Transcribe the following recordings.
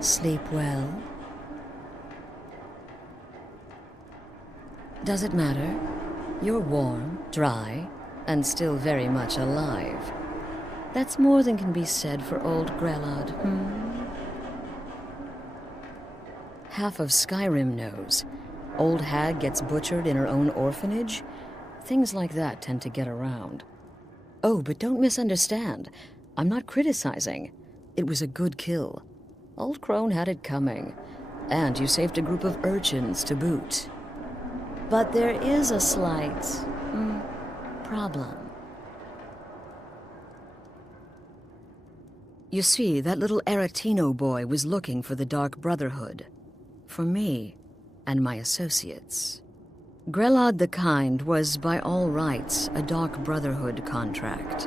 Sleep well? Does it matter? You're warm, dry, and still very much alive. That's more than can be said for old Grelod, Half of Skyrim knows. Old hag gets butchered in her own orphanage. Things like that tend to get around. Oh, but don't misunderstand. I'm not criticizing. It was a good kill. Old Crone had it coming. And you saved a group of urchins to boot. But there is a slight problem. You see, that little Aretino boy was looking for the Dark Brotherhood. For me and my associates. Grelod the Kind was, by all rights, a Dark Brotherhood contract.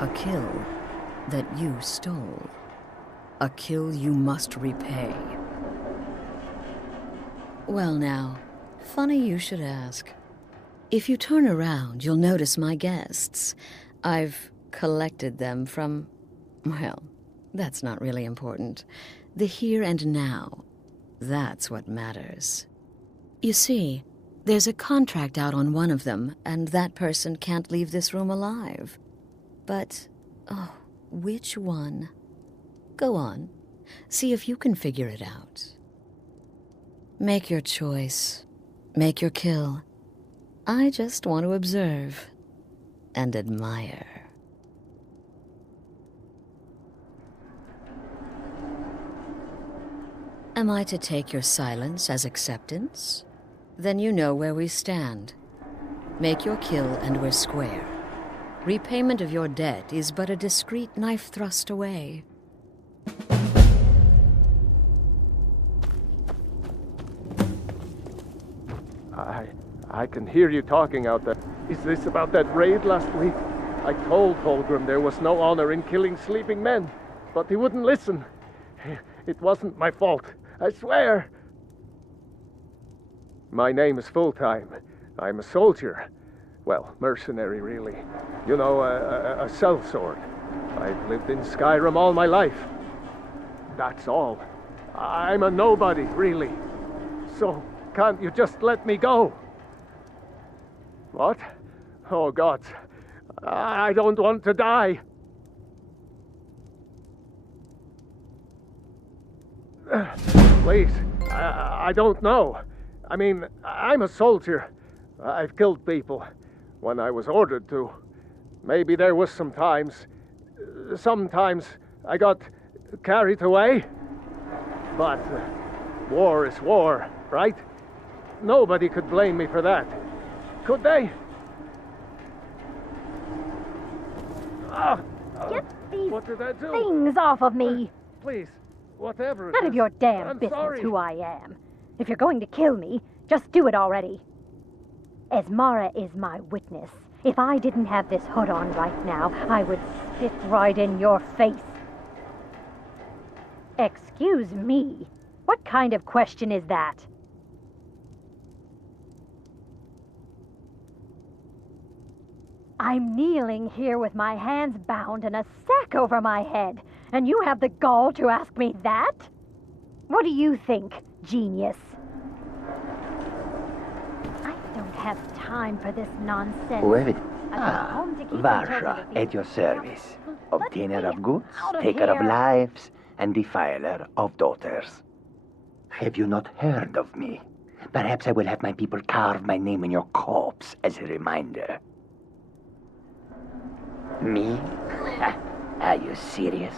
A kill that you stole. A kill you must repay. Well now, funny you should ask. If you turn around, you'll notice my guests. I've collected them from, well, that's not really important. The here and now. That's what matters. You see, there's a contract out on one of them, and that person can't leave this room alive. But, oh, which one? Go on. See if you can figure it out. Make your choice. Make your kill. I just want to observe and admire. Am I to take your silence as acceptance? Then you know where we stand. Make your kill and we're square. Repayment of your debt is but a discreet knife thrust away. I can hear you talking out there. Is this about that raid last week? I told Holgrim there was no honor in killing sleeping men, but he wouldn't listen. It wasn't my fault, I swear. My name is Full-Time. I'm a soldier. Well, mercenary, really. You know, a sellsword. I've lived in Skyrim all my life. That's all. I'm a nobody, really. So, can't you just let me go? What? Oh, God. I don't want to die. Please, I don't know. I mean, I'm a soldier. I've killed people when I was ordered to. Maybe there was sometimes I got carried away. But war is war, right? Nobody could blame me for that. Could they? Get these what did I do? things off of me! Please, whatever it None is. of your damn I'm business sorry. who I am. If you're going to kill me, just do it already. Esmara is my witness. If I didn't have this hood on right now, I would spit right in your face. Excuse me. What kind of question is that? I'm kneeling here with my hands bound and a sack over my head, and you have the gall to ask me that? What do you think, genius? I don't have time for this nonsense. Varsha, at your service. Obtainer of goods, taker of lives, and defiler of daughters. Have you not heard of me? Perhaps I will have my people carve my name in your corpse as a reminder. Me? Are you serious?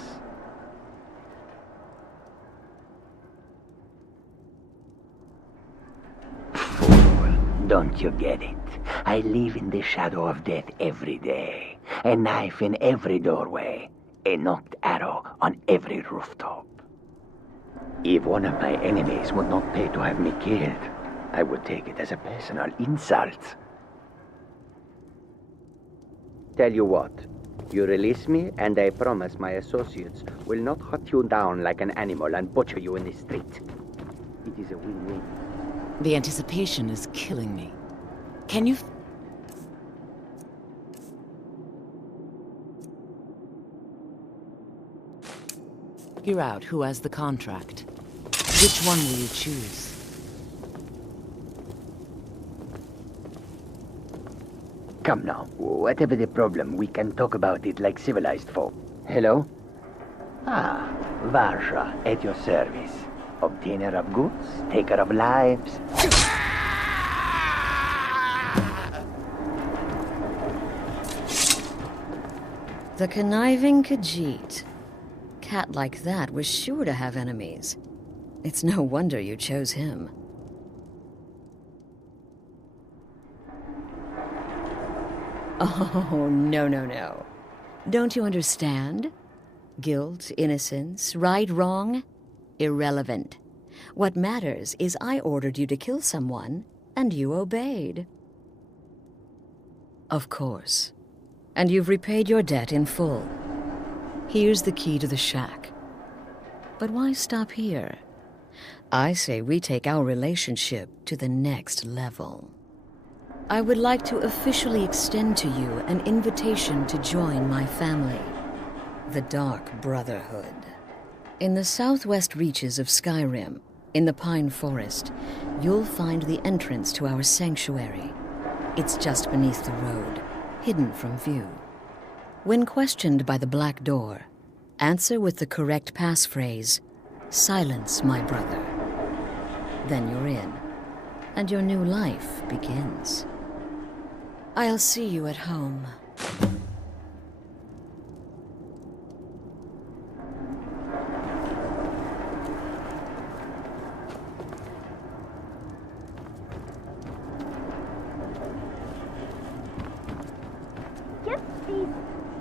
Fool, don't you get it? I live in the shadow of death every day. A knife in every doorway. A knocked arrow on every rooftop. If one of my enemies would not pay to have me killed, I would take it as a personal insult. Tell you what, you release me and I promise my associates will not hunt you down like an animal and butcher you in the street. It is a win-win. The anticipation is killing me. Can you... Figure out who has the contract. Which one will you choose? Come now, whatever the problem, we can talk about it like civilized folk. Hello? Ah, Varsha, at your service. Obtainer of goods, taker of lives. The conniving Khajiit. Cat like that was sure to have enemies. It's no wonder you chose him. Oh, no, no, no. Don't you understand? Guilt, innocence, right, wrong, irrelevant. What matters is I ordered you to kill someone, and you obeyed. Of course. And you've repaid your debt in full. Here's the key to the shack. But why stop here? I say we take our relationship to the next level. I would like to officially extend to you an invitation to join my family, the Dark Brotherhood. In the southwest reaches of Skyrim, in the Pine Forest, you'll find the entrance to our sanctuary. It's just beneath the road, hidden from view. When questioned by the Black Door, answer with the correct passphrase, "Silence, my brother." Then you're in, and your new life begins. I'll see you at home. Get these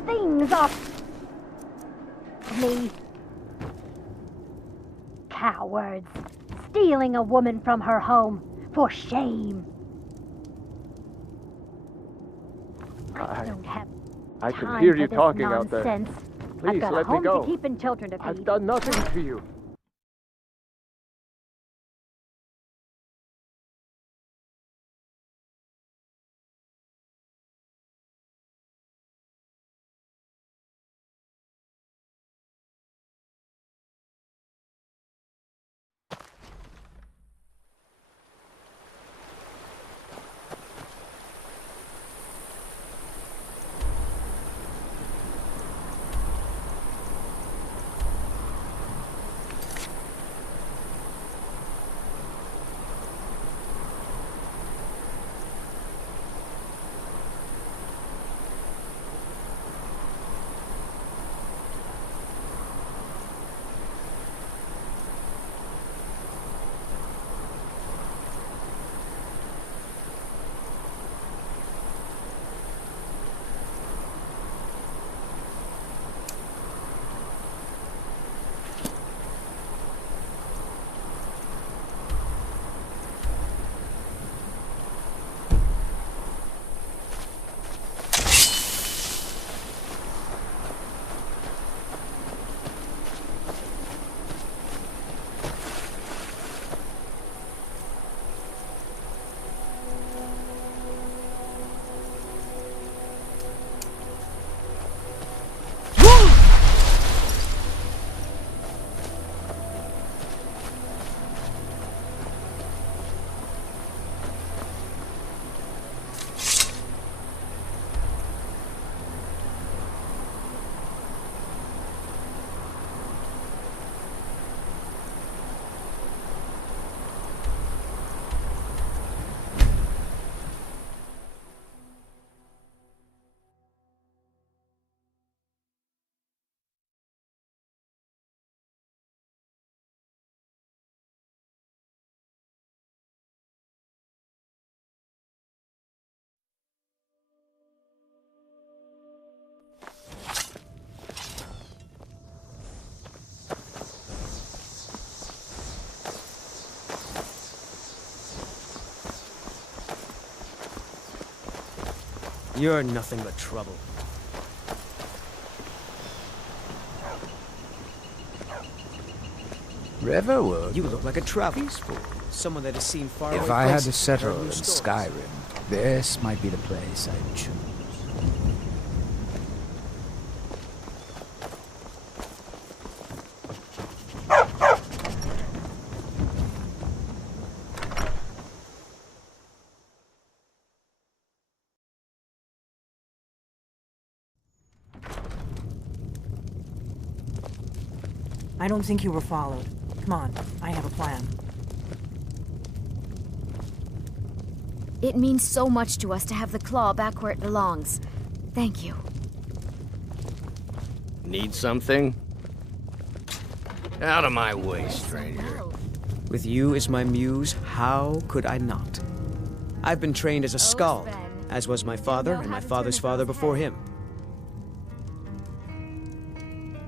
things off me. Cowards. Stealing a woman from her home. For shame. I don't have I can time hear for you this talking out there. nonsense. Please I've got let a me home go. to keep and children to feed. I've done nothing to you. You're nothing but trouble. Riverwood? You look like a traveler. Peaceful. Someone that has seen far away If I had to places, settle heard in new stories. Skyrim, this might be the place I'd choose. I don't think you were followed. Come on, I have a plan. It means so much to us to have the claw back where it belongs. Thank you. Need something? Out of my way, stranger. With you as my muse, how could I not? I've been trained as a skald, as was my father and my father's father before him.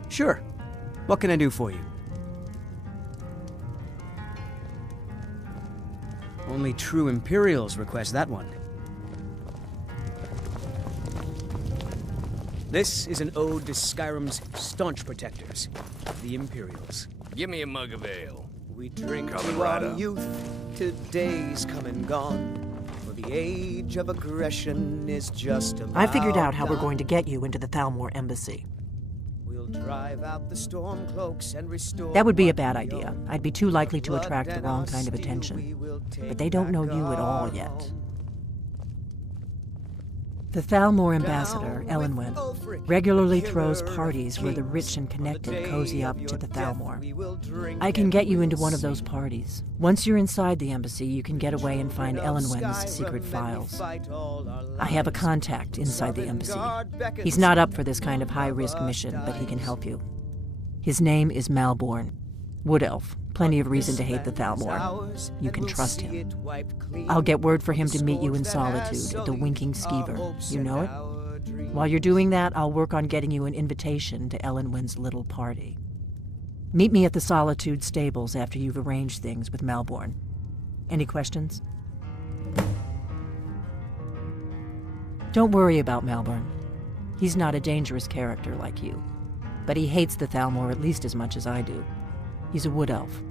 Sure. What can I do for you? Only true Imperials request that one. This is an ode to Skyrim's staunch protectors, the Imperials. Give me a mug of ale. We drink Coming to right our up. youth, to days come and gone. For the age of aggression is just about I figured out how we're done. going to get you into the Thalmor embassy. We'll drive out the storm cloaks and restore. That would be a what bad we idea. own. I'd be too likely to Blood attract the and wrong our kind of steel attention. we will But take they don't know back you at all our yet. home. The Thalmor ambassador, Down Elenwen, with Ulfric, regularly killer throws of parties where the kings. rich and On the connected day cozy of up to your the death, Thalmor. we will drink I can and get you we into will one of those sing. parties. Once you're inside the embassy, you can get away and find Of Elenwen's Skyrim, secret and we files. fight all our I have a lives. contact inside the Southern embassy. Guard beckons He's not up for this kind of high-risk mission, but he can help you. His name is Malborn. Wood Elf. Plenty of reason to hate the Thalmor. You can trust him. I'll get word for him to meet you in solitude at the Winking Skeever. You know it? While you're doing that, I'll work on getting you an invitation to Elenwen's little party. Meet me at the Solitude stables after you've arranged things with Malborn. Any questions? Don't worry about Malborn. He's not a dangerous character like you. But he hates the Thalmor at least as much as I do. He's a wood elf.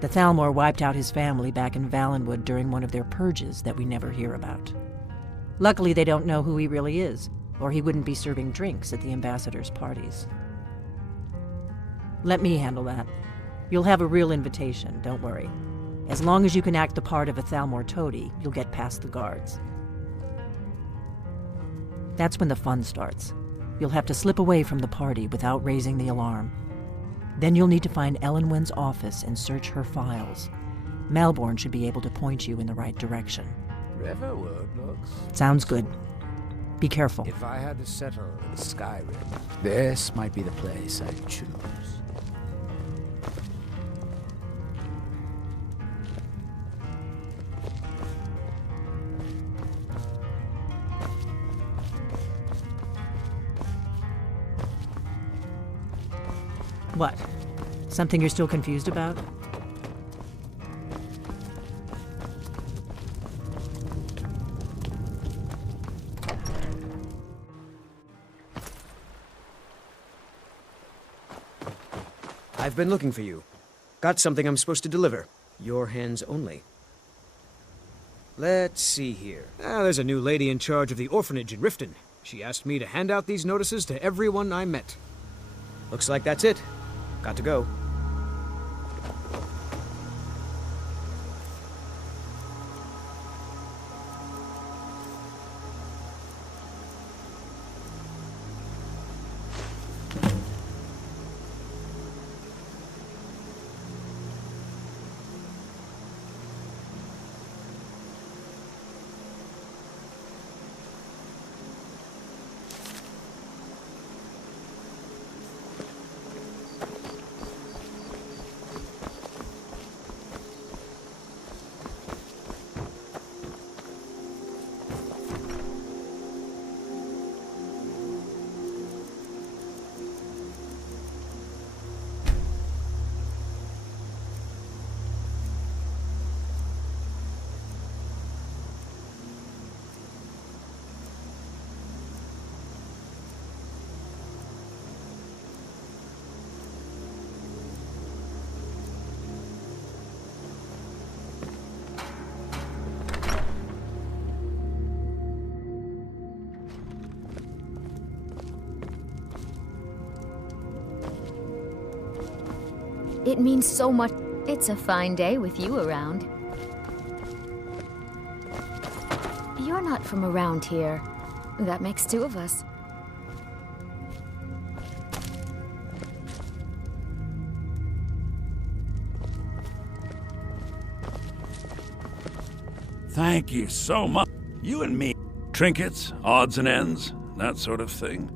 The Thalmor wiped out his family back in Valenwood during one of their purges that we never hear about. Luckily, they don't know who he really is, or he wouldn't be serving drinks at the ambassador's parties. Let me handle that. You'll have a real invitation, don't worry. As long as you can act the part of a Thalmor toady, you'll get past the guards. That's when the fun starts. You'll have to slip away from the party without raising the alarm. Then you'll need to find Elenwen's office and search her files. Malborn should be able to point you in the right direction. Riverwood looks. Sounds good. Be careful. If I had to settle in Skyrim, this might be the place I'd choose. What? Something you're still confused about? I've been looking for you. Got something I'm supposed to deliver. Your hands only. Let's see here. There's a new lady in charge of the orphanage in Riften. She asked me to hand out these notices to everyone I met. Looks like that's it. Got to go. It means so much. It's a fine day with you around. You're not from around here. That makes two of us. Thank you so much. You and me. Trinkets, odds and ends, that sort of thing.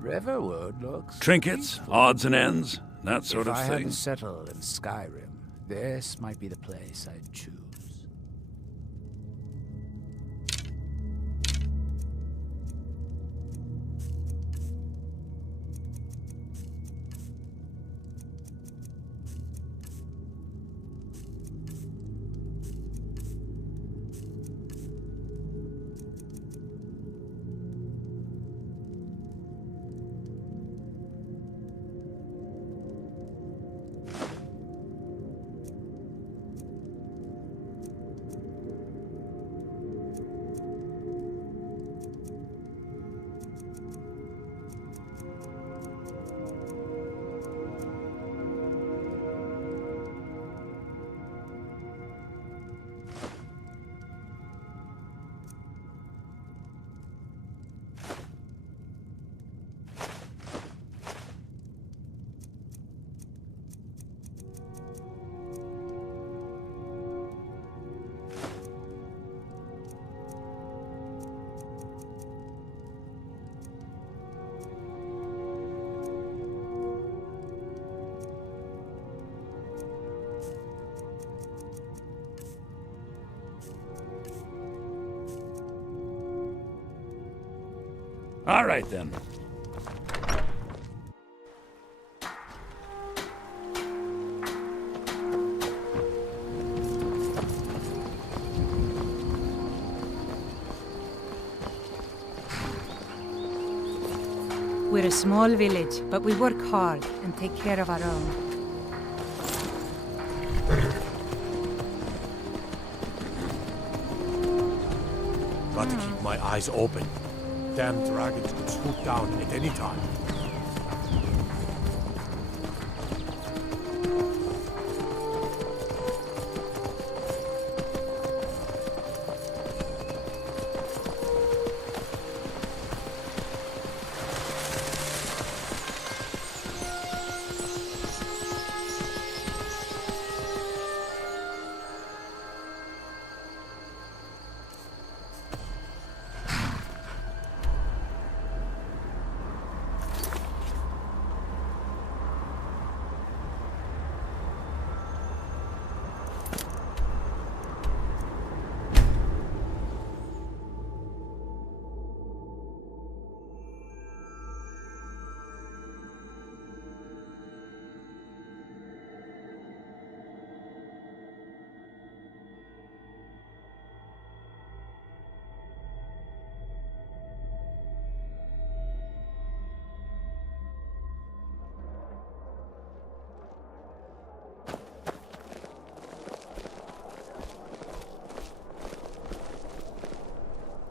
Riverwood looks... Trinkets, odds and ends, that sort of If I thing. hadn't settled in Skyrim, this might be the place I'd choose. All right, then. We're a small village, but we work hard and take care of our own. Got to keep my eyes open. Damn dragons could swoop down at any time.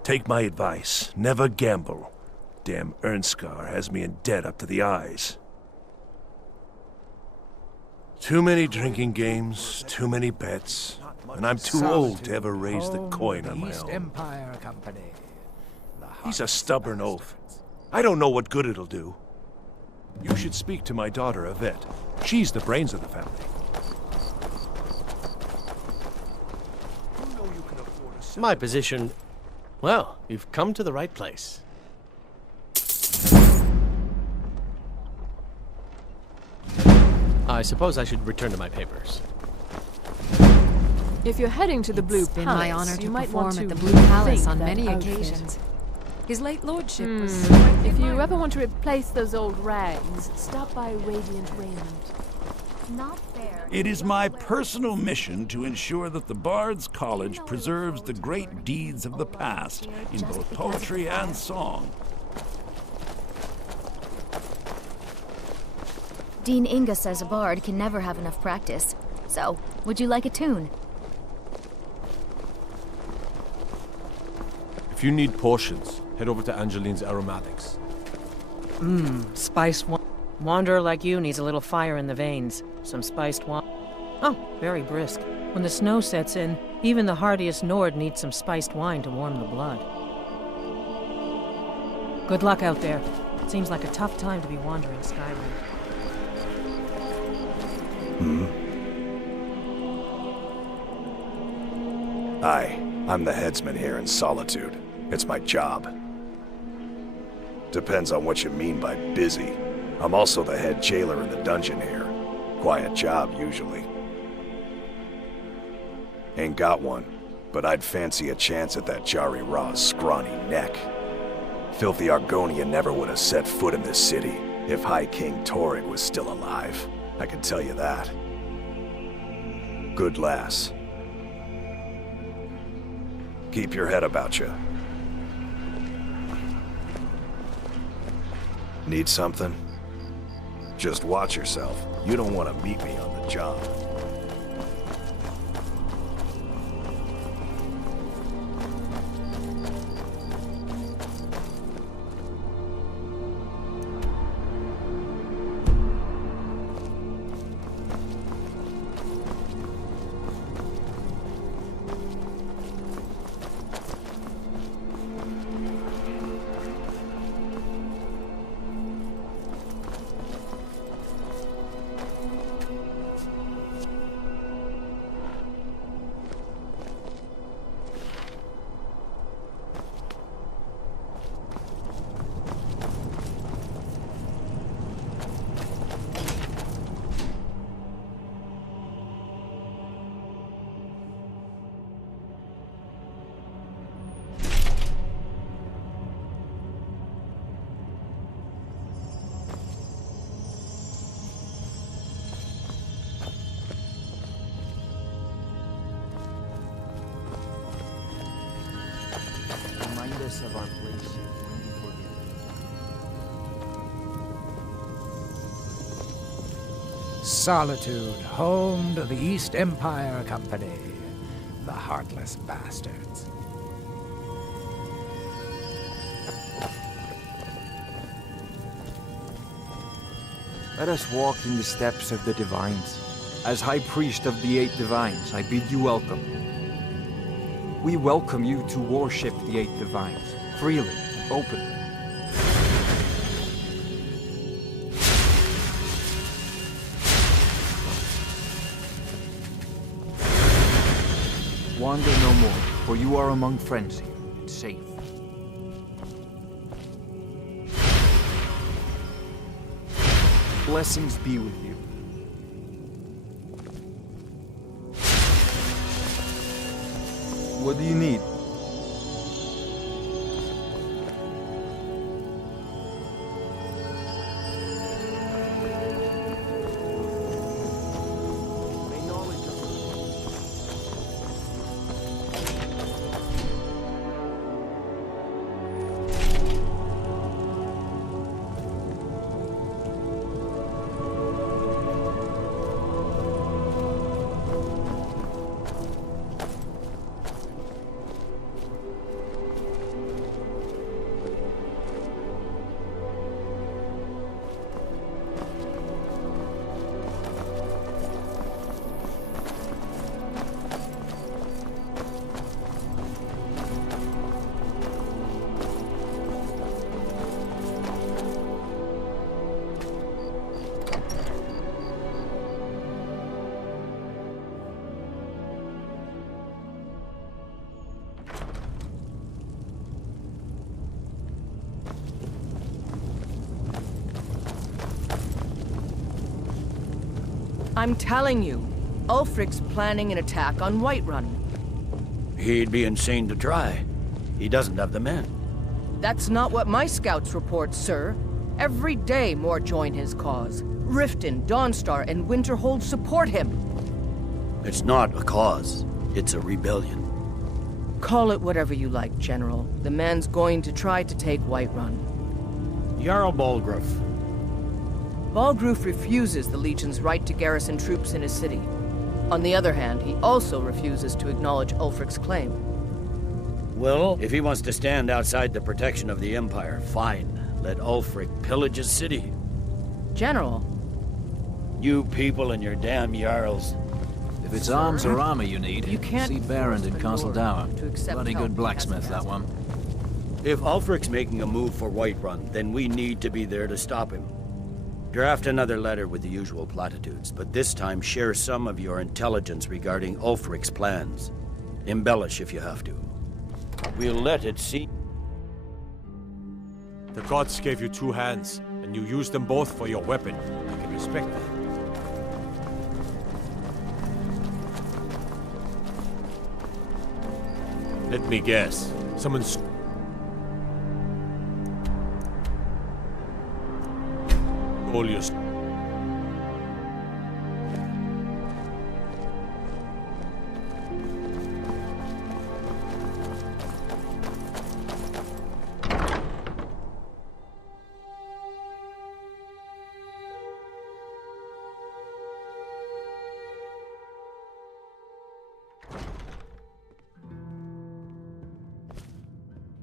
Take my advice. Never gamble. Damn Ernskar has me in debt up to the eyes. Too many drinking games, too many bets, and I'm too old to ever raise the coin on my East own. Empire Company. He's a stubborn oaf. I don't know what good it'll do. You should speak to my daughter, Yvette. She's the brains of the family. My position... Well, you've come to the right place. I suppose I should return to my papers. If you're heading to the Blue It's been Palace, my honor to you might want perform to at the Blue Palace rethink on that many outfit. occasions. His late lordship was... If you ever want to replace those old rags, stop by Radiant Raiment. Not fair. It is my personal mission to ensure that the Bard's College preserves the great deeds of the past in both poetry and song. Dean Inga says a bard can never have enough practice. So, would you like a tune? If you need potions, head over to Angeline's Aromatics. Spiced wine. Wanderer like you needs a little fire in the veins. Some spiced wine. Oh, very brisk. When the snow sets in, even the hardiest Nord needs some spiced wine to warm the blood. Good luck out there. It seems like a tough time to be wandering Skyrim. Hi, I'm the headsman here in Solitude. It's my job. Depends on what you mean by busy. I'm also the head jailer in the dungeon here. Quiet job, usually. Ain't got one, but I'd fancy a chance at that Jari Ra's scrawny neck. Filthy Argonia never would have set foot in this city if High King Torrid was still alive. I can tell you that. Good lass. Keep your head about you. Need something? Just watch yourself. You don't want to meet me on the job. Of our place. Solitude, home to the East Empire Company. The heartless bastards. Let us walk in the steps of the Divines. As High Priest of the Eight Divines, I bid you welcome. We welcome you to worship the Eight Divines, freely, openly. Wander no more, for you are among friends here, and safe. Blessings be with you. What do you need? I'm telling you, Ulfric's planning an attack on Whiterun. He'd be insane to try. He doesn't have the men. That's not what my scouts report, sir. Every day more join his cause. Riften, Dawnstar, and Winterhold support him. It's not a cause. It's a rebellion. Call it whatever you like, General. The man's going to try to take Whiterun. Jarl Balgruuf. Balgruuf refuses the Legion's right to garrison troops in his city. On the other hand, he also refuses to acknowledge Ulfric's claim. Well, if he wants to stand outside the protection of the Empire, fine. let Ulfric pillage his city. General. You people and your damn Jarls. If it's arms or armor you need, You can't see Barrand in Castle Dower. to accept Bloody help good blacksmith, that one. If Ulfric's making a move for Whiterun, then we need to be there to stop him. Draft another letter with the usual platitudes, but this time share some of your intelligence regarding Ulfric's plans. Embellish if you have to. We'll let it see. The gods gave you two hands, and you used them both for your weapon. I can respect that. Let me guess. Someone's... All your...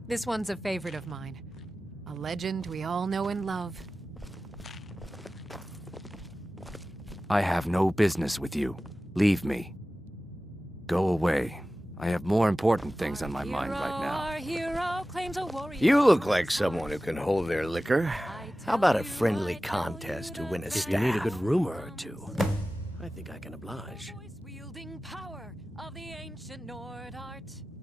This one's a favorite of mine. A legend we all know and love. I have no business with you. Leave me. Go away. I have more important things on my mind right now. You look like someone who can hold their liquor. How about a friendly contest to win a staff? If you need a good rumor or two, I think I can oblige.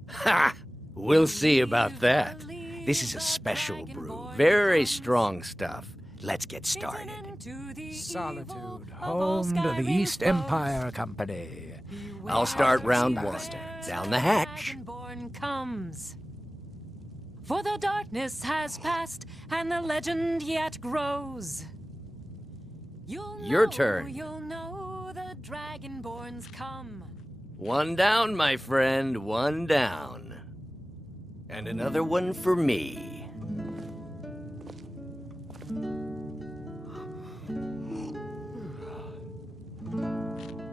Ha! We'll see about that. This is a special brew. Very strong stuff. Let's get started. Solitude, home to the East Empire Company. I'll start round one. Down the hatch. Comes. For the darkness has passed, and the legend yet grows. Your turn. You'll know the Dragonborns come. One down, my friend. One down. And another one for me.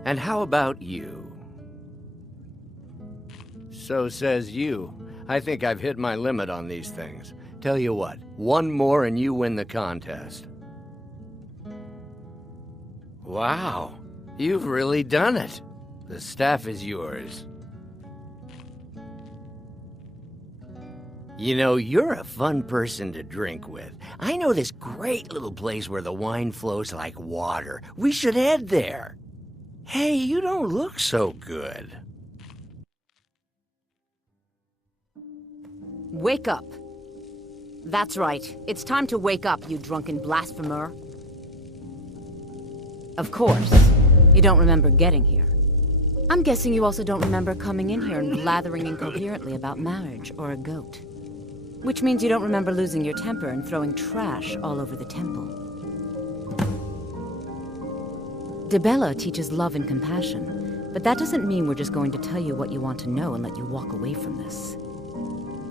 And how about you? So says you. I think I've hit my limit on these things. Tell you what, one more and you win the contest. Wow, you've really done it. The staff is yours. You know, you're a fun person to drink with. I know this great little place where the wine flows like water. We should head there. Hey, you don't look so good. Wake up. That's right. It's time to wake up, you drunken blasphemer. Of course, you don't remember getting here. I'm guessing you also don't remember coming in here and blathering incoherently about marriage or a goat. Which means you don't remember losing your temper and throwing trash all over the temple. Dibella teaches love and compassion, but that doesn't mean we're just going to tell you what you want to know and let you walk away from this.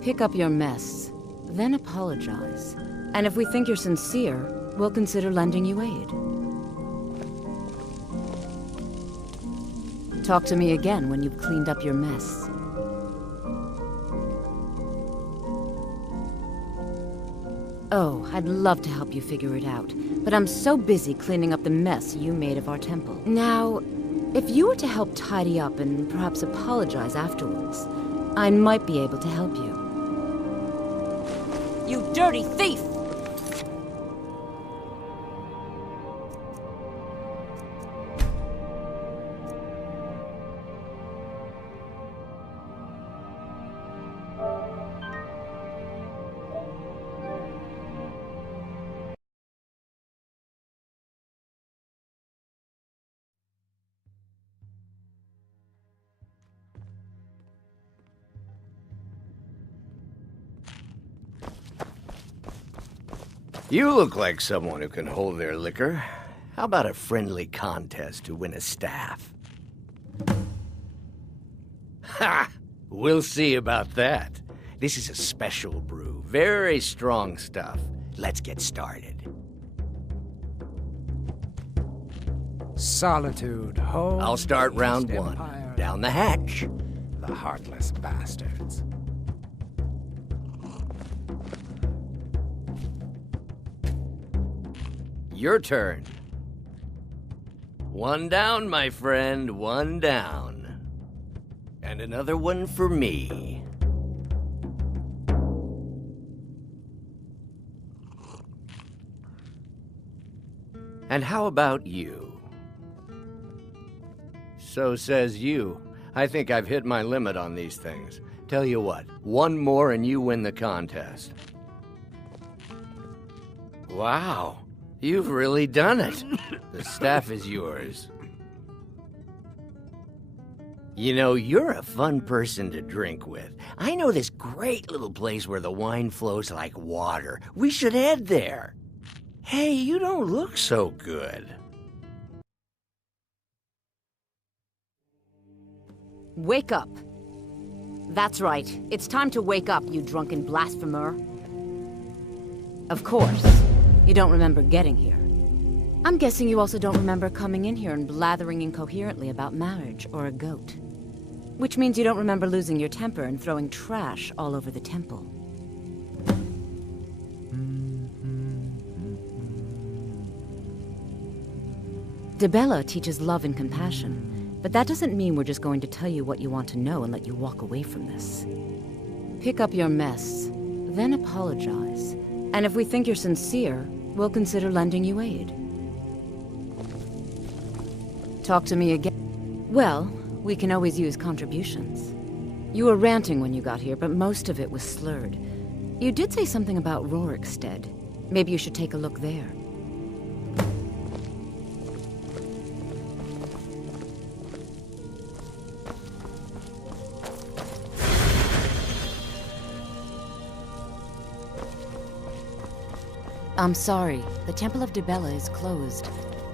Pick up your mess, then apologize. And if we think you're sincere, we'll consider lending you aid. Talk to me again when you've cleaned up your mess. Oh, I'd love to help you figure it out, but I'm so busy cleaning up the mess you made of our temple. Now, if you were to help tidy up and perhaps apologize afterwards, I might be able to help you. You dirty thief! You look like someone who can hold their liquor. How about a friendly contest to win a staff? Ha! We'll see about that. This is a special brew. Very strong stuff. Let's get started. Solitude, home. I'll start to the round East one. Empire. Down the hatch. The heartless bastards. Your turn. One down, my friend, one down. And another one for me. And how about you? So says you. I think I've hit my limit on these things. Tell you what, one more and you win the contest. Wow, you've really done it. The staff is yours. You know, you're a fun person to drink with. I know this great little place where the wine flows like water. We should head there. Hey, you don't look so good. Wake up. That's right. It's time to wake up, you drunken blasphemer. Of course, you don't remember getting here. I'm guessing you also don't remember coming in here and blathering incoherently about marriage or a goat. Which means you don't remember losing your temper and throwing trash all over the temple. Dibella teaches love and compassion, but that doesn't mean we're just going to tell you what you want to know and let you walk away from this. Pick up your mess, then apologize. And if we think you're sincere, we'll consider lending you aid. Talk to me again. Well, we can always use contributions. You were ranting when you got here, but most of it was slurred. You did say something about Rorikstead. Maybe you should take a look there. I'm sorry, the Temple of Dibella is closed.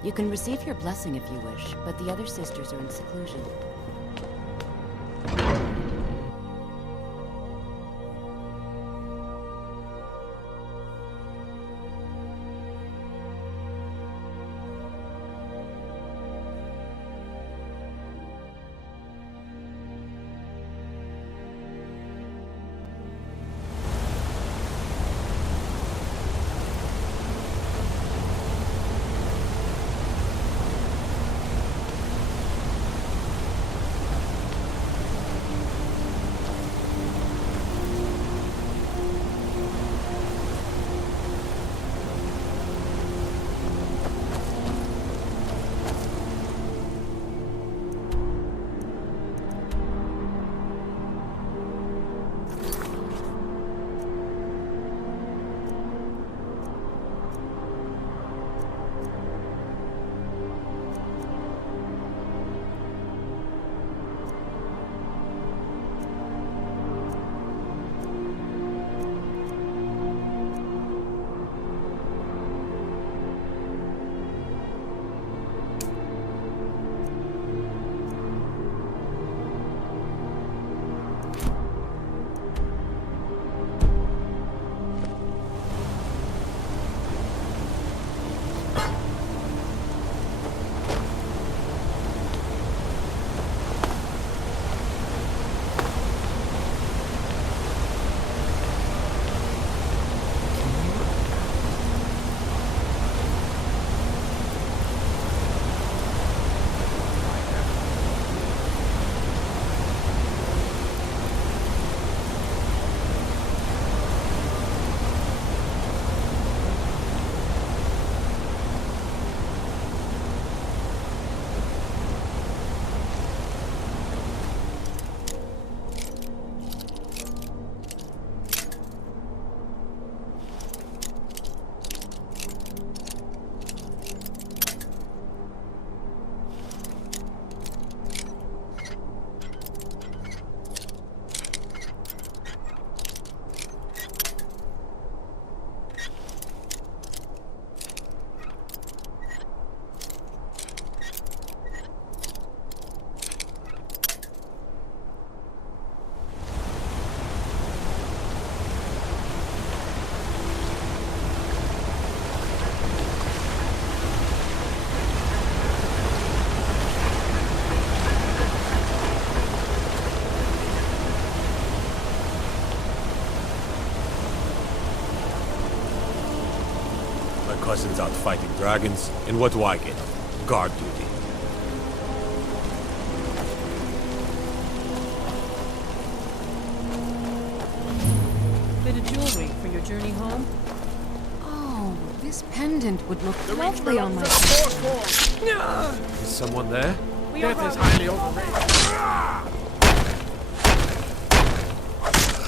You can receive your blessing if you wish, but the other sisters are in seclusion. cousin's out fighting dragons, and what do I get? Guard duty. Bit of jewelry for your journey home? Oh, this pendant would look lovely on my Is someone there? Death is highly overrated.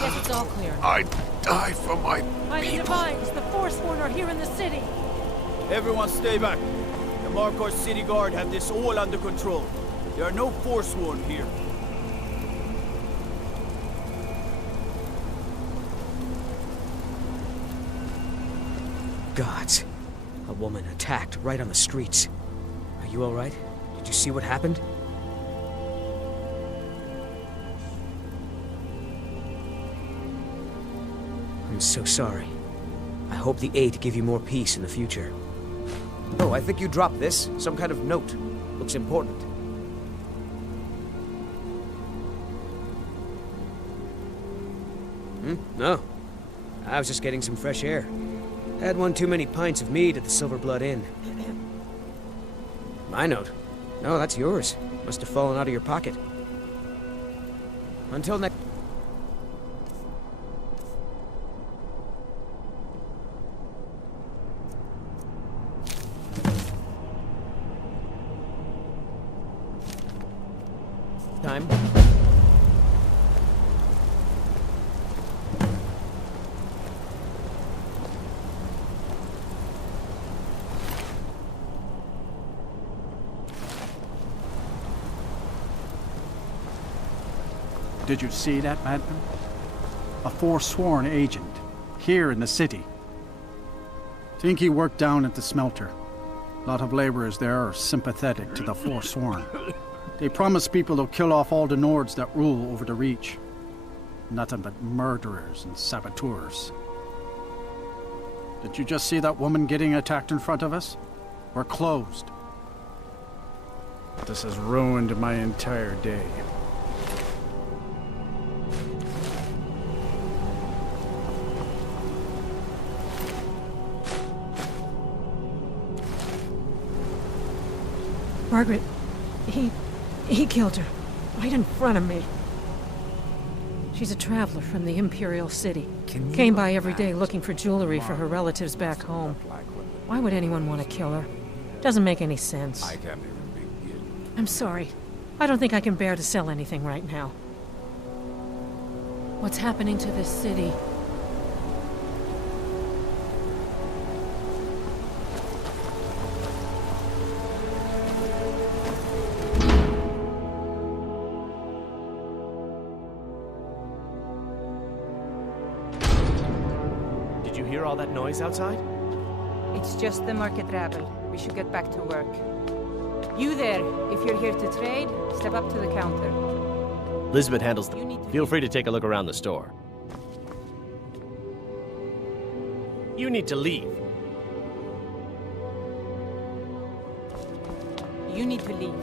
Yes, it's all clear. I die for my By the Divines, the Forsworn are here in the city. Everyone stay back. The Markor City Guard have this all under control. There are no Forsworn here. Gods. A woman attacked right on the streets. Are you alright? Did you see what happened? I'm so sorry. I hope the Eight give you more peace in the future. Oh, I think you dropped this. Some kind of note. Looks important. No. I was just getting some fresh air. Had one too many pints of mead at the Silver Blood Inn. My note? No, that's yours. Must have fallen out of your pocket. Until next... time. Did you see that, madman? A forsworn agent, here in the city. Think he worked down at the smelter. A lot of laborers there are sympathetic to the forsworn. They promise people they'll kill off all the Nords that rule over the Reach. Nothing but murderers and saboteurs. Did you just see that woman getting attacked in front of us? We're closed. This has ruined my entire day. Margaret, he killed her. Right in front of me. She's a traveler from the Imperial City. Came by every day looking for jewelry for her relatives back home. Why would anyone want to kill her? Doesn't make any sense. I can't even begin. I'm sorry. I don't think I can bear to sell anything right now. What's happening to this city? Did you hear all that noise outside? It's just the market rabble. We should get back to work. You there, if you're here to trade, step up to the counter. Lisbeth handles them. Feel free to take a look around the store. You need to leave. You need to leave.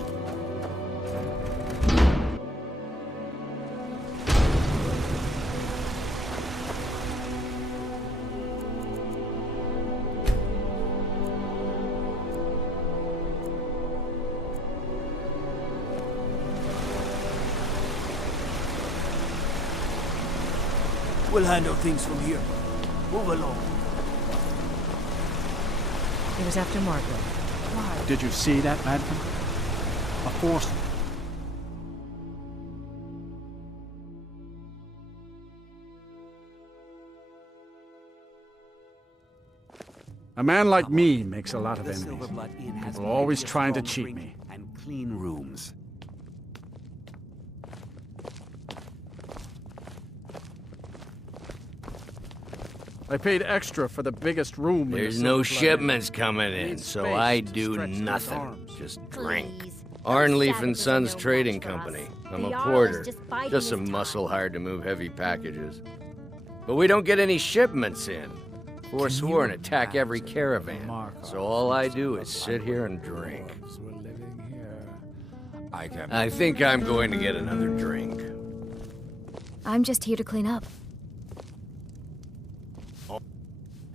We'll handle things from here. Move along. He was after Margaret. Why? Did you see that, madman? A force... A man like me makes a lot of enemies. People are always trying to cheat me. And clean rooms. I paid extra for the biggest room. There's no shipments coming in, so I do nothing. Just drink. Arnleaf and Sons Trading Company. I'm a porter. Just some muscle hired to move heavy packages. But we don't get any shipments in. Forsworn attack every caravan. So all I do is sit here and drink. I think I'm going to get another drink. I'm just here to clean up.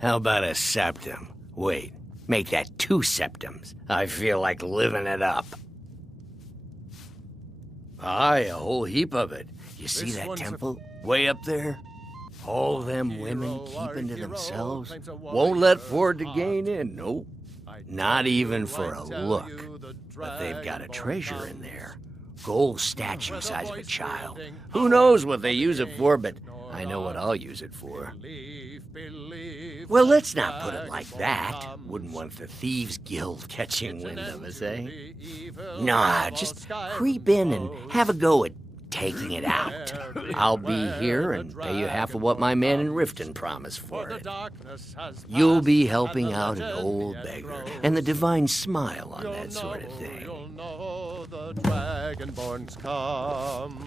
How about a septum? Wait, Make that 2 septums. I feel like living it up. Aye, a whole heap of it. You see that temple? Way up there? All them women keeping to themselves. Won't let Ford to gain in, nope. Not even for a look. But they've got a treasure in there. Gold statue size of a child. Who knows what they use it for, but I know what I'll use it for. Well, let's not put it like that. Wouldn't want the Thieves Guild catching wind of us, eh? Nah, just creep in and have a go at taking it out. I'll be here and pay you half of what my man in Riften promised for it. You'll be helping out an old beggar, and the divine smile on that sort of thing. The Dragonborns come.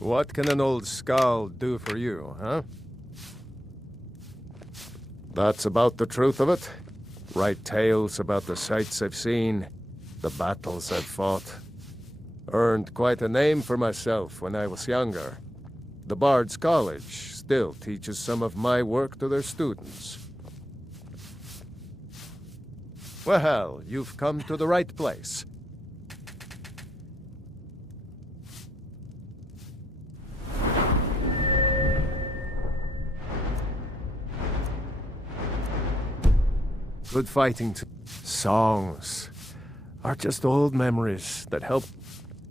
What can an old skull do for you, huh? That's about the truth of it. Write tales about the sights I've seen, the battles I've fought. Earned quite a name for myself when I was younger. The Bard's College still teaches some of my work to their students. Well, you've come to the right place. Good fighting. Songs are just old memories that help.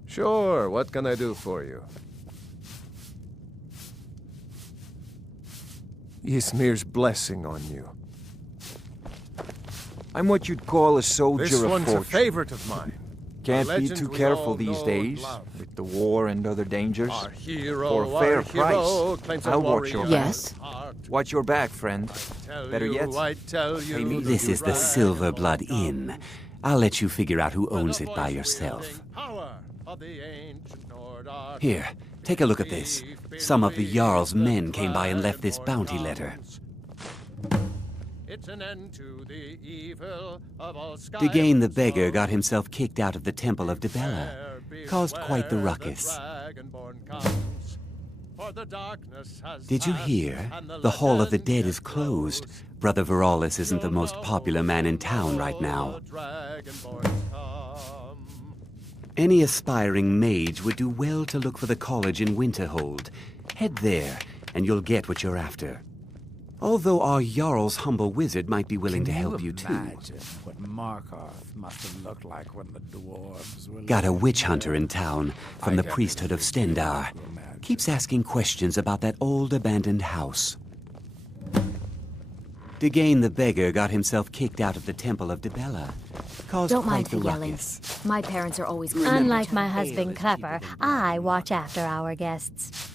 Sure, what can I do for you? Ysmir's blessing on you. I'm what you'd call a soldier This of one's fortune. a favorite of mine. Can't A be legend too we careful all these know days, and love. with the war and other dangers. Our hero, For a fair our hero, price, claims a I'll watch your warrior. back. Yes? Watch your back, friend. Better yet, pay me This is the Silverblood Inn. I'll let you figure out who owns it by yourself. Here, take a look at this. Some of the Jarl's men came by and left this bounty letter. It's an end to the evil of all Degane the beggar got himself kicked out of the Temple of Dibella. Caused quite the ruckus. Did you hear? The Hall of the Dead is closed. Brother Veralis isn't the most popular man in town right now. Any aspiring mage would do well to look for the college in Winterhold. Head there, and you'll get what you're after. Although our Jarl's humble wizard might be willing to help you too. Imagine what Markarth must have looked like when the dwarves were... Got a witch hunter in town from the priesthood of Stendar. Keeps asking questions about that old abandoned house. Degane the beggar got himself kicked out of the Temple of Dibella. Caused Don't quite mind the the yelling. ruckus. My parents are always... Unlike my husband, Clepper, I watch after our guests.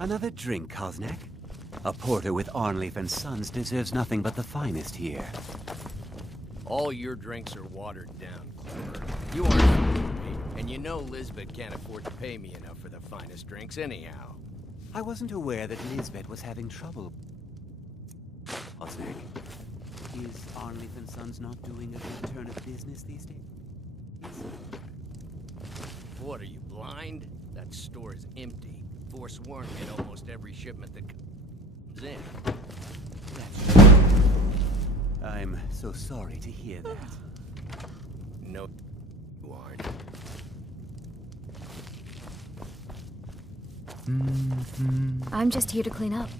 Another drink, Kosnak? A porter with Arnleif and Sons deserves nothing but the finest here. All your drinks are watered down, Clever. You aren't supposed to be, and you know Lisbeth can't afford to pay me enough for the finest drinks anyhow. I wasn't aware that Lisbeth was having trouble. Kosnak, is Arnleif and Sons not doing a good turn of business these days? What, are you blind? That store is empty. Forsworn in almost every shipment that comes in. I'm so sorry to hear that. No, you aren't. I'm just here to clean up.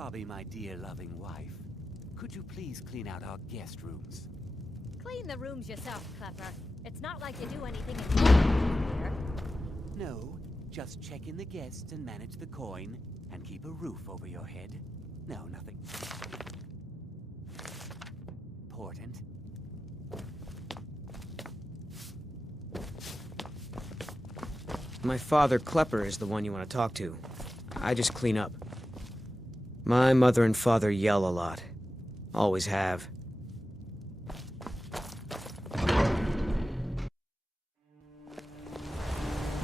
Robbie, my dear loving wife, could you please clean out our guest rooms? Clean the rooms yourself, Klepper. It's not like you do anything important here. No, just check in the guests and manage the coin, and keep a roof over your head. No, nothing important. My father, Klepper, is the one you want to talk to. I just clean up. My mother and father yell a lot. Always have.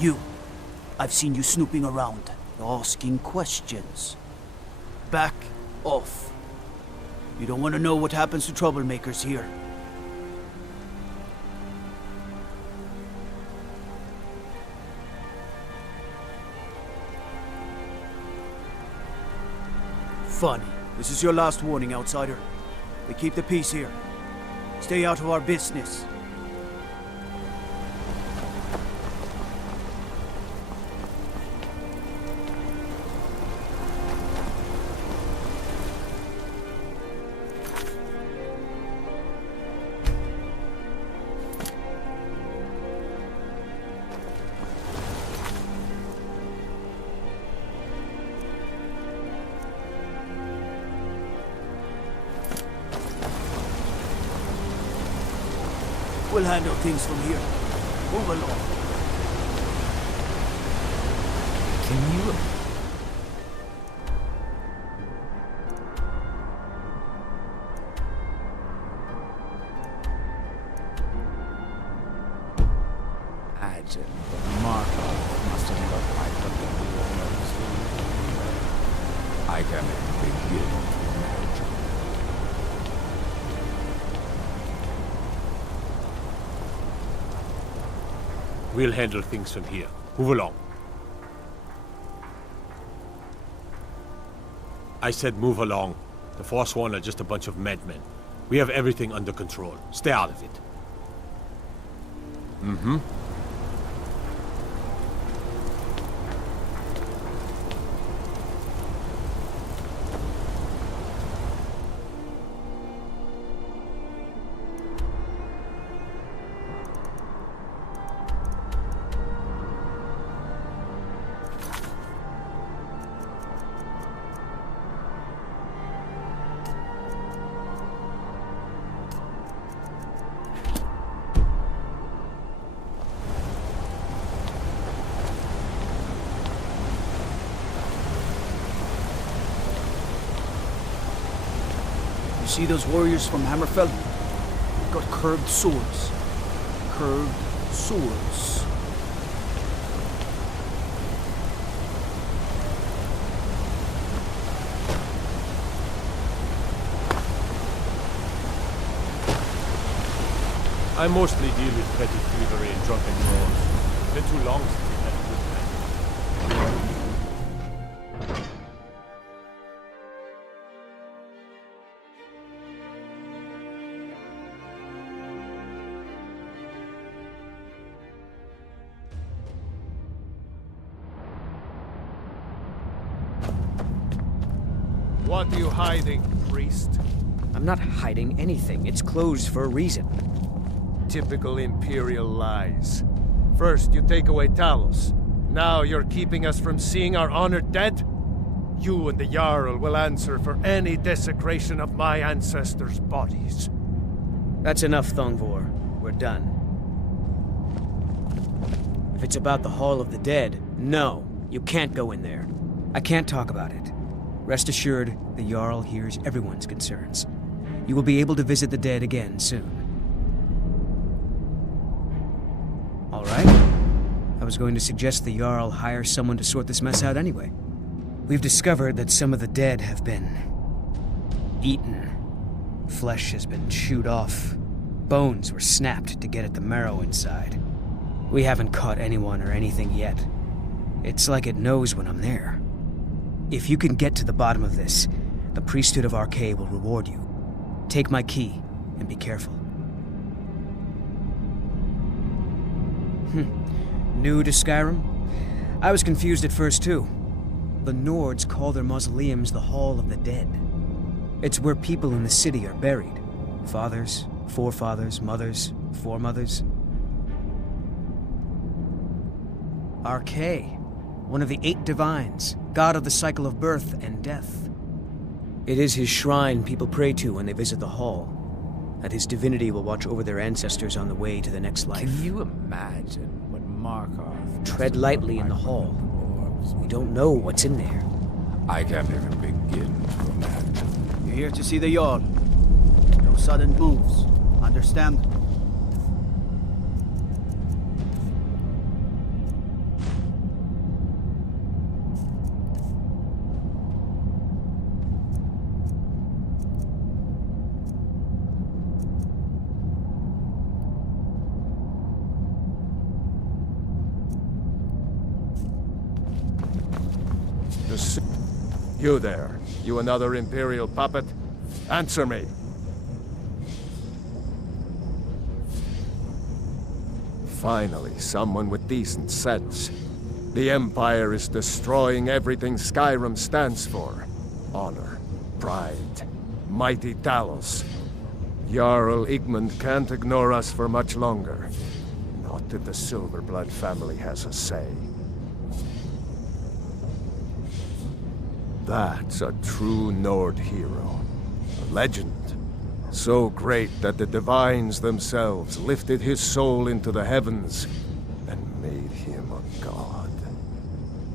You. I've seen you snooping around, asking questions. Back off. You don't want to know what happens to troublemakers here. Funny. This is your last warning, outsider. We keep the peace here. Stay out of our business. We'll handle things from here. Move along. Can you... Imagine the marker must have looked like the I can begin to imagine. We'll handle things from here. Move along. I said move along. The Forsworn are just a bunch of madmen. We have everything under control. Stay out of it. Mm-hmm. See those warriors from Hammerfell? They've got curved swords. Curved swords. I mostly deal with petty thievery and drunken brawls. Been too long since we've had a good time. What are you hiding, priest? I'm not hiding anything. It's closed for a reason. Typical Imperial lies. First, you take away Talos. Now you're keeping us from seeing our honored dead? You and the Jarl will answer for any desecration of my ancestors' bodies. That's enough, Thongvor. We're done. If it's about the Hall of the Dead, no, you can't go in there. I can't talk about it. Rest assured, the Jarl hears everyone's concerns. You will be able to visit the dead again soon. All right. I was going to suggest the Jarl hire someone to sort this mess out anyway. We've discovered that some of the dead have been eaten. Flesh has been chewed off. Bones were snapped to get at the marrow inside. We haven't caught anyone or anything yet. It's like it knows when I'm there. If you can get to the bottom of this, the priesthood of Archay will reward you. Take my key, and be careful. New to Skyrim? I was confused at first too. The Nords call their mausoleums the Hall of the Dead. It's where people in the city are buried. Fathers, forefathers, mothers, foremothers. Arche, one of the 8 divines, god of the cycle of birth and death. It is his shrine people pray to when they visit the hall, that his divinity will watch over their ancestors on the way to the next life. Can you imagine what Markarth... Tread lightly in the hall. We don't know what's in there. I can't even begin to imagine. You're here to see the Jarl. No sudden moves. Understand? You there. You another Imperial puppet? Answer me. Finally, someone with decent sense. The Empire is destroying everything Skyrim stands for. Honor, pride, mighty Talos. Jarl Igmund can't ignore us for much longer. Not if the Silverblood family has a say. That's a true Nord hero. A legend. So great that the Divines themselves lifted his soul into the heavens and made him a god.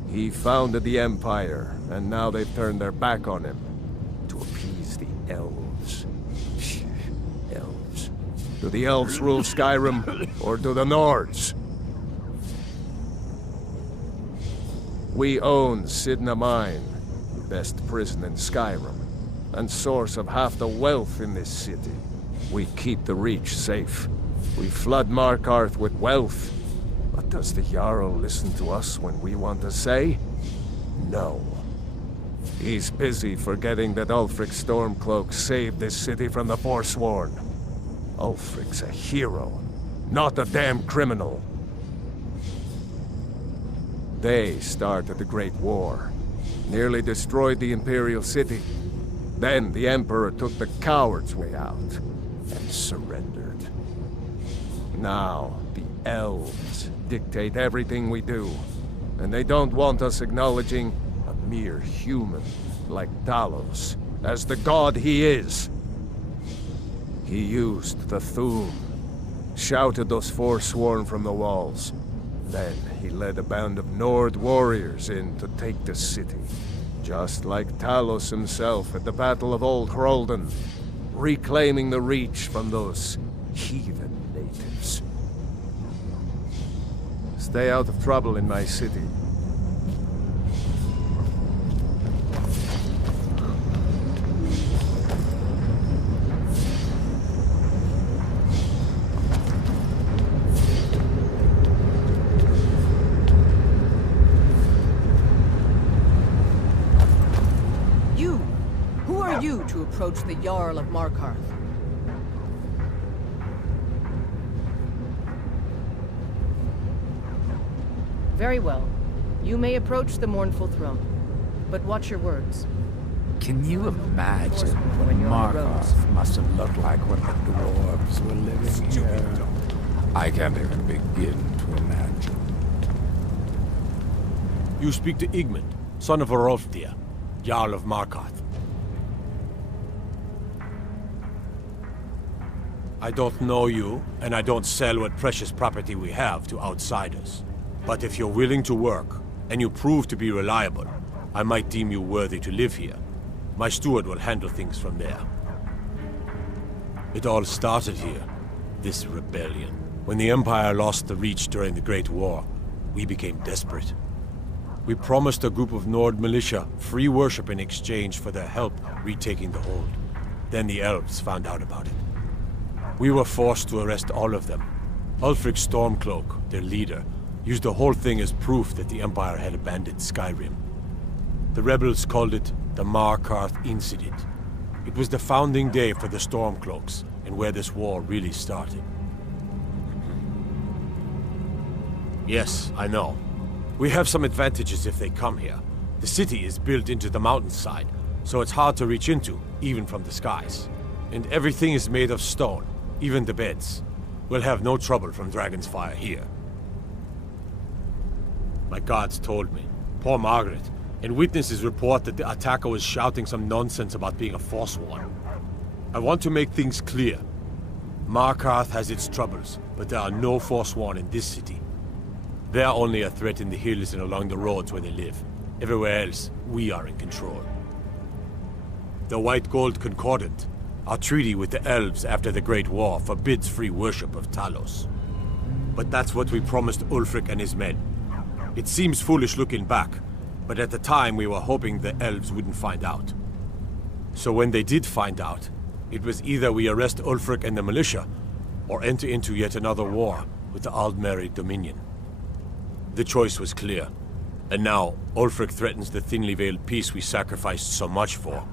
He founded the Empire, and now they've turned their back on him to appease the elves. Elves. Do the elves rule Skyrim, or do the Nords? We own Sidna Mine, best prison in Skyrim, and source of half the wealth in this city. We keep the Reach safe. We flood Markarth with wealth. But does the Jarl listen to us when we want to say? No. He's busy forgetting that Ulfric Stormcloak saved this city from the Forsworn. Ulfric's a hero, not a damn criminal. They started the Great War. Nearly destroyed the Imperial city. Then the Emperor took the coward's way out and surrendered. Now, the elves dictate everything we do, and they don't want us acknowledging a mere human like Talos as the god he is. He used the Thu'um, shouted those Forsworn from the walls. Then he led a band of Nord warriors in to take the city. Just like Talos himself at the Battle of Old Hroldan, reclaiming the Reach from those heathen natives. Stay out of trouble in my city. To approach the Jarl of Markarth. Very well. You may approach the mournful throne, but watch your words. Can you imagine what Markarth must have looked like when the dwarves were living here? I can't even begin to imagine. You speak to Igmund, son of Arolfdir, Jarl of Markarth. I don't know you, and I don't sell what precious property we have to outsiders. But if you're willing to work, and you prove to be reliable, I might deem you worthy to live here. My steward will handle things from there. It all started here, this rebellion. When the Empire lost the Reach during the Great War, we became desperate. We promised a group of Nord militia free worship in exchange for their help retaking the hold. Then the elves found out about it. We were forced to arrest all of them. Ulfric Stormcloak, their leader, used the whole thing as proof that the Empire had abandoned Skyrim. The rebels called it the Markarth Incident. It was the founding day for the Stormcloaks, and where this war really started. Yes, I know. We have some advantages if they come here, The city is built into the mountainside, so it's hard to reach into, even from the skies. And everything is made of stone, even the beds. We'll have no trouble from Dragon's Fire here. My guards told me. Poor Margaret. And witnesses report that the attacker was shouting some nonsense about being a Forsworn. I want to make things clear. Markarth has its troubles, but there are no Forsworn in this city. They are only a threat in the hills and along the roads where they live. Everywhere else, we are in control. The White Gold Concordant, our treaty with the elves after the Great War, forbids free worship of Talos. But that's what we promised Ulfric and his men. It seems foolish looking back, but at the time we were hoping the elves wouldn't find out. So when they did find out, it was either we arrest Ulfric and the militia, or enter into yet another war with the Aldmeri Dominion. The choice was clear, and now Ulfric threatens the thinly veiled peace we sacrificed so much for.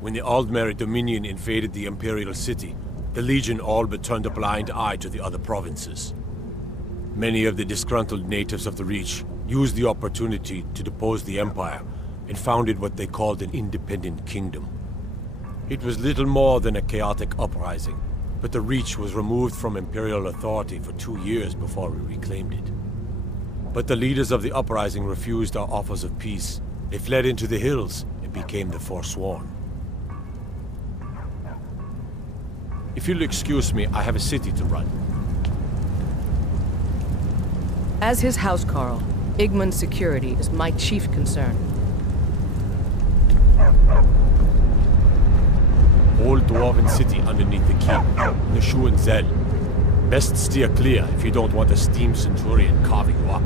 When the Aldmeri Dominion invaded the Imperial City, the Legion all but turned a blind eye to the other provinces. Many of the disgruntled natives of the Reach used the opportunity to depose the Empire and founded what they called an independent kingdom. It was little more than a chaotic uprising, but the Reach was removed from Imperial authority for 2 years before we reclaimed it. But the leaders of the uprising refused our offers of peace. They fled into the hills and became the Forsworn. If you'll excuse me, I have a city to run. As his housecarl, Igmund's security is my chief concern. Old dwarven city underneath the keep, Nashu and Zell. Best steer clear if you don't want a steam centurion carving you up.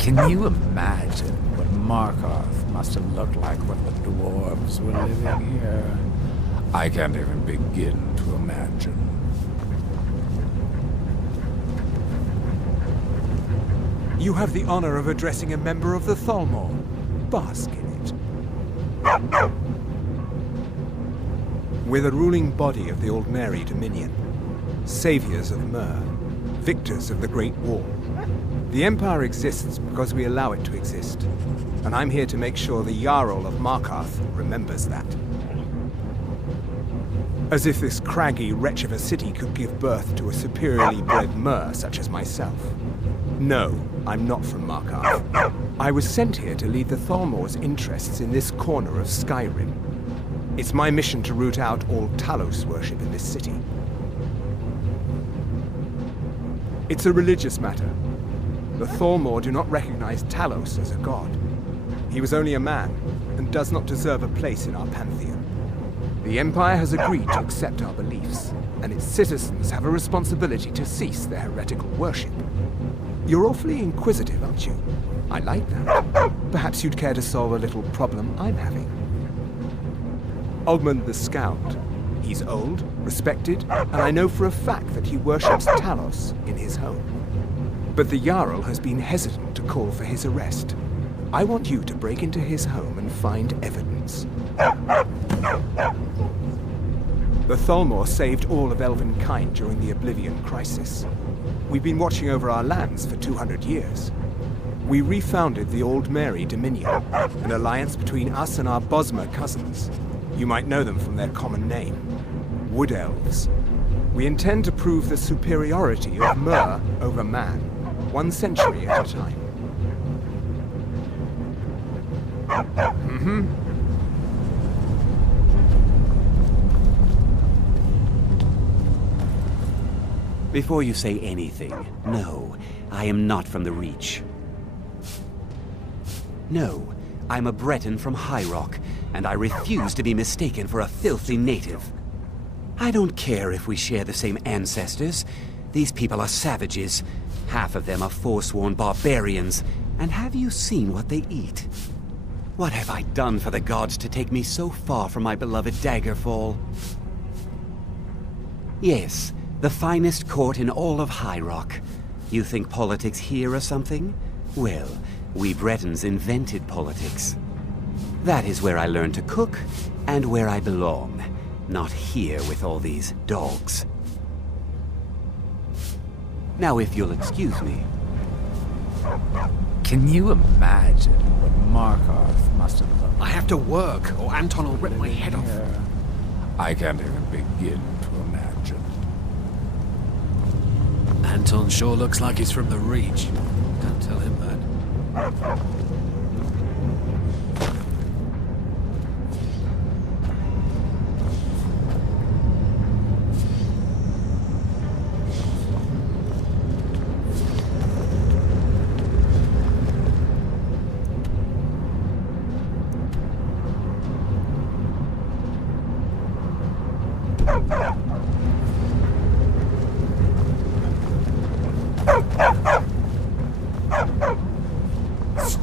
Can you imagine what Markarth must have looked like when the dwarves were living here? I can't even begin to imagine. You have the honor of addressing a member of the Thalmor. Bask in it. We're the ruling body of the Aldmeri Dominion. Saviors of Myr. Victors of the Great War. The Empire exists because we allow it to exist. And I'm here to make sure the Jarl of Markarth remembers that. As if this craggy wretch of a city could give birth to a superiorly bred Myr such as myself. No, I'm not from Markarth. I was sent here to lead the Thalmor's interests in this corner of Skyrim. It's my mission to root out all Talos worship in this city. It's a religious matter. The Thalmor do not recognize Talos as a god. He was only a man, and does not deserve a place in our pantheon. The Empire has agreed to accept our beliefs, and its citizens have a responsibility to cease their heretical worship. You're awfully inquisitive, aren't you? I like that. Perhaps you'd care to solve a little problem I'm having. Ogmund the Scout. He's old, respected, and I know for a fact that he worships Talos in his home. But the Jarl has been hesitant to call for his arrest. I want you to break into his home and find evidence. The Thalmor saved all of Elvenkind during the Oblivion Crisis. We've been watching over our lands for 200 years. We refounded the Aldmeri Dominion, an alliance between us and our Bosmer cousins. You might know them from their common name, Wood Elves. We intend to prove the superiority of Myr over man, 1 century at a time. Before you say anything, no, I am not from the Reach. No, I'm a Breton from High Rock, and I refuse to be mistaken for a filthy native. I don't care if we share the same ancestors. These people are savages. Half of them are forsworn barbarians. And have you seen what they eat? What have I done for the gods to take me so far from my beloved Daggerfall? Yes, the finest court in all of High Rock. You think politics here or something? Well, we Bretons invented politics. That is where I learned to cook, and where I belong. Not here with all these dogs. Now, if you'll excuse me. Can you imagine what Markarth must have looked like? I have to work, or Anton will rip my head off. I can't even begin to imagine. Anton sure looks like he's from the Reach. Don't tell him that.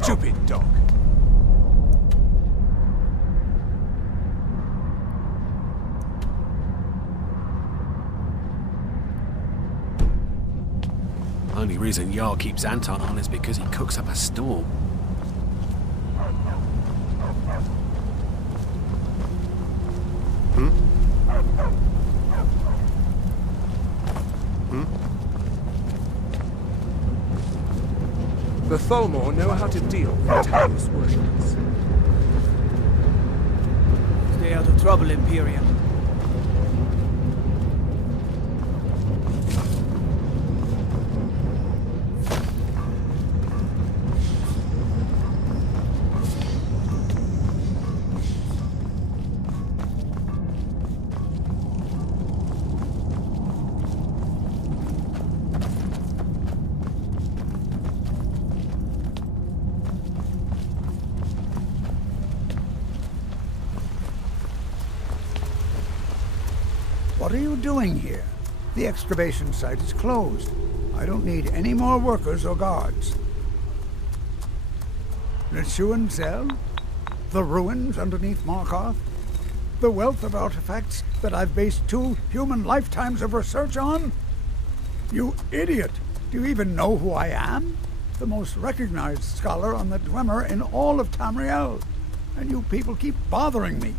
Stupid dog. Only reason Jarl keeps Anton on is because he cooks up a storm. The Tholmor know how to deal with Talos worshippers. Stay out of trouble, Imperium. What are you doing here? The excavation site is closed. I don't need any more workers or guards. Neshuan Zell? The ruins underneath Markarth? The wealth of artifacts that I've based 2 human lifetimes of research on? You idiot! Do you even know who I am? The most recognized scholar on the Dwemer in all of Tamriel. And you people keep bothering me.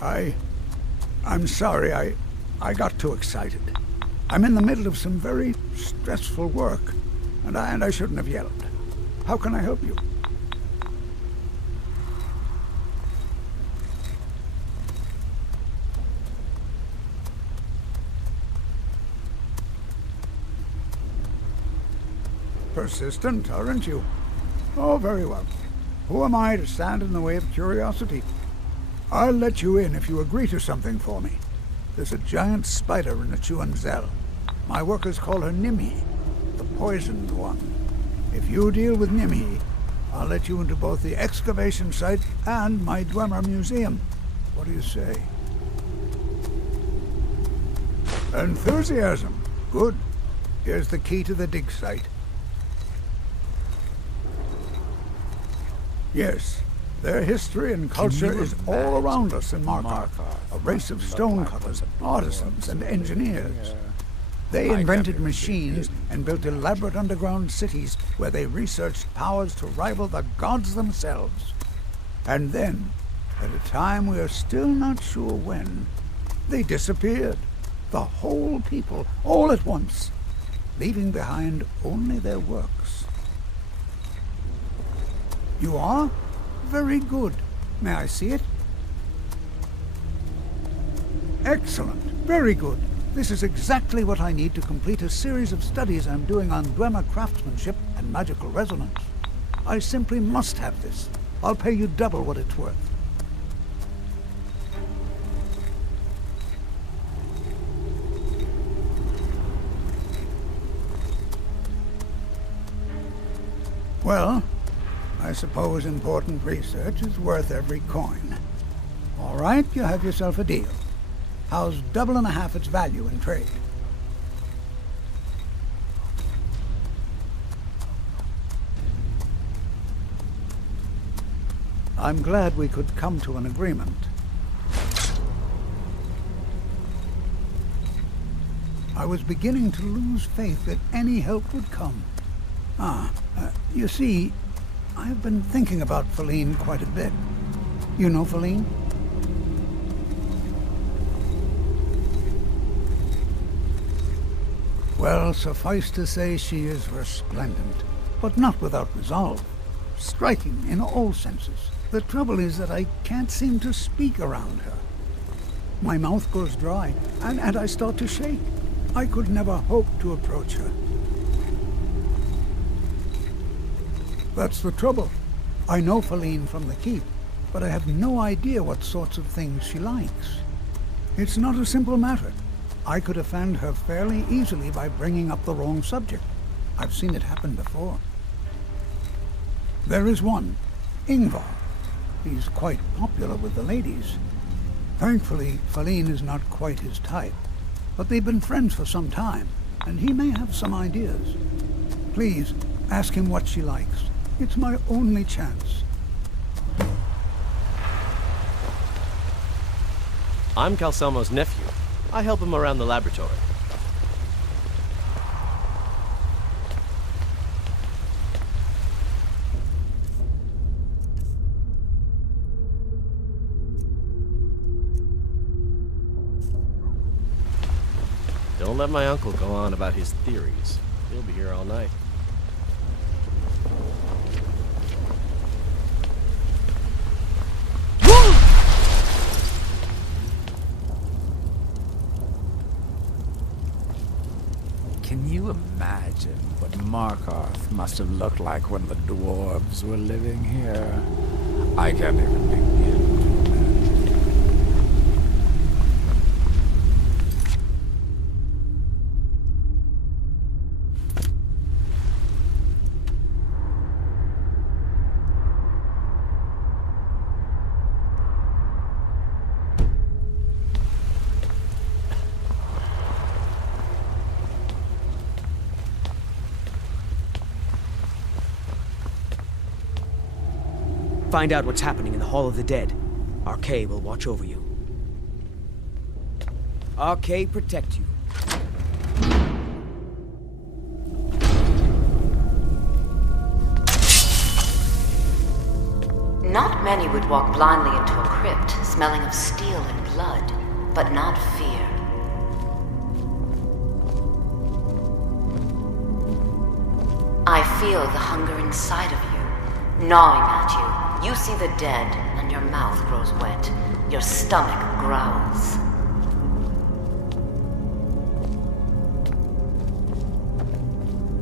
I'm sorry, I got too excited. I'm in the middle of some very stressful work, and I shouldn't have yelled. How can I help you? Persistent, aren't you? Oh, very well. Who am I to stand in the way of curiosity? I'll let you in if you agree to something for me. There's a giant spider in the Neshuan Zell. My workers call her Nimhi, the poisoned one. If you deal with Nimhi, I'll let you into both the excavation site and my Dwemer museum. What do you say? Enthusiasm. Good. Here's the key to the dig site. Yes. Their history and culture is all around us in Markarth, a race of stonecutters, artisans, and engineers. They invented machines and built elaborate underground cities where they researched powers to rival the gods themselves. And then, at a time we are still not sure when, they disappeared. The whole people, all at once, leaving behind only their works. You are? Very good. May I see it? Excellent. Very good. This is exactly what I need to complete a series of studies I'm doing on Dwemer craftsmanship and magical resonance. I simply must have this. I'll pay you double what it's worth. Well, I suppose important research is worth every coin. All right, you have yourself a deal. How's double and a half its value in trade? I'm glad we could come to an agreement. I was beginning to lose faith that any help would come. You see, I've been thinking about Feline quite a bit. You know Feline? Well, suffice to say she is resplendent, but not without resolve. Striking in all senses. The trouble is that I can't seem to speak around her. My mouth goes dry, and I start to shake. I could never hope to approach her. That's the trouble. I know Feline from the keep, but I have no idea what sorts of things she likes. It's not a simple matter. I could offend her fairly easily by bringing up the wrong subject. I've seen it happen before. There is one, Ingvar. He's quite popular with the ladies. Thankfully, Feline is not quite his type, but they've been friends for some time, and he may have some ideas. Please, ask him what she likes. It's my only chance. I'm Calcelmo's nephew. I help him around the laboratory. Don't let my uncle go on about his theories. He'll be here all night. Can you imagine what Markarth must have looked like when the dwarves were living here? I can't even begin to imagine. Find out what's happening in the Hall of the Dead. RK will watch over you. RK protect you. Not many would walk blindly into a crypt, smelling of steel and blood, but not fear. I feel the hunger inside of you, gnawing at you. You see the dead, and your mouth grows wet. Your stomach growls.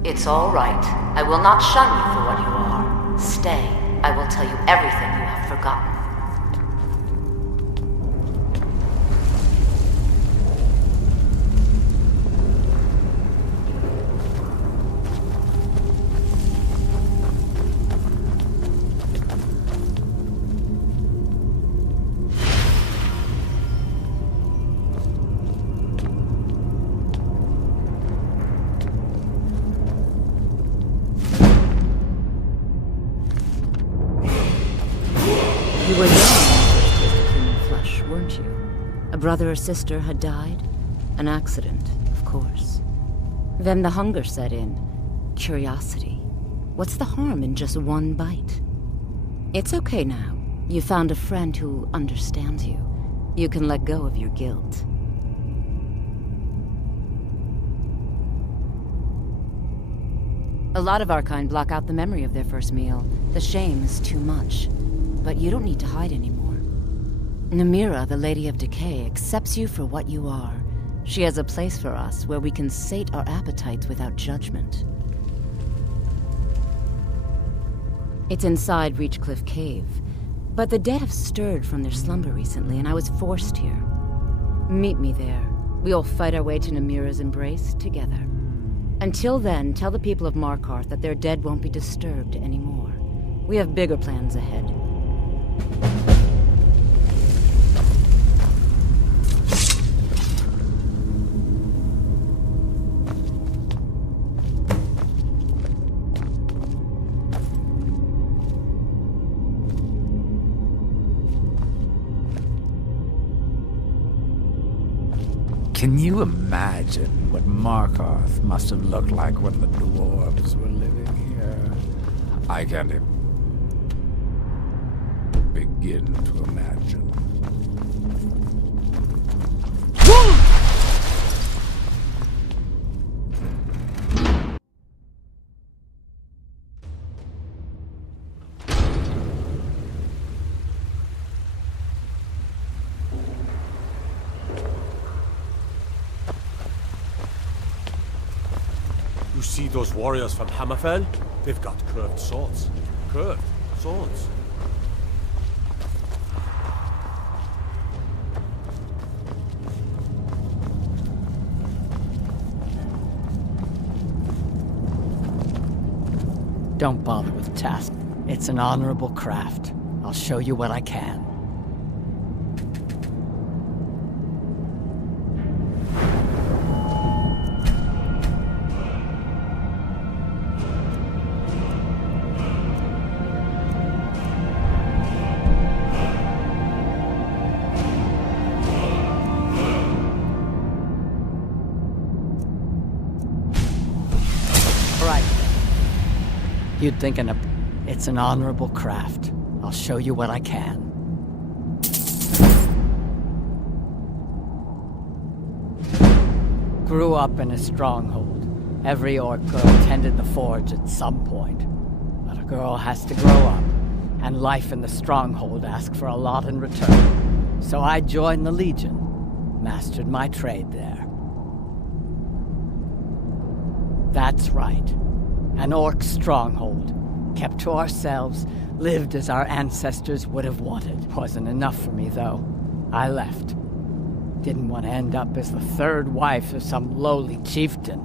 It's all right. I will not shun you for what you are. Stay. I will tell you everything you have forgotten. You were young, human flesh, weren't you? A brother or sister had died? An accident, of course. Then the hunger set in. Curiosity. What's the harm in just one bite? It's okay now. You found a friend who understands you. You can let go of your guilt. A lot of our kind block out the memory of their first meal. The shame is too much. But you don't need to hide anymore. Namira, the Lady of Decay, accepts you for what you are. She has a place for us where we can sate our appetites without judgment. It's inside Reachcliff Cave. But the dead have stirred from their slumber recently, and I was forced here. Meet me there. We'll fight our way to Namira's embrace together. Until then, tell the people of Markarth that their dead won't be disturbed anymore. We have bigger plans ahead. Can you imagine what Markarth must have looked like when the dwarves were living here? I can't even begin to imagine. see those warriors from Hammerfell? They've got curved swords. Curved swords. Don't bother with task. It's an honorable craft. I'll show you what I can. You'd think it's an honorable craft. I'll show you what I can. Grew up in a stronghold. Every orc girl tended the forge at some point. But a girl has to grow up, and life in the stronghold asks for a lot in return. So I joined the Legion, mastered my trade there. That's right. An orc stronghold. Kept to ourselves, lived as our ancestors would have wanted. Wasn't enough for me, though. I left. Didn't want to end up as the third wife of some lowly chieftain.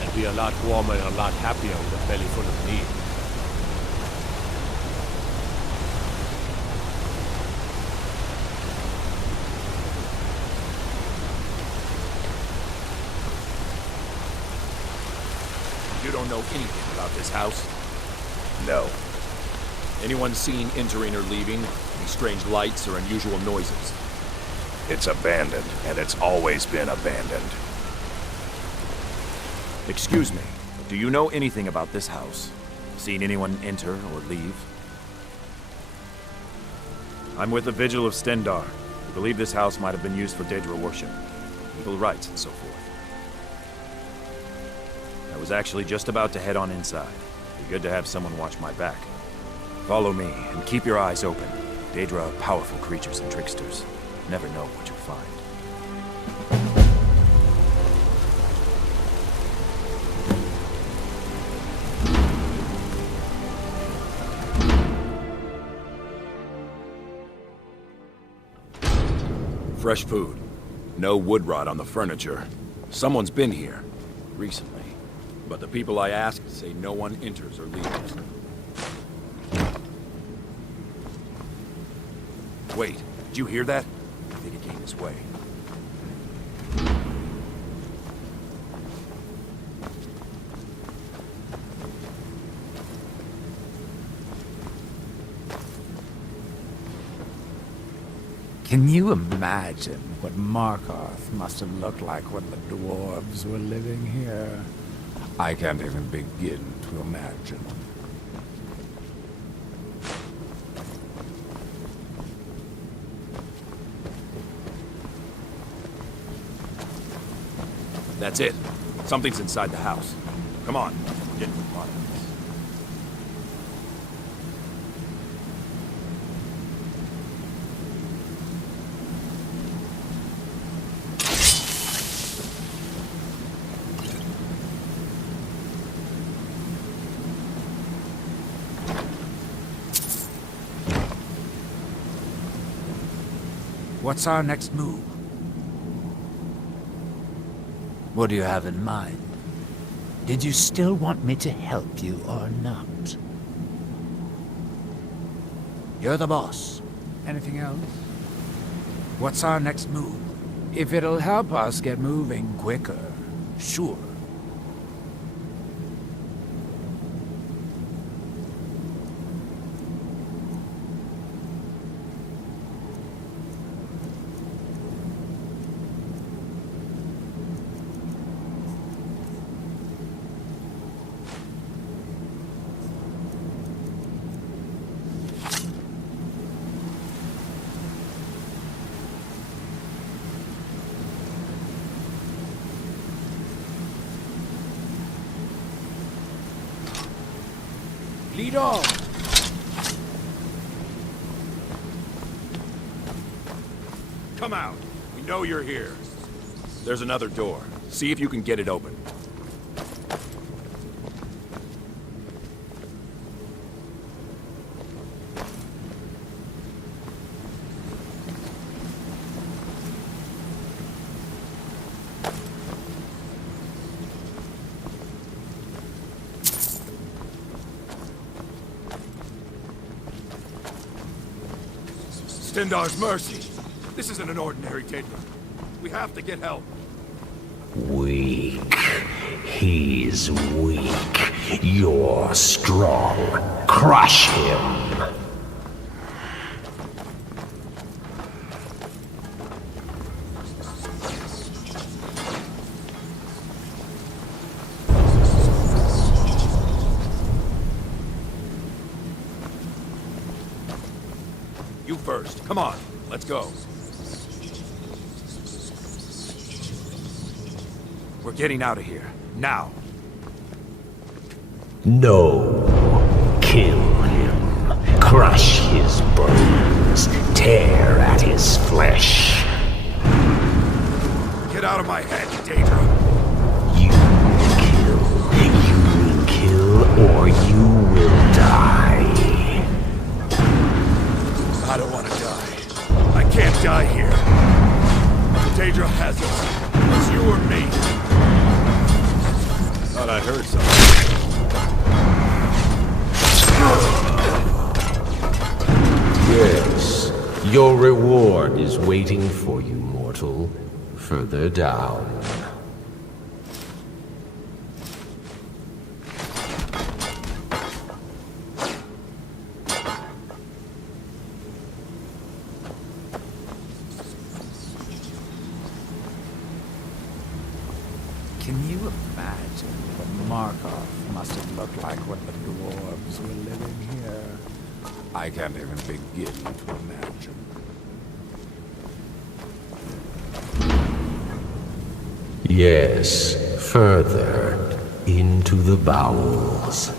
I'd be a lot warmer and a lot happier with a belly full of meat. You don't know anything about this house? No. Anyone seen entering or leaving? Any strange lights or unusual noises? It's abandoned, and it's always been abandoned. Excuse me, do you know anything about this house? Seen anyone enter or leave? I'm with the Vigil of Stendar. We believe this house might have been used for Daedra worship, legal rites and so forth. I was actually just about to head on inside. Be good to have someone watch my back. Follow me, and keep your eyes open. Daedra are powerful creatures and tricksters. Never know what you'll find. Fresh food. No wood rot on the furniture. Someone's been here. Recently. But the people I asked say no one enters or leaves. Wait, did you hear that? I think it came this way. Can you imagine what Markarth must have looked like when the dwarves were living here? I can't even begin to imagine. That's it. Something's inside the house. Come on, we're getting to the bottom of this. What's our next move? What do you have in mind? Did you still want me to help you or not? You're the boss. Anything else? What's our next move? If it'll help us get moving quicker, sure. Lead on! Come out. We know you're here. There's another door. See if you can get it open. Stendar's mercy. This isn't an ordinary Daedra. We have to get help. Weak. He's weak. You're strong. Crush him. You first. Come on. Let's go. We're getting out of here. Now. No. Kill him. Crush his bones. Tear at his flesh. Get out of my head, Daedra. You will kill, or you will die. I don't want to die. I can't die here. Daedra has us. It's you or me. Thought I heard something. Yes, your reward is waiting for you, mortal. Further down. Can you imagine what Markov must have looked like when the dwarves were living here? I can't even begin to imagine. Yes, further into the bowels.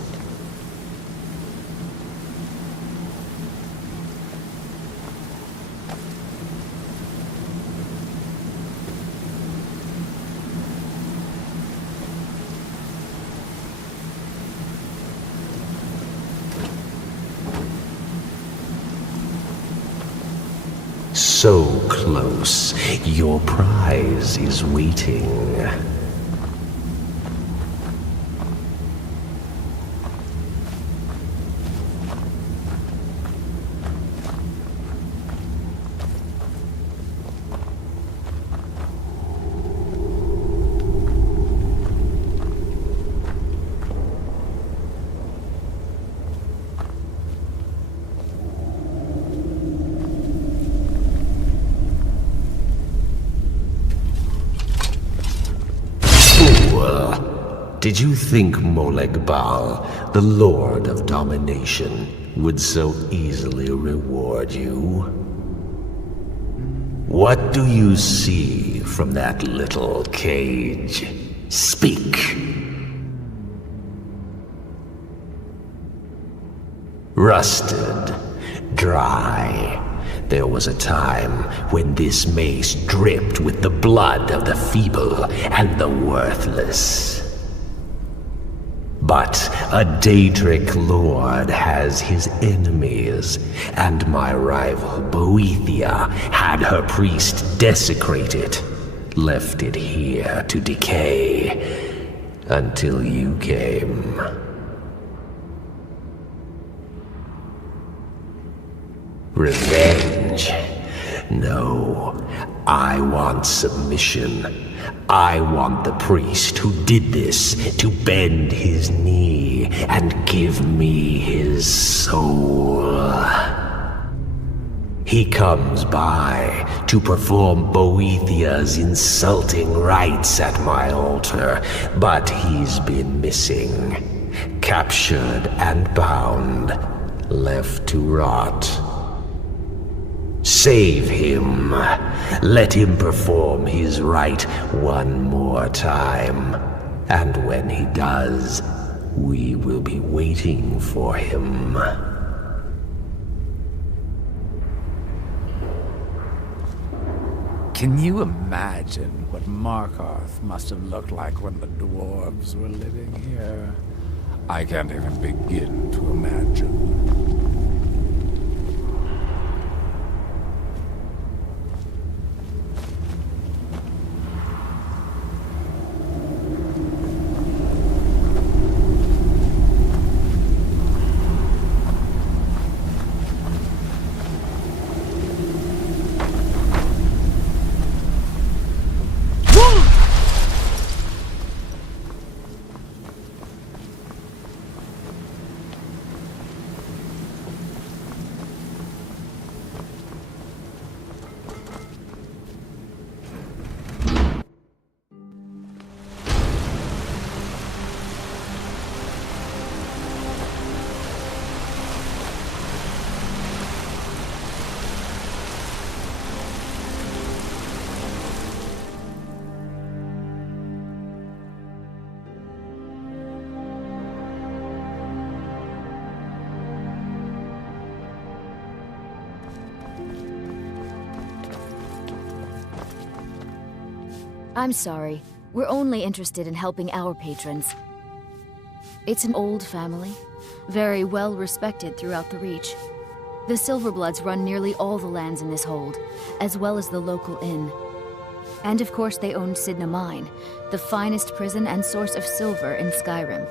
So close, your prize is waiting. Did you think Moleg Bal, the Lord of Domination, would so easily reward you? What do you see from that little cage? Speak! Rusted, dry. There was a time when this mace dripped with the blood of the feeble and the worthless. But a Daedric lord has his enemies, and my rival Boethia had her priest desecrated, left it here to decay, until you came. Revenge? No, I want submission. I want the priest who did this to bend his knee and give me his soul. He comes by to perform Boethia's insulting rites at my altar, but he's been missing. Captured and bound, left to rot. Save him. Let him perform his rite one more time. And when he does, We will be waiting for him. Can you imagine what Markarth must have looked like when the dwarves were living here? I can't even begin to imagine. I'm sorry. We're only interested in helping our patrons. It's an old family, very well respected throughout the Reach. The Silverbloods run nearly all the lands in this hold, as well as the local inn. And of course they own Sidna Mine, the finest prison and source of silver in Skyrim.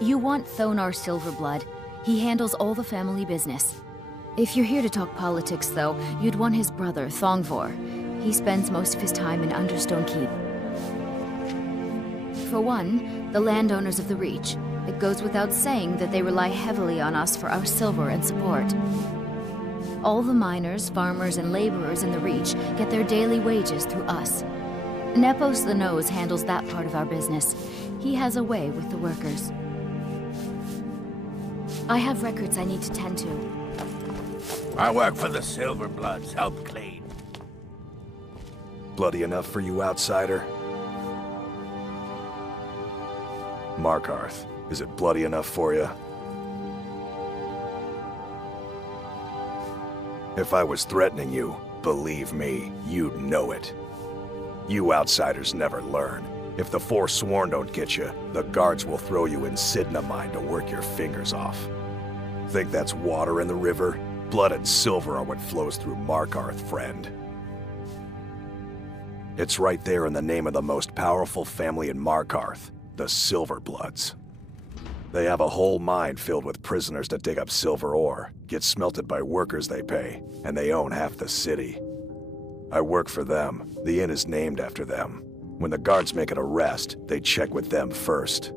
You want Thonar Silverblood. He handles all the family business. If you're here to talk politics, though, you'd want his brother, Thongvor. He spends most of his time in Understone Keep. For one, the landowners of the Reach. It goes without saying that they rely heavily on us for our silver and support. All the miners, farmers, and laborers in the Reach get their daily wages through us. Nepos the Nose handles that part of our business. He has a way with the workers. I have records I need to tend to. I work for the Silverbloods, help clean. Bloody enough for you, outsider? Markarth, is it bloody enough for you? If I was threatening you, believe me, you'd know it. You outsiders never learn. If the Forsworn don't get you, the guards will throw you in Sidna Mine to work your fingers off. Think that's water in the river? Blood and silver are what flows through Markarth, friend. It's right there in the name of the most powerful family in Markarth, the Silverbloods. They have a whole mine filled with prisoners that dig up silver ore, get smelted by workers they pay, and they own half the city. I work for them. The inn is named after them. When the guards make an arrest, they check with them first.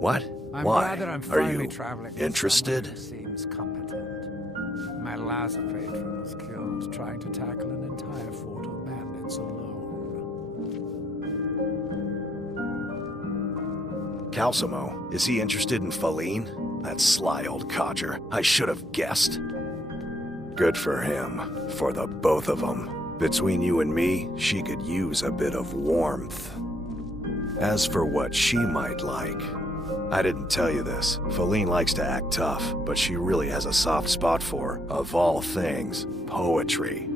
What? I'm Why? glad that I'm Are finally you traveling with interested? someone who seems competent. My last patron was killed trying to tackle an entire fort of bandits alone. Calcimo, is he interested in Faline? That sly old codger. I should have guessed. Good for him. For the both of them. Between you and me, she could use a bit of warmth. As for what she might like, I didn't tell you this. Faline likes to act tough, but she really has a soft spot for, of all things, poetry.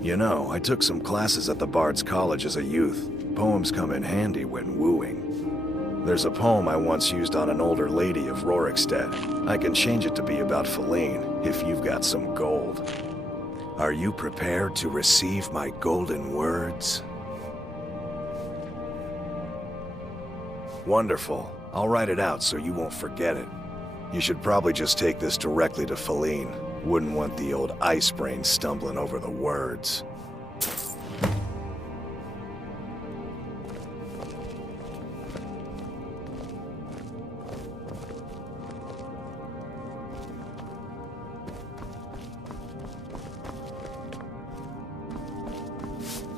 You know, I took some classes at the Bard's College as a youth. Poems come in handy when wooing. There's a poem I once used on an older lady of Rorikstead. I can change it to be about Faline, if you've got some gold. Are you prepared to receive my golden words? Wonderful. I'll write it out so you won't forget it. You should probably just take this directly to Faline. Wouldn't want the old ice brain stumbling over the words.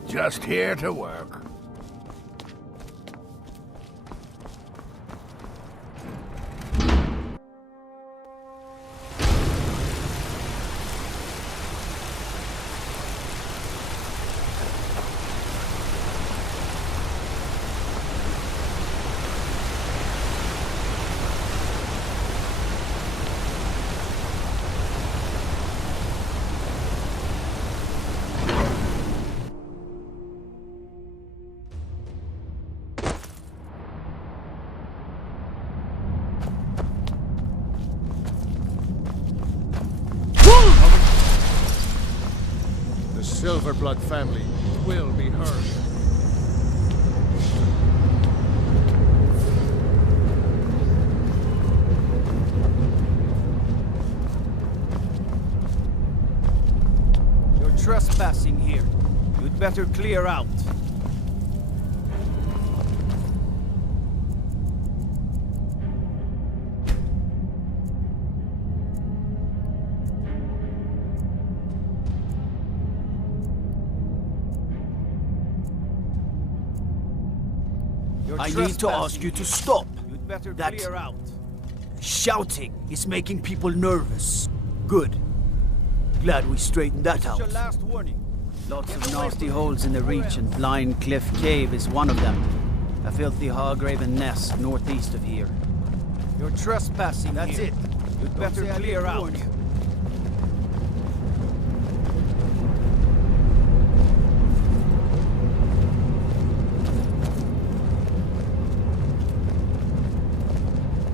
Just here to work. Silverblood family will be heard. You're trespassing here. You'd better clear out. I need to ask you to stop. You'd better clear out. Shouting is making people nervous. Good. Glad we straightened that out. Your last warning. Lots of nasty holes in the reach, and Blind Cliff Cave is one of them. A filthy hog-raven nest northeast of here. You're trespassing. That's it. You'd better clear out.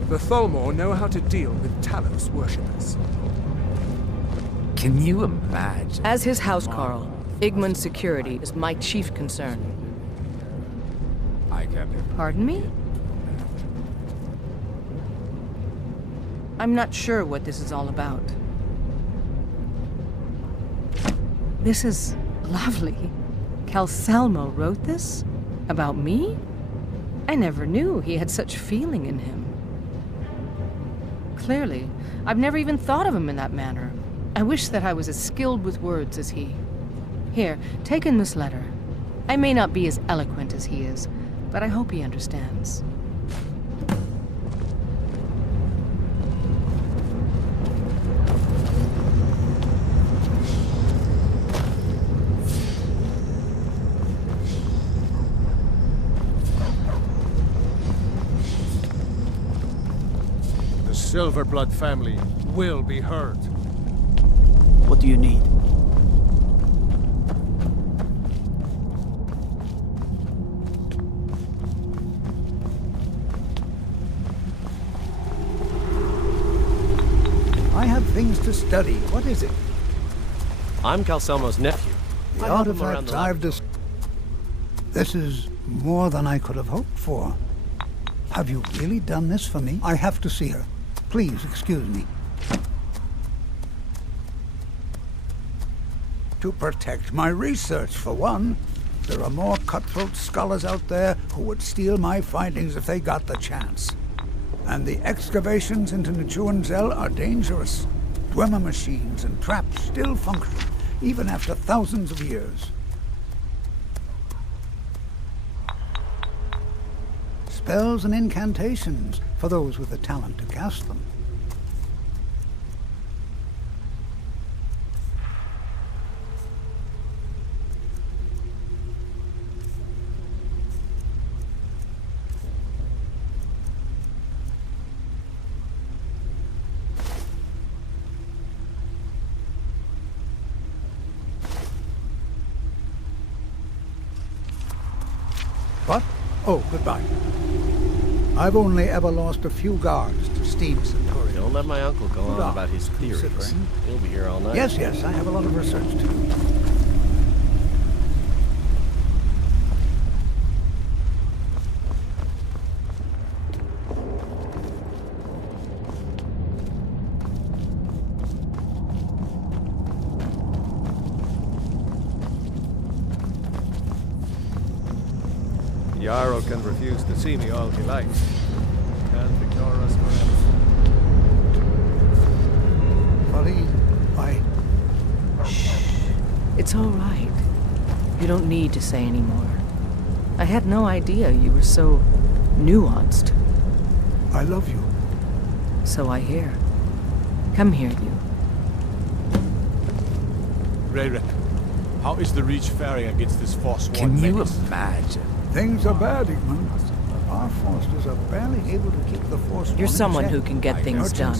The Tholmor know how to deal with Talos worshippers. Can you imagine? As his housecarl, Igman's security is my chief concern. I can't. Pardon me? I'm not sure what this is all about. This is lovely. Calsalmo wrote this? About me? I never knew he had such feeling in him. Clearly, I've never even thought of him in that manner. I wish that I was as skilled with words as he. Here, take in this letter. I may not be as eloquent as he is, but I hope he understands. The Silverblood family will be heard. What do you need? I have things to study. What is it? I'm Calselmo's nephew. The I help him around artifacts the I've This is more than I could have hoped for. Have you really done this for me? I have to see her. Please excuse me. To protect my research, for one. There are more cutthroat scholars out there who would steal my findings if they got the chance. And the excavations into Nichuan are dangerous. Dwemer machines and traps still function, even after thousands of years. Spells and incantations for those with the talent to cast them. What? Oh, goodbye. I've only ever lost a few guards to steam Centurions. Don't let my uncle go on about his theories. He'll be here all night. Yes, yes, I have a lot of research to do. Jarl can refuse to see me all he likes. Can't ignore us forever. Buddy, Shh. It's all right. You don't need to say any more. I had no idea you were so nuanced. I love you. So I hear. Come here, you. Rayret, how is the Reach faring against this Forsworn Can you menace? imagine? Things are bad, Igman. Our foresters are barely able to keep the force. You're someone who can get things done.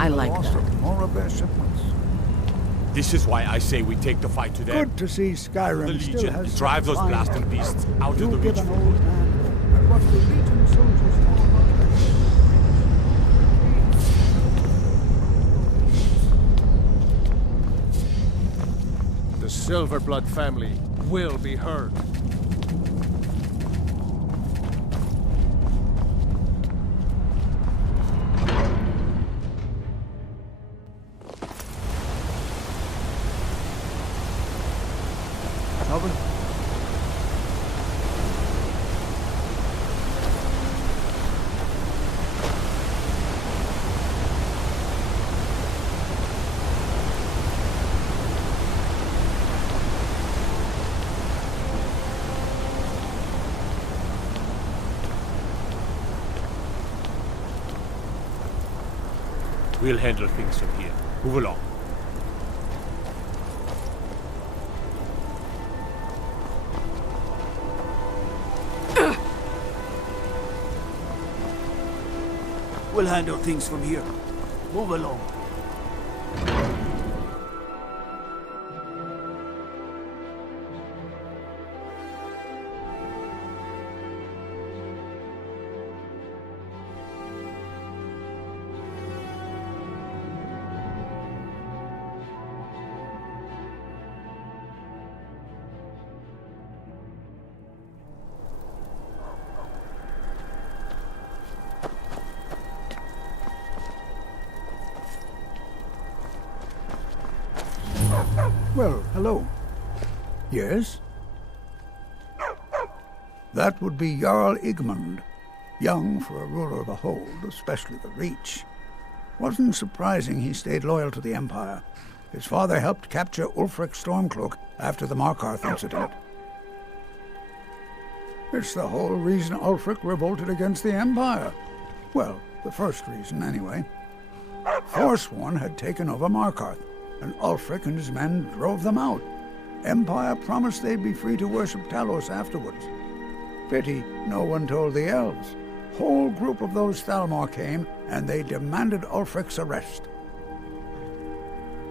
I like that. More of their shipments. This is why I say we take the fight to them. Good to see Skyrim The still Legion has drive those fine blasting weapons. beasts out of You the give Reach. an old man at what the Legion soldiers know about them. The The Silverblood family will be heard. Over. We'll handle things from here. Move along. We'll handle things from here. Move along. Well, hello. Yes? That would be Jarl Igmund. Young for a ruler of a hold, especially the Reach. Wasn't surprising he stayed loyal to the Empire. His father helped capture Ulfric Stormcloak after the Markarth incident. It's the whole reason Ulfric revolted against the Empire. Well, the first reason, anyway. Forsworn had taken over Markarth, and Ulfric and his men drove them out. Empire promised they'd be free to worship Talos afterwards. Pity no one told the elves. Whole group of those Thalmor came, and they demanded Ulfric's arrest.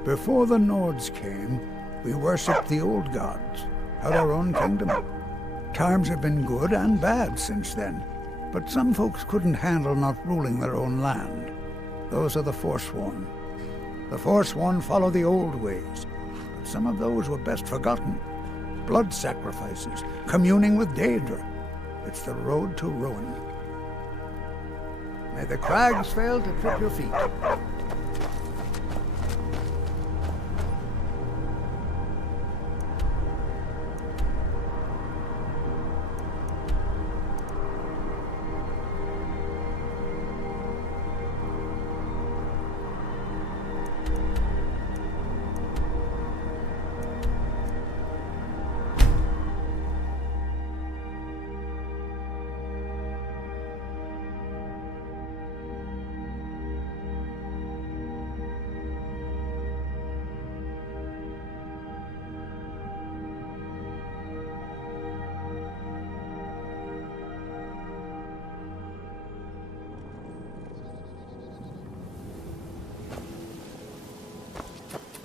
Before the Nords came, we worshipped the old gods, had our own kingdom. Times have been good and bad since then, but some folks couldn't handle not ruling their own land. Those are the Forsworn. The Forsworn follow the old ways, but some of those were best forgotten. Blood sacrifices, communing with Daedra. It's the road to ruin. May the crags fail to trip your feet.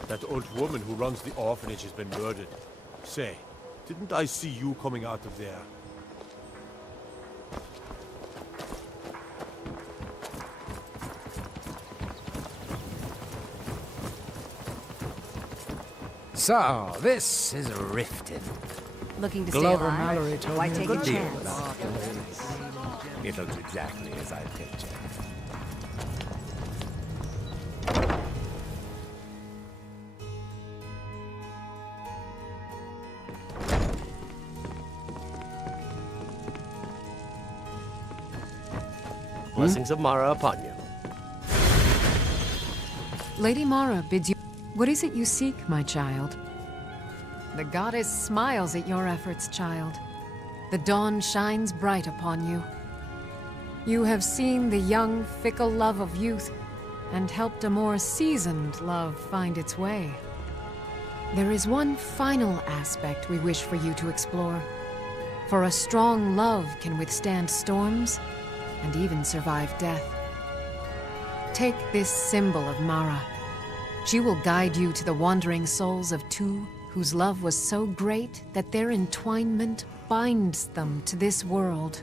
That old woman who runs the orphanage has been murdered. Say, didn't I see you coming out of there? So, this is Riften. Looking to stay Glover alive? Mallory told Why me a take good a deal chance? about the place. It looks exactly as I pictured. Blessings of Mara upon you. Lady Mara bids you... What is it you seek, my child? The goddess smiles at your efforts, child. The dawn shines bright upon you. You have seen the young, fickle love of youth, and helped a more seasoned love find its way. There is one final aspect we wish for you to explore. For a strong love can withstand storms, and even survive death. Take this symbol of Mara. She will guide you to the wandering souls of two whose love was so great that their entwinement binds them to this world.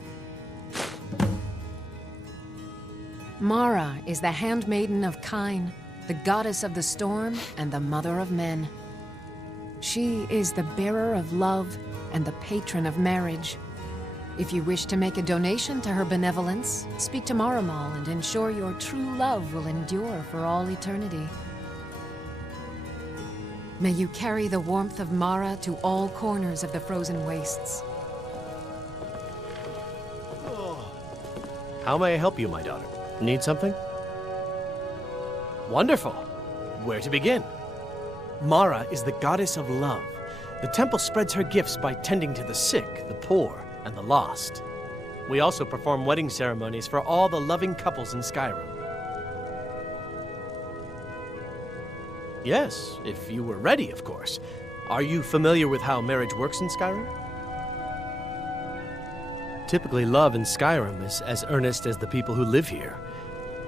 Mara is the handmaiden of Kine, the goddess of the storm and the mother of men. She is the bearer of love and the patron of marriage. If you wish to make a donation to her benevolence, speak to Marimal and ensure your true love will endure for all eternity. May you carry the warmth of Mara to all corners of the frozen wastes. How may I help you, my daughter? Need something? Wonderful. Where to begin? Mara is the goddess of love. The temple spreads her gifts by tending to the sick, the poor, and the lost. We also perform wedding ceremonies for all the loving couples in Skyrim. Yes, if you were ready, of course. Are you familiar with how marriage works in Skyrim? Typically, love in Skyrim is as earnest as the people who live here.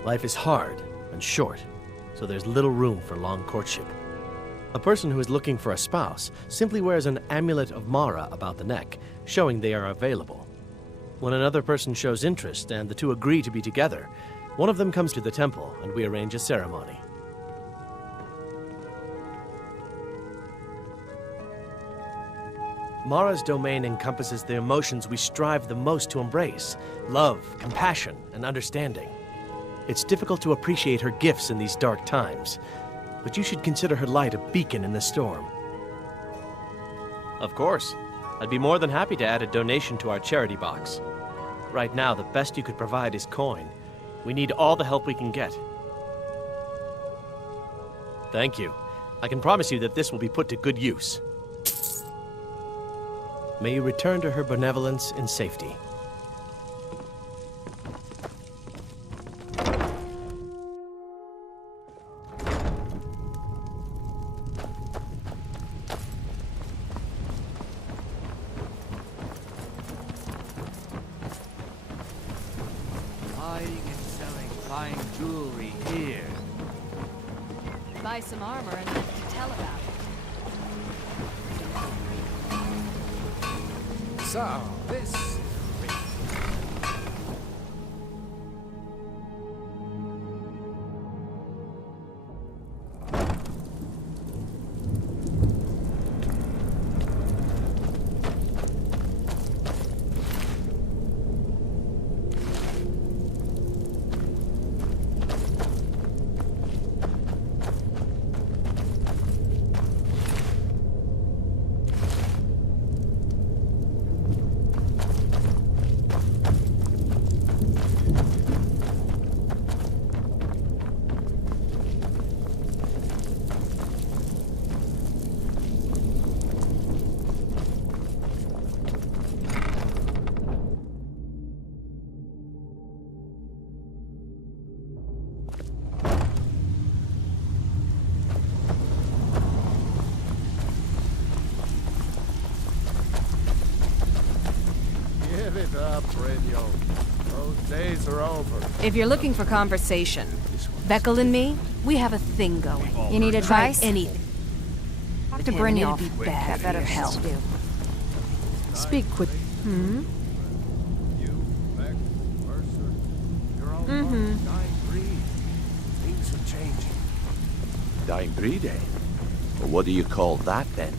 Life is hard and short, so there's little room for long courtship. A person who is looking for a spouse simply wears an amulet of Mara about the neck, showing they are available. When another person shows interest and the two agree to be together, one of them comes to the temple and we arrange a ceremony. Mara's domain encompasses the emotions we strive the most to embrace: love, compassion, and understanding. It's difficult to appreciate her gifts in these dark times, but you should consider her light a beacon in the storm. Of course. I'd be more than happy to add a donation to our charity box. Right now, the best you could provide is coin. We need all the help we can get. Thank you. I can promise you that this will be put to good use. May you return to her benevolence in safety. Buying and selling fine jewelry here. Buy some armor and live to tell about it. So, this is Give it up, Brynjo. Those days are over. If you're looking for conversation, Beckel and me, we have a thing going. You need advice? Try anything. Talk to Brynjolf. That better help. Speak quick. Hmm? Mm-hmm. Things are changing. Dying breed, eh? Well, what do you call that, then?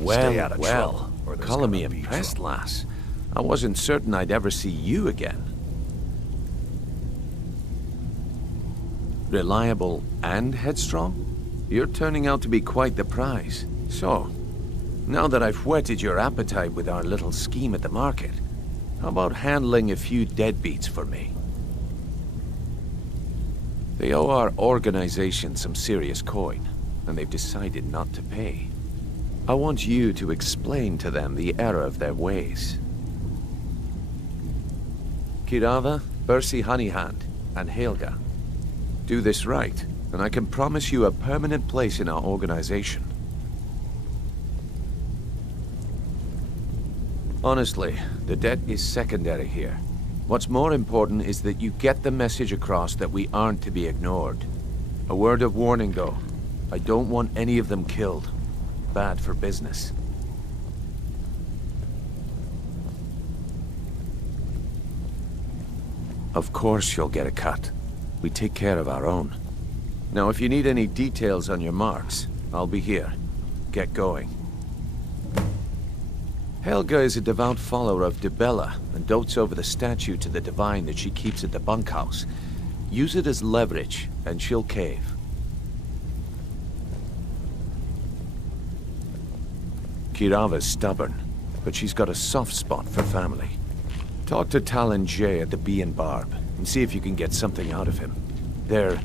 Stay out of trouble, or there's Color me gonna be impressed, trouble. lass. I wasn't certain I'd ever see you again. Reliable and headstrong? You're turning out to be quite the prize. So, now that I've whetted your appetite with our little scheme at the market, how about handling a few deadbeats for me? They owe our organization some serious coin, and they've decided not to pay. I want you to explain to them the error of their ways. Kirava, Bersi Honeyhand, and Helga. Do this right, and I can promise you a permanent place in our organization. Honestly, the debt is secondary here. What's more important is that you get the message across that we aren't to be ignored. A word of warning, though. I don't want any of them killed. Bad for business. Of course you'll get a cut. We take care of our own. Now, if you need any details on your marks, I'll be here. get going. Helga is a devout follower of Dibella and dotes over the statue to the divine that she keeps at the bunkhouse. Use it as leverage, and she'll cave. Kirava's stubborn, but she's got a soft spot for family. Talk to Talon Jay at the Bee and Barb, and see if you can get something out of him. They're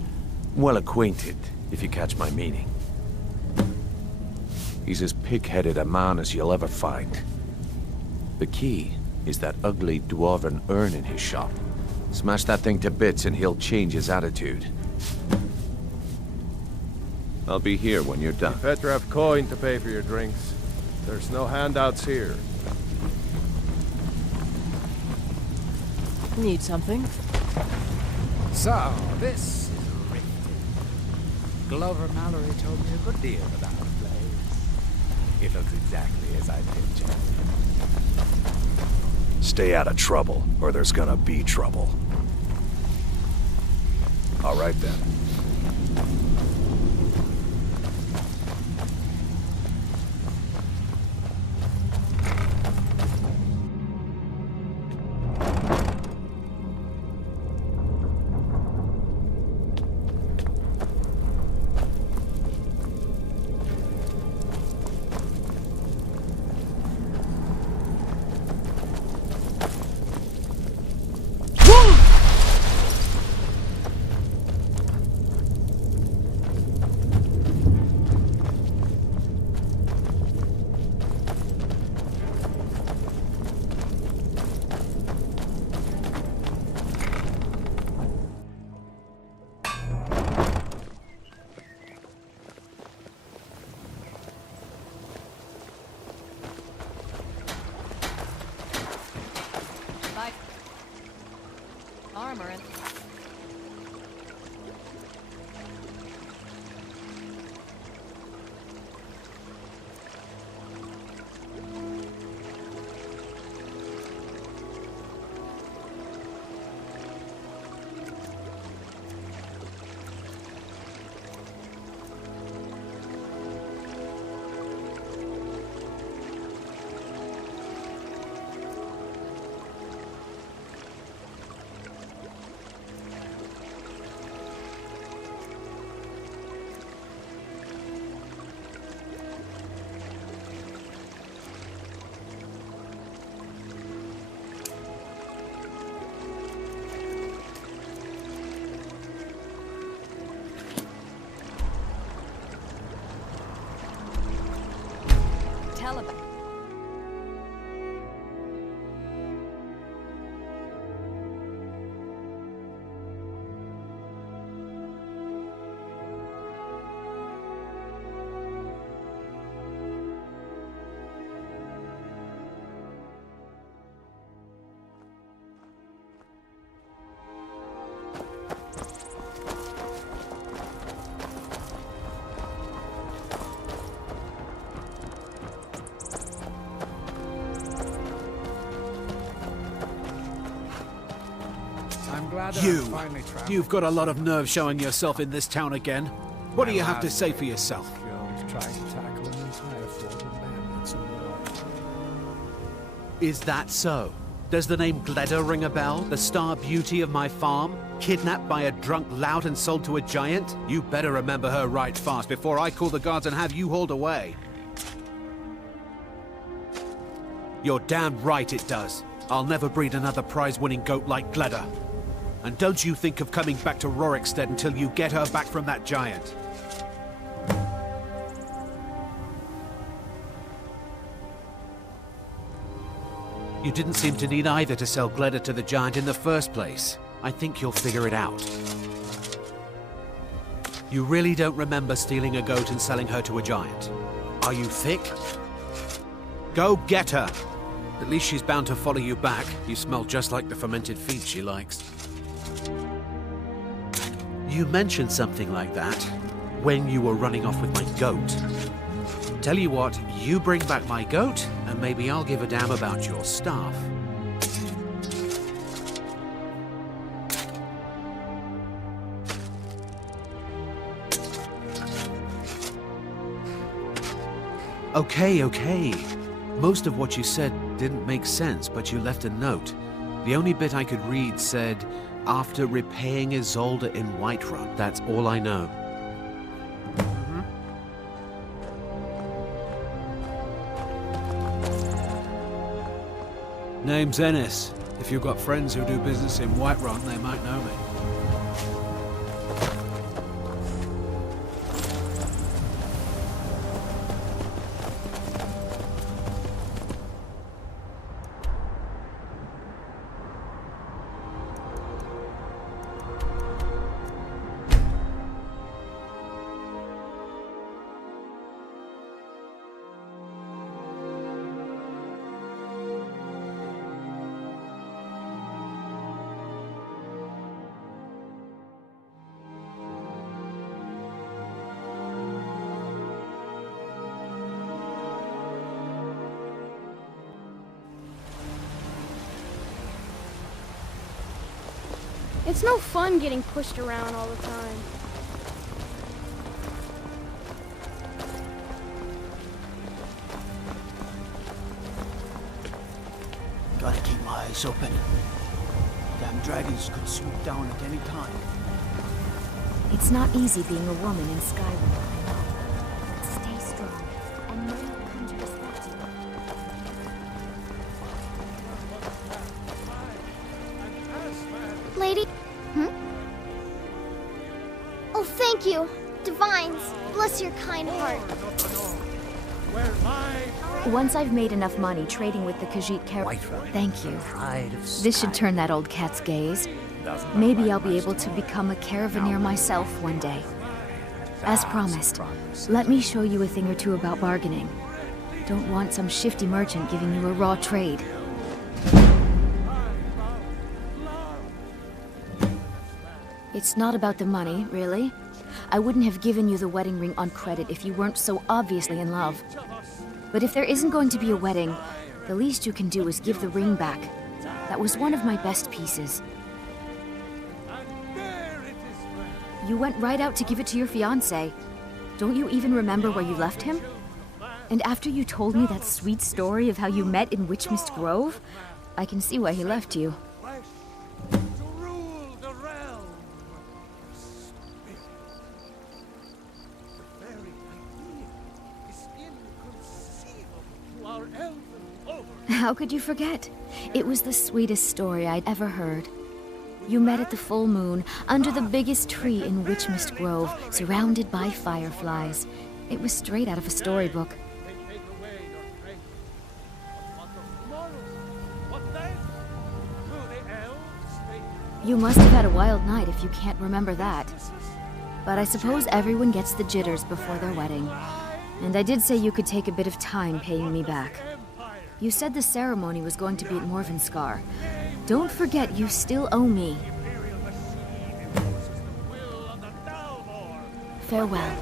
well acquainted, if you catch my meaning. He's as pig-headed a man as you'll ever find. The key is that ugly dwarven urn in his shop. Smash that thing to bits and he'll change his attitude. I'll be here when you're done. You better have coin to pay for your drinks. There's no handouts here. Need something? So, this is Riften. Glover Mallory told me a good deal about the place. It looks exactly as I pictured. Stay out of trouble, or there's gonna be trouble. All right then. Armor and... Tell about. You've got a lot of nerve showing yourself in this town again. What do you have to say for yourself? Is that so? Does the name Gleda ring a bell? The star beauty of my farm? Kidnapped by a drunk lout and sold to a giant? You better remember her right fast before I call the guards and have you hauled away. You're damn right it does. I'll never breed another prize-winning goat like Gleda. And don't you think of coming back to Rorikstead until you get her back from that giant. You didn't seem to need either to sell Gleda to the giant in the first place. I think you'll figure it out. You really don't remember stealing a goat and selling her to a giant. Are you thick? Go get her! At least she's bound to follow you back. You smell just like the fermented feed she likes. You mentioned something like that when you were running off with my goat. Tell you what, you bring back my goat, and maybe I'll give a damn about your staff. Okay. Most of what you said didn't make sense, but you left a note. The only bit I could read said, after repaying Isolde in Whiterun. That's all I know. Name's Ennis. If you've got friends who do business in Whiterun, they might know me. It's no fun getting pushed around all the time. Gotta keep my eyes open. Damn dragons could swoop down at any time. It's not easy being a woman in Skyrim, I know. But stay strong, and men will come to respect you. Lady? Oh, thank you. Divines, bless your kind heart. Once I've made enough money trading with the Khajiit Thank you. This should turn that old cat's gaze. Maybe I'll be able to become a caravaneer myself one day. As promised, let me show you a thing or two about bargaining. Don't want some shifty merchant giving you a raw trade. It's not about the money, really. I wouldn't have given you the wedding ring on credit if you weren't so obviously in love. But if there isn't going to be a wedding, the least you can do is give the ring back. That was one of my best pieces. You went right out to give it to your fiancé. Don't you even remember where you left him? And after you told me that sweet story of how you met in Witchmist Grove, I can see why he left you. How could you forget? It was the sweetest story I'd ever heard. You met at the full moon, under the biggest tree in Witchmist Grove, surrounded by fireflies. It was straight out of a storybook. You must have had a wild night if you can't remember that. But I suppose everyone gets the jitters before their wedding. And I did say you could take a bit of time paying me back. You said the ceremony was going to be at Morvenskar. Don't forget you still owe me. Farewell.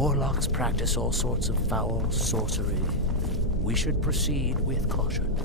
warlocks practice all sorts of foul sorcery. We should proceed with caution.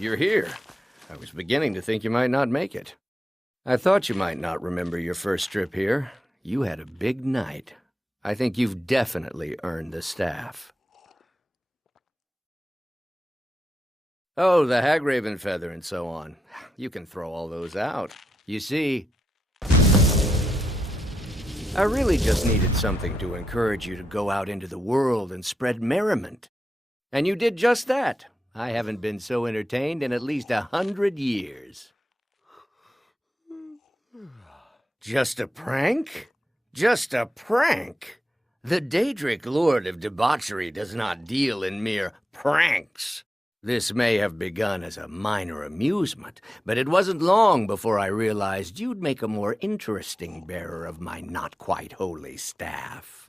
You're here. I was beginning to think you might not make it. I thought you might not remember your first trip here. You had a big night. I think you've definitely earned the staff. Oh, the Hagraven feather and so on. You can throw all those out. You see, I really just needed something to encourage you to go out into the world and spread merriment. And you did just that. I haven't been so entertained in at least 100 years. Just a prank? Just a prank? The Daedric Lord of Debauchery does not deal in mere pranks. This may have begun as a minor amusement, but it wasn't long before I realized you'd make a more interesting bearer of my not-quite-holy staff.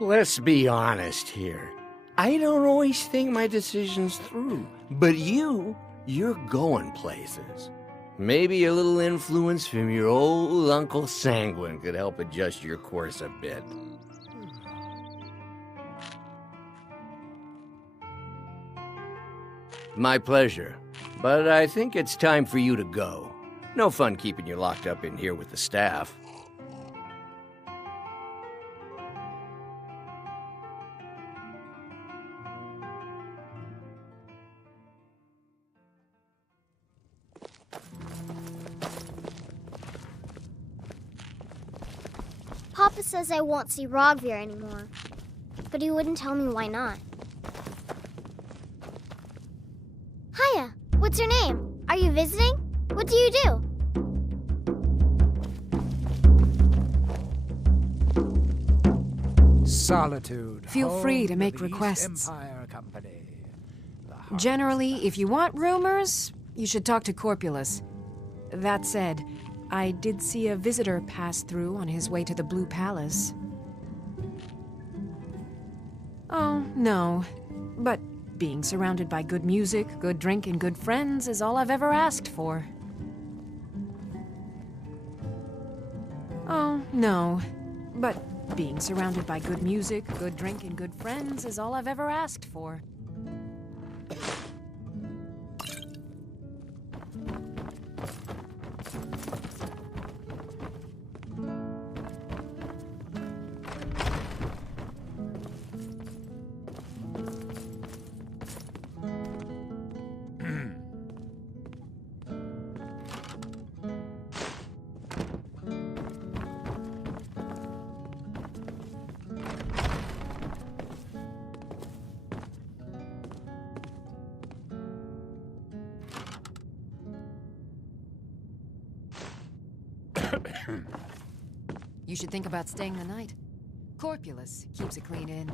Let's be honest here. I don't always think my decisions through, but you're going places. Maybe a little influence from your old Uncle Sanguine could help adjust your course a bit. My pleasure, but I think it's time for you to go. No fun keeping you locked up in here with the staff. Papa says I won't see Rogvir anymore, but he wouldn't tell me why not. Hiya, what's your name? Are you visiting? What do you do? Solitude. Feel free to make requests. Generally, if you want rumors, you should talk to Corpulus. That said, I did see a visitor pass through on his way to the Blue Palace. Oh, no. But being surrounded by good music, good drink, and good friends is all I've ever asked for. Oh, no. But being surrounded by good music, good drink, and good friends is all I've ever asked for. You should think about staying the night. Corpulus keeps a clean inn.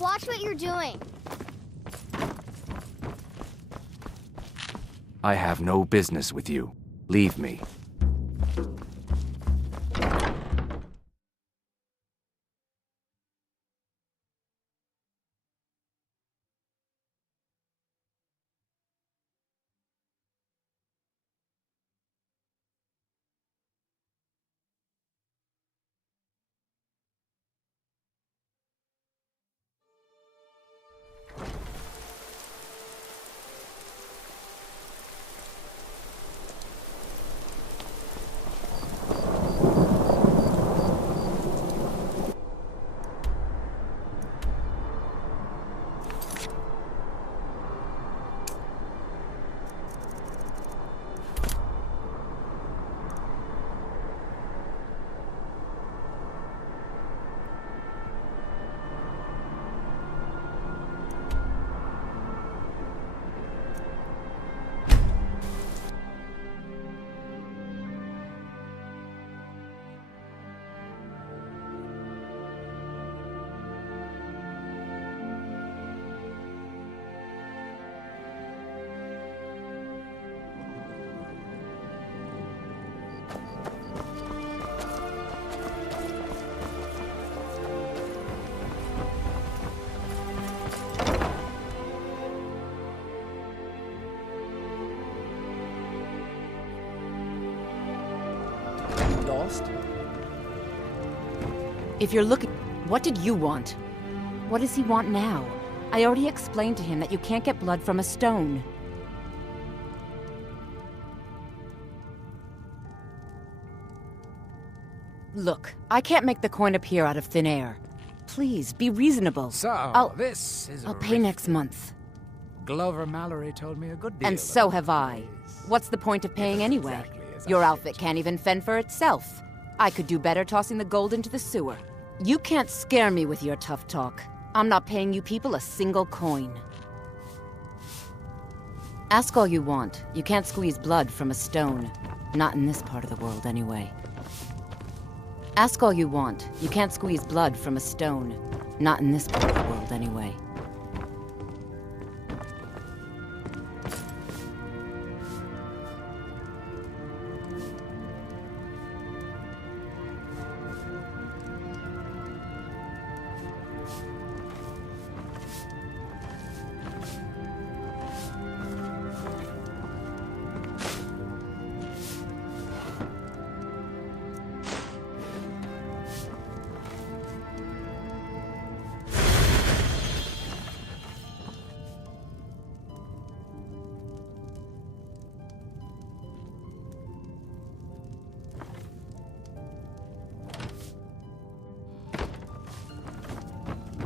Watch what you're doing. I have no business with you. Leave me. Lost? If you're looking... What did you want? What does he want now? I already explained to him that you can't get blood from a stone. Look, I can't make the coin appear out of thin air. Please, be reasonable. So, this is I'll pay next month. Glover Mallory told me a good deal. And so have I. What's the point of paying anyway? Your outfit can't even fend for itself. I could do better tossing the gold into the sewer. You can't scare me with your tough talk. I'm not paying you people a single coin. Ask all you want. You can't squeeze blood from a stone. Not in this part of the world, anyway. Ask all you want. You can't squeeze blood from a stone. Not in this part of the world, anyway.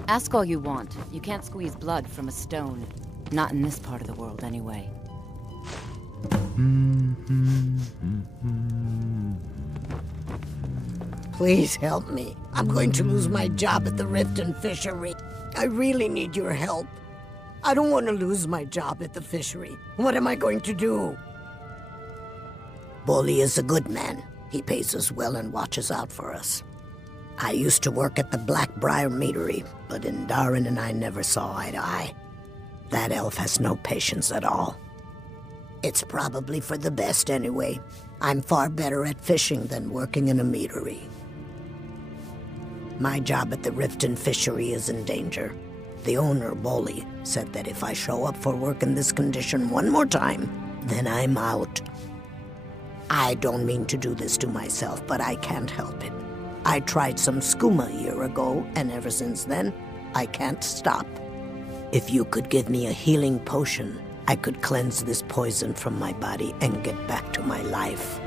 Ask all you want. You can't squeeze blood from a stone. Not in this part of the world, anyway. Please help me. I'm going to lose my job at the Riften Fishery. I really need your help. I don't want to lose my job at the fishery. What am I going to do? Bolly is a good man. He pays us well and watches out for us. I used to work at the Blackbriar Meadery, but Darren and I never saw eye to eye. That elf has no patience at all. It's probably for the best anyway. I'm far better at fishing than working in a meadery. My job at the Riften Fishery is in danger. The owner, Bolly, said that if I show up for work in this condition one more time, then I'm out. I don't mean to do this to myself, but I can't help it. I tried some skooma a year ago, and ever since then, I can't stop. If you could give me a healing potion, I could cleanse this poison from my body and get back to my life.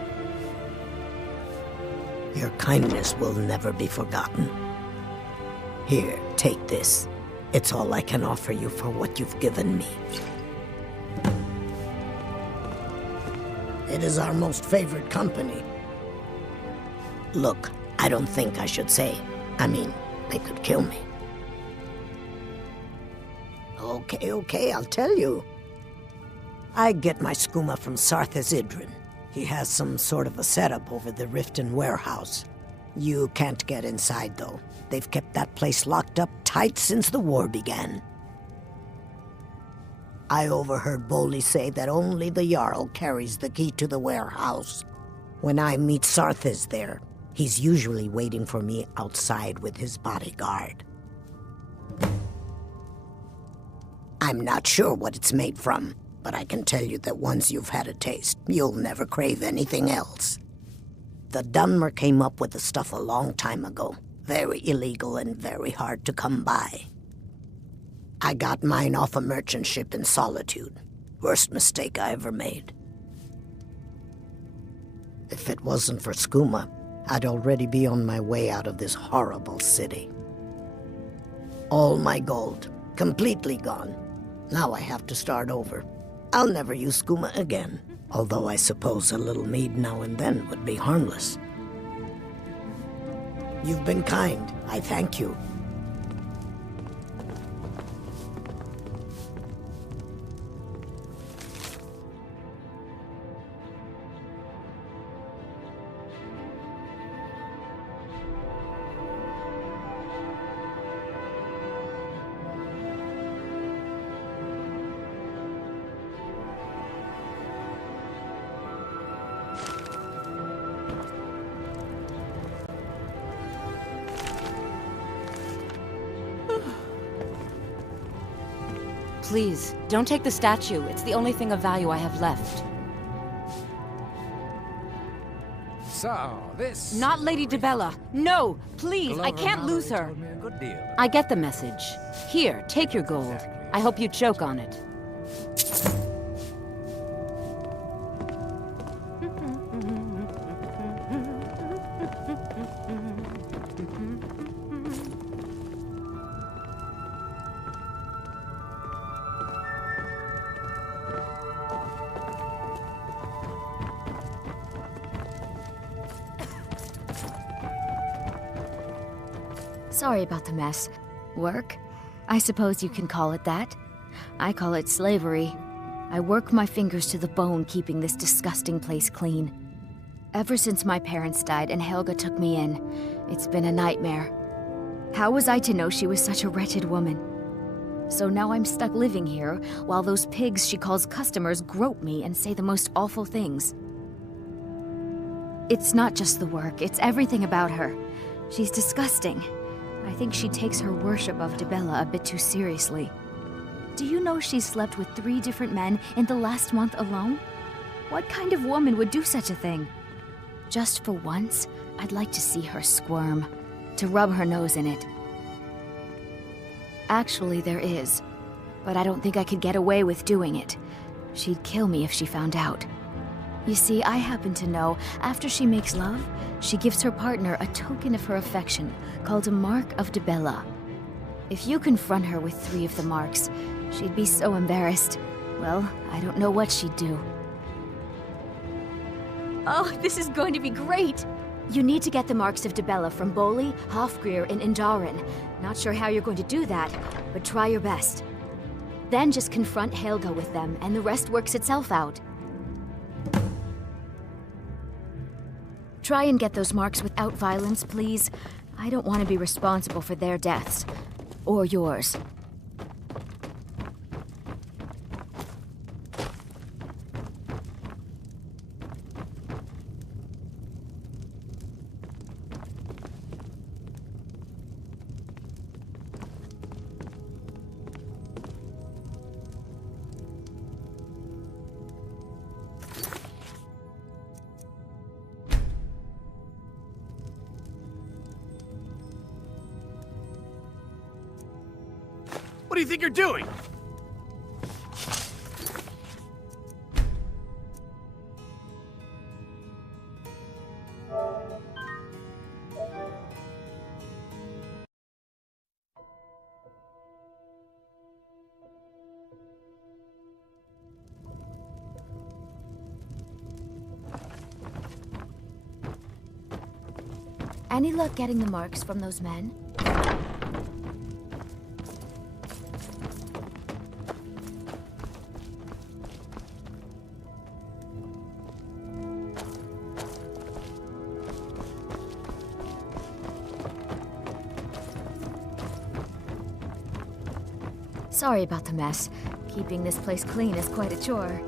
Your kindness will never be forgotten. Here, take this. It's all I can offer you for what you've given me. It is our most favored company. Look, I don't think I should say. I mean, they could kill me. Okay, I'll tell you. I get my skooma from Sarthas Idrin. He has some sort of a setup over the Riften warehouse. You can't get inside, though. They've kept that place locked up tight since the war began. I overheard Bolli say that only the Jarl carries the key to the warehouse. When I meet Sarthis there, he's usually waiting for me outside with his bodyguard. I'm not sure what it's made from, but I can tell you that once you've had a taste, you'll never crave anything else. The Dunmer came up with the stuff a long time ago. Very illegal and very hard to come by. I got mine off a merchant ship in Solitude. Worst mistake I ever made. If it wasn't for skooma, I'd already be on my way out of this horrible city. All my gold, completely gone. Now I have to start over. I'll never use skooma again, although I suppose a little mead now and then would be harmless. You've been kind. I thank you. Please, don't take the statue. It's the only thing of value I have left. So, this... Not Lady Dibella. No! Please, I can't lose her. I get the message. Here, take your gold. I hope you choke on it. Sorry about the mess. Work? I suppose you can call it that. I call it slavery. I work my fingers to the bone keeping this disgusting place clean. Ever since my parents died and Helga took me in, it's been a nightmare. How was I to know she was such a wretched woman? So now I'm stuck living here, while those pigs she calls customers grope me and say the most awful things. It's not just the work, it's everything about her. She's disgusting. I think she takes her worship of Dibella a bit too seriously. Do you know she slept with 3 different men in the last month alone? What kind of woman would do such a thing? Just for once, I'd like to see her squirm, to rub her nose in it. Actually, there is, but I don't think I could get away with doing it. She'd kill me if she found out. You see, I happen to know, after she makes love, she gives her partner a token of her affection, called a Mark of Dibella. If you confront her with 3 of the marks, she'd be so embarrassed. Well, I don't know what she'd do. Oh, this is going to be great! You need to get the marks of Dibella from Bolli, Hofgrir, and Indaren. Not sure how you're going to do that, but try your best. Then just confront Helga with them, and the rest works itself out. Try and get those marks without violence, please. I don't want to be responsible for their deaths. Or yours. What do you think you're doing? Any luck getting the marks from those men? Sorry about the mess. Keeping this place clean is quite a chore.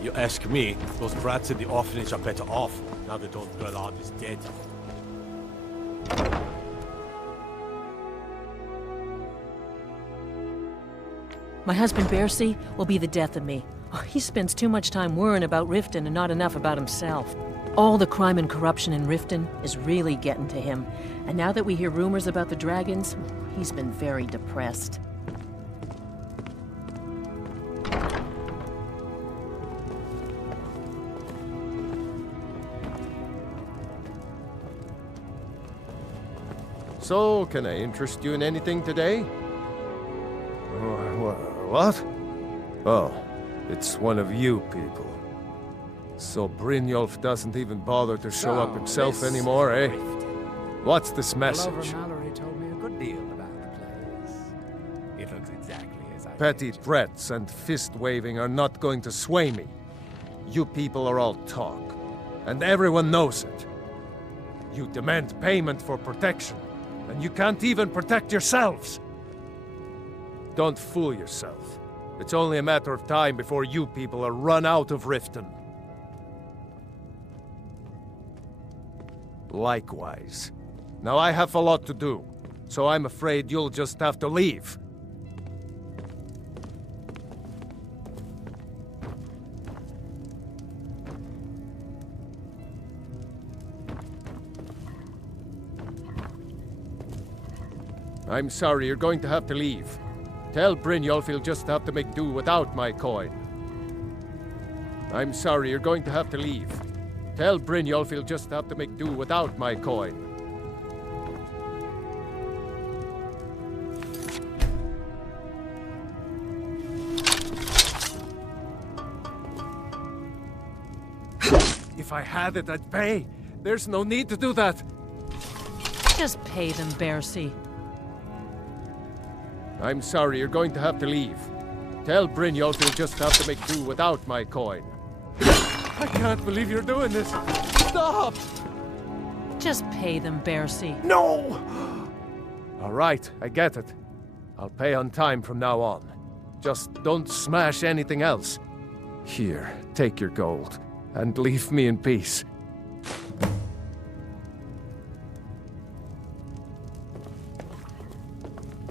You ask me, those brats in the orphanage are better off, now that old Gerard is dead. My husband Bercy will be the death of me. Oh, he spends too much time worrying about Riften and not enough about himself. All the crime and corruption in Riften is really getting to him. And now that we hear rumors about the dragons, he's been very depressed. So, can I interest you in anything today? What? Oh, it's one of you people. So Brynjolf doesn't even bother to show up himself anymore, eh? What's this message? Mallory told me a good deal about the place. It looks exactly as I Petty threats and fist-waving are not going to sway me. You people are all talk, and everyone knows it. You demand payment for protection, and you can't even protect yourselves. Don't fool yourself. It's only a matter of time before you people are run out of Riften. Likewise. Now I have a lot to do, so I'm afraid you'll just have to leave. I'm sorry, you're going to have to leave. Tell Brynjolf he'll just have to make do without my coin. I'm sorry, you're going to have to leave. Tell Brynjolf he'll just have to make do without my coin. If I had it, I'd pay. There's no need to do that. Just pay them, Bercy. I'm sorry, you're going to have to leave. Tell Brynjolf he'll just have to make do without my coin. I can't believe you're doing this. Stop! Just pay them, Bercy. No! All right, I get it. I'll pay on time from now on. Just don't smash anything else. Here, take your gold, and leave me in peace.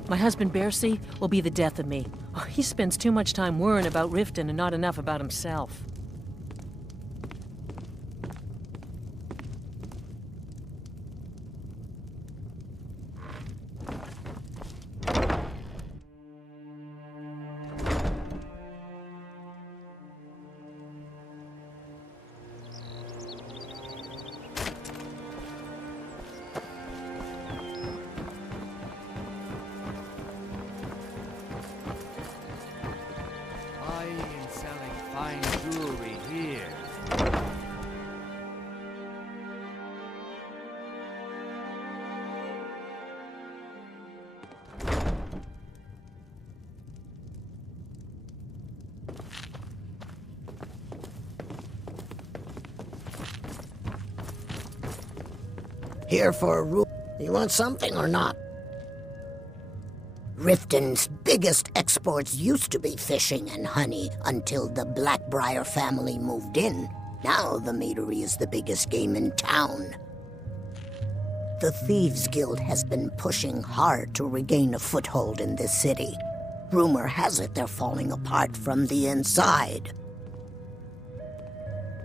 My husband Bercy will be the death of me. Oh, he spends too much time worrying about Riften and not enough about himself. Buying and selling fine jewelry here. Here for a rule. You want something or not? Riften's biggest exports used to be fishing and honey until the Blackbriar family moved in. Now the meadery is the biggest game in town. The Thieves Guild has been pushing hard to regain a foothold in this city. Rumor has it they're falling apart from the inside.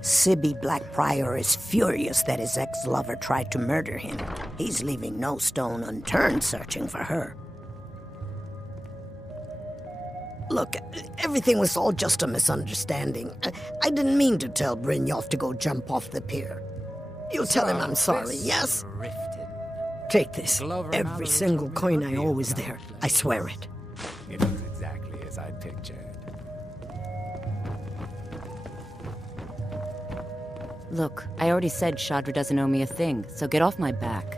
Sibby Blackbriar is furious that his ex-lover tried to murder him. He's leaving no stone unturned searching for her. Look, everything was all just a misunderstanding. I didn't mean to tell Brynjolf to go jump off the pier. You'll tell him I'm sorry, yes? Take this. Every single coin I owe is there. I swear it. It looks exactly as I pictured. Look, I already said Shadra doesn't owe me a thing, so get off my back.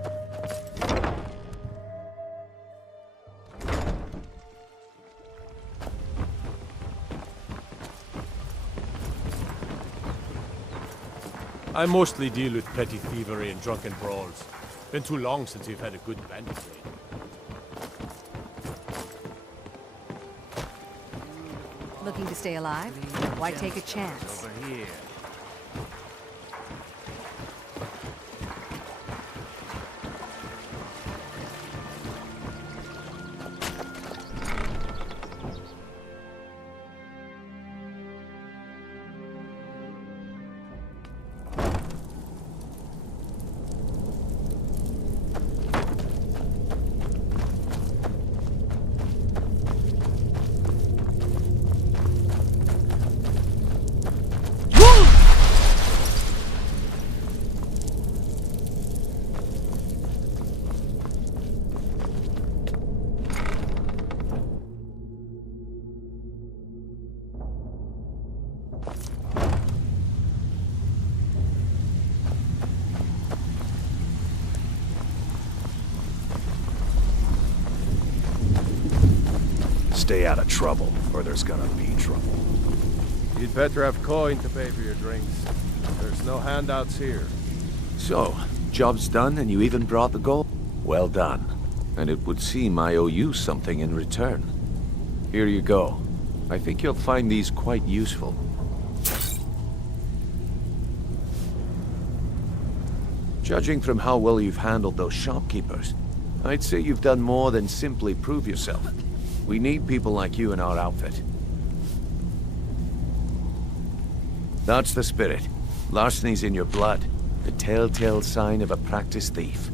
I mostly deal with petty thievery and drunken brawls. Been too long since we've had a good bandit raid. Looking to stay alive? Why take a chance? Over here. Stay out of trouble, or there's gonna be trouble. You'd better have coin to pay for your drinks. There's no handouts here. So, job's done and you even brought the gold? Well done. And it would seem I owe you something in return. Here you go. I think you'll find these quite useful. Judging from how well you've handled those shopkeepers, I'd say you've done more than simply prove yourself. We need people like you in our outfit. That's the spirit. Larceny's in your blood. The telltale sign of a practiced thief.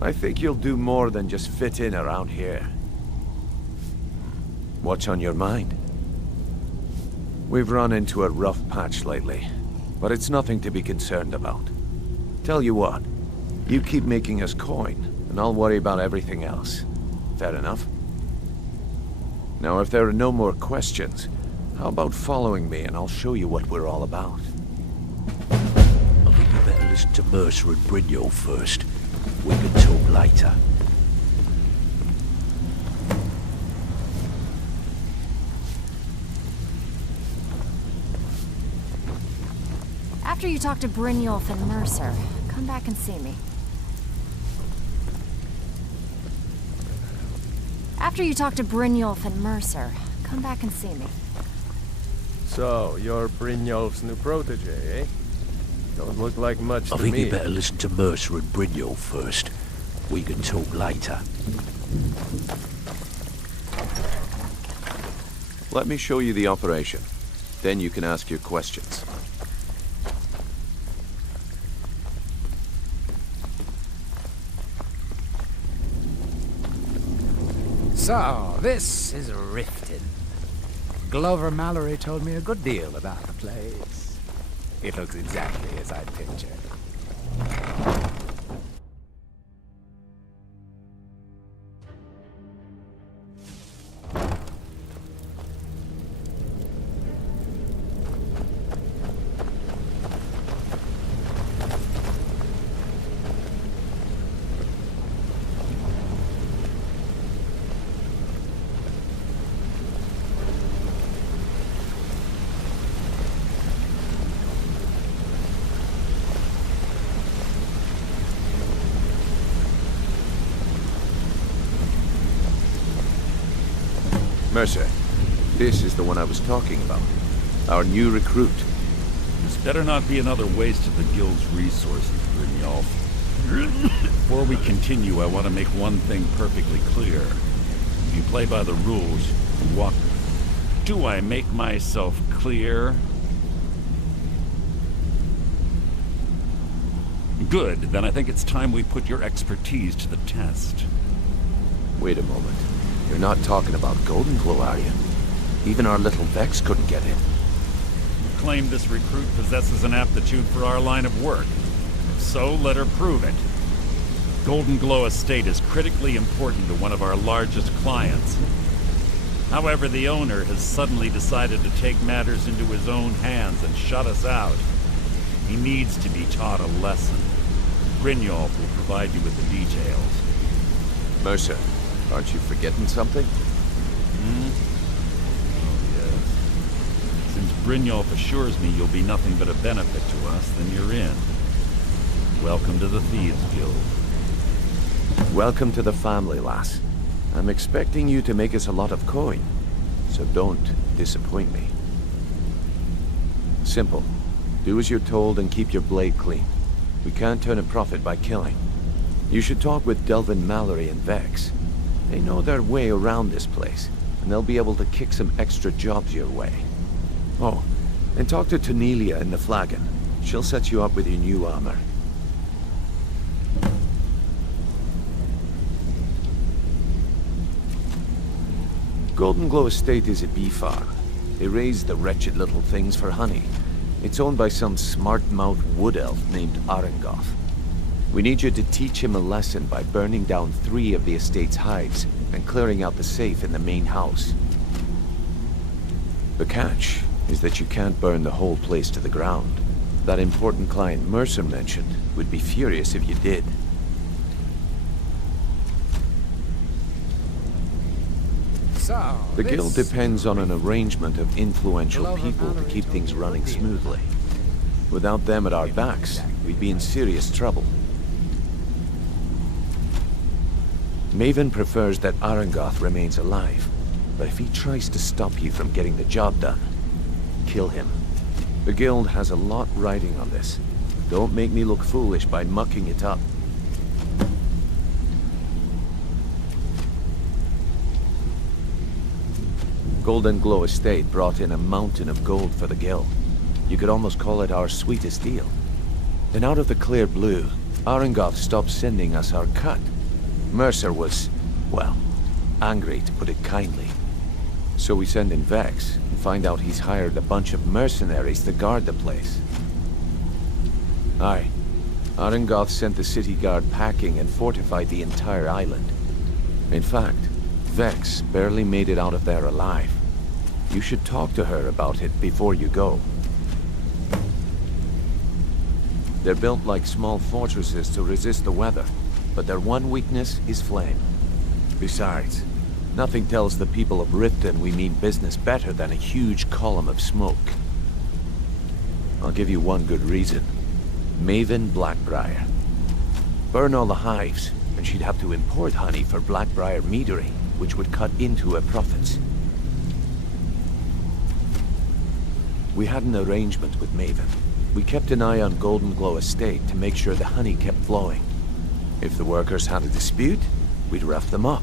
I think you'll do more than just fit in around here. What's on your mind? We've run into a rough patch lately, but it's nothing to be concerned about. Tell you what, you keep making us coin, and I'll worry about everything else. Fair enough? Now, if there are no more questions, how about following me and I'll show you what we're all about? I think you better listen to Mercer and Brynjolf first. We can talk later. After you talk to Brynjolf and Mercer, come back and see me. After you talk to Brynjolf and Mercer, come back and see me. So, you're Brynjolf's new protege, eh? Don't look like much to me. I think you better listen to Mercer and Brynjolf first. We can talk later. Let me show you the operation. Then you can ask your questions. So, this is Riften. Glover Mallory told me a good deal about the place. It looks exactly as I pictured. Mercer, this is the one I was talking about. Our new recruit. This better not be another waste of the Guild's resources, Brynjolf. Before we continue, I want to make one thing perfectly clear. If you play by the rules, you walk... Do I make myself clear? Good, then I think it's time we put your expertise to the test. Wait a moment. You're not talking about Golden Glow, are you? Even our little Vex couldn't get in. You claim this recruit possesses an aptitude for our line of work. If so, let her prove it. Golden Glow Estate is critically important to one of our largest clients. However, the owner has suddenly decided to take matters into his own hands and shut us out. He needs to be taught a lesson. Brynjolf will provide you with the details. Mercer, aren't you forgetting something? Hmm? Oh, yes. Since Brynjolf assures me you'll be nothing but a benefit to us, then you're in. Welcome to the Thieves Guild. Welcome to the family, lass. I'm expecting you to make us a lot of coin, so don't disappoint me. Simple. Do as you're told and keep your blade clean. We can't turn a profit by killing. You should talk with Delvin Mallory and Vex. They know their way around this place, and they'll be able to kick some extra jobs your way. Oh, and talk to Tanelia in the Flagon. She'll set you up with your new armor. Golden Glow Estate is a bee farm. They raise the wretched little things for honey. It's owned by some smart-mouthed wood elf named Arengoth. We need you to teach him a lesson by burning down 3 of the estate's hives and clearing out the safe in the main house. The catch is that you can't burn the whole place to the ground. That important client Mercer mentioned would be furious if you did. The guild depends on an arrangement of influential people to keep things running smoothly. Without them at our backs, we'd be in serious trouble. Maven prefers that Arengoth remains alive, but if he tries to stop you from getting the job done, kill him. The guild has a lot riding on this. Don't make me look foolish by mucking it up. Golden Glow Estate brought in a mountain of gold for the guild. You could almost call it our sweetest deal. Then out of the clear blue, Arengoth stopped sending us our cut. Mercer was, well, angry to put it kindly. So we send in Vex and find out he's hired a bunch of mercenaries to guard the place. Aye, Arengoth sent the city guard packing and fortified the entire island. In fact, Vex barely made it out of there alive. You should talk to her about it before you go. They're built like small fortresses to resist the weather, but their one weakness is flame. Besides, nothing tells the people of Riften we mean business better than a huge column of smoke. I'll give you one good reason. Maven Blackbriar. Burn all the hives, and she'd have to import honey for Blackbriar meadery, which would cut into her profits. We had an arrangement with Maven. We kept an eye on Golden Glow Estate to make sure the honey kept flowing. If the workers had a dispute, we'd rough them up.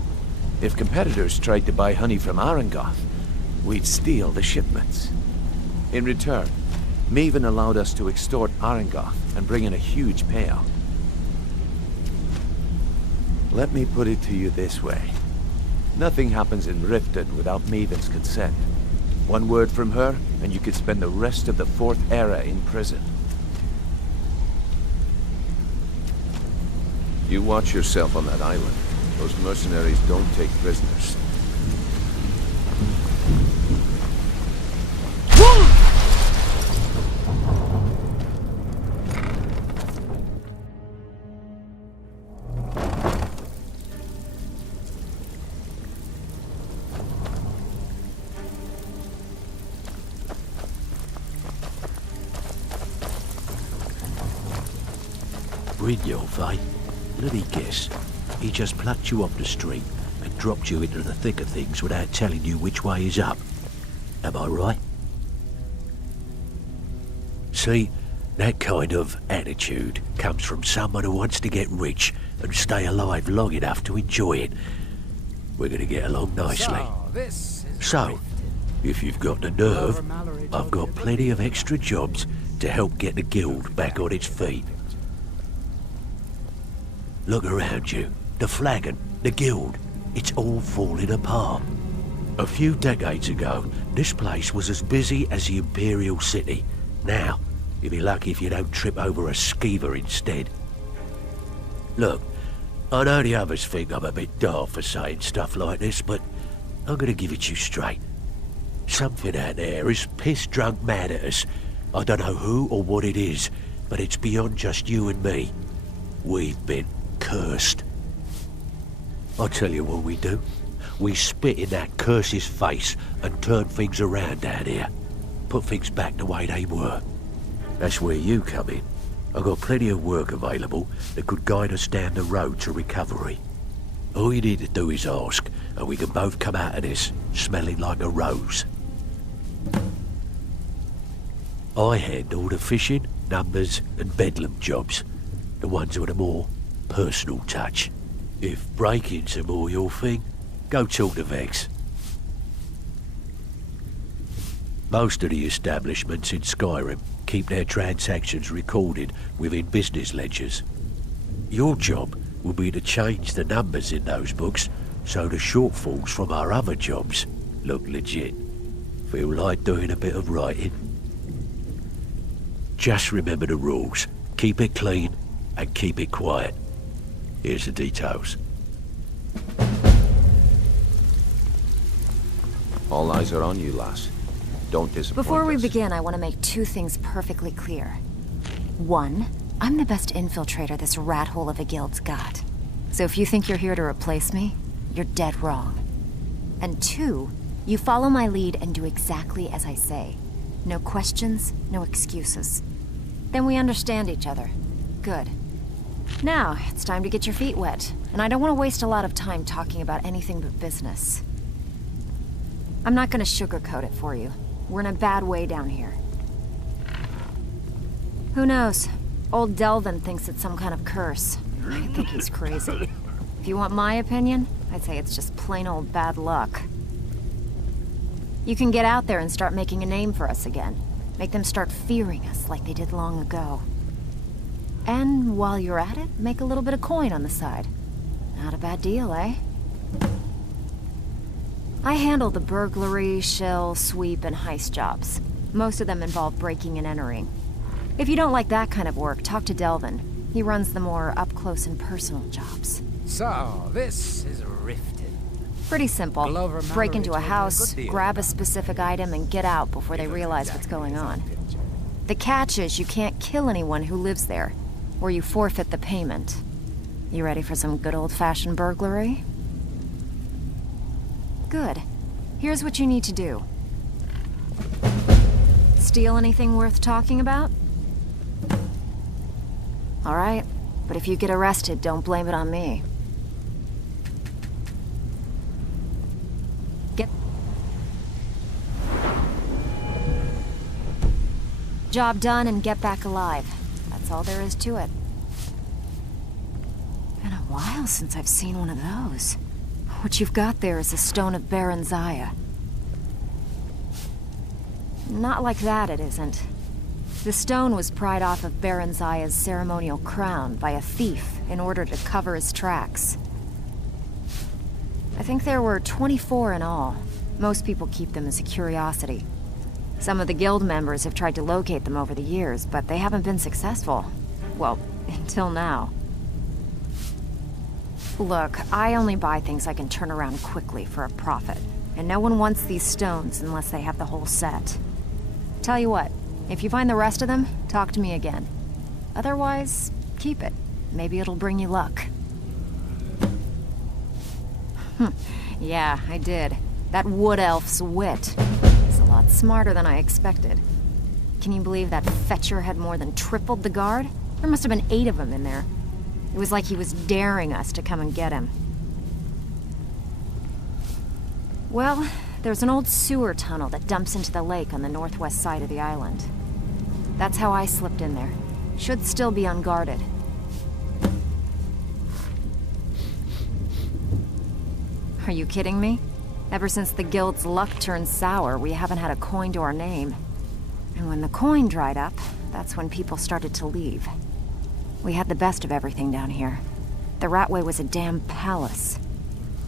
If competitors tried to buy honey from Arengoth, we'd steal the shipments. In return, Maven allowed us to extort Arengoth and bring in a huge payout. Let me put it to you this way. Nothing happens in Riften without Maven's consent. One word from her, and you could spend the rest of the 4th era in prison. You watch yourself on that island. Those mercenaries don't take prisoners. Brynjolf, eh? Let me guess. He just plucked you off the street and dropped you into the thick of things without telling you which way is up. Am I right? See, that kind of attitude comes from someone who wants to get rich and stay alive long enough to enjoy it. We're gonna get along nicely. So, if you've got the nerve, I've got plenty of extra jobs to help get the guild back on its feet. Look around you. The Flagon, the guild, it's all falling apart. A few decades ago, this place was as busy as the Imperial City. Now, you'll be lucky if you don't trip over a skeever instead. Look, I know the others think I'm a bit daft for saying stuff like this, but I'm gonna give it to you straight. Something out there is piss-drunk mad at us. I don't know who or what it is, but it's beyond just you and me. We've been cursed. I'll tell you what we do. We spit in that curse's face and turn things around down here. Put things back the way they were. That's where you come in. I've got plenty of work available that could guide us down the road to recovery. All you need to do is ask, and we can both come out of this smelling like a rose. I handle the fishing, numbers, and bedlam jobs. The ones with a more personal touch. If breaking's a more your thing, go talk to Vex. Most of the establishments in Skyrim keep their transactions recorded within business ledgers. Your job will be to change the numbers in those books so the shortfalls from our other jobs look legit. Feel like doing a bit of writing? Just remember the rules. Keep it clean and keep it quiet. Here's the details. All eyes are on you, lass. Don't disappoint Before we us. begin, I want to make two things perfectly clear. One, I'm the best infiltrator this rat hole of a guild's got. So if you think you're here to replace me, you're dead wrong. And two, you follow my lead and do exactly as I say. No questions, no excuses. Then we understand each other. Good. Now, it's time to get your feet wet, and I don't want to waste a lot of time talking about anything but business. I'm not going to sugarcoat it for you. We're in a bad way down here. Who knows? Old Delvin thinks it's some kind of curse. I think he's crazy. If you want my opinion, I'd say it's just plain old bad luck. You can get out there and start making a name for us again. Make them start fearing us like they did long ago. And while you're at it, make a little bit of coin on the side. Not a bad deal, eh? I handle the burglary, shell, sweep, and heist jobs. Most of them involve breaking and entering. If you don't like that kind of work, talk to Delvin. He runs the more up-close and personal jobs. So, this is Riften. Pretty simple. Break into a house, grab a specific item, and get out before they realize what's going on. The catch is you can't kill anyone who lives there, or you forfeit the payment. You ready for some good old-fashioned burglary? Good. Here's what you need to do. Steal anything worth talking about? All right, but if you get arrested, don't blame it on me. Get... Job done and get back alive. That's all there is to it. Been a while since I've seen one of those. What you've got there is a stone of Baron Zaya. Not like that, it isn't. The stone was pried off of Baron Zaya's ceremonial crown by a thief in order to cover his tracks. I think there were 24 in all. Most people keep them as a curiosity. Some of the guild members have tried to locate them over the years, but they haven't been successful. Well, until now. Look, I only buy things I can turn around quickly for a profit, and no one wants these stones unless they have the whole set. Tell you what, if you find the rest of them, talk to me again. Otherwise, keep it. Maybe it'll bring you luck. Yeah, I did. That wood elf's wit is a lot smarter than I expected. Can you believe that fetcher had more than tripled the guard? There must have been 8 of them in there. It was like he was daring us to come and get him. Well, there's an old sewer tunnel that dumps into the lake on the northwest side of the island. That's how I slipped in there. Should still be unguarded. Are you kidding me? Ever since the guild's luck turned sour, we haven't had a coin to our name. And when the coin dried up, that's when people started to leave. We had the best of everything down here. The Ratway was a damn palace.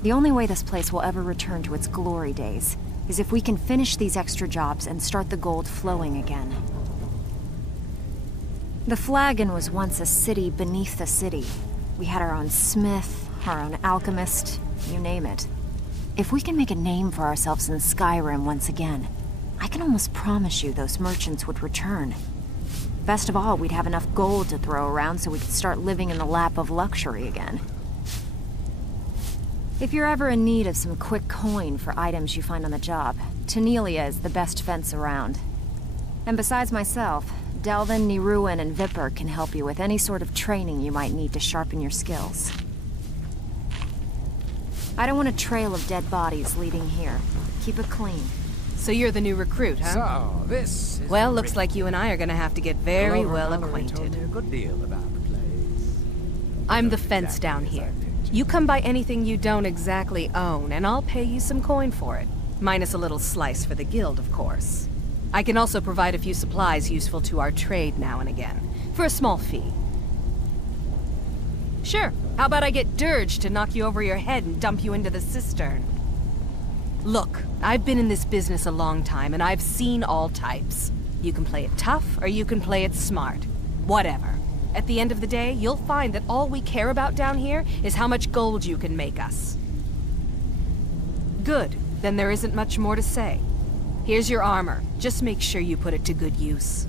The only way this place will ever return to its glory days is if we can finish these extra jobs and start the gold flowing again. The Flagon was once a city beneath the city. We had our own smith, our own alchemist, you name it. If we can make a name for ourselves in Skyrim once again, I can almost promise you those merchants would return. Best of all, we'd have enough gold to throw around so we could start living in the lap of luxury again. If you're ever in need of some quick coin for items you find on the job, Tamriel is the best fence around. And besides myself, Delvin, Niruin, and Vipper can help you with any sort of training you might need to sharpen your skills. I don't want a trail of dead bodies leading here. Keep it clean. So you're the new recruit, huh? So, this is Well, looks like you and I are gonna have to get very well acquainted. A good deal about the place. I'm the fence down here. You come by anything you don't exactly own, and I'll pay you some coin for it. Minus a little slice for the guild, of course. I can also provide a few supplies useful to our trade now and again, for a small fee. Sure, how about I get Dirge to knock you over your head and dump you into the cistern? Look, I've been in this business a long time, and I've seen all types. You can play it tough, or you can play it smart. Whatever. At the end of the day, you'll find that all we care about down here is how much gold you can make us. Good. Then there isn't much more to say. Here's your armor. Just make sure you put it to good use.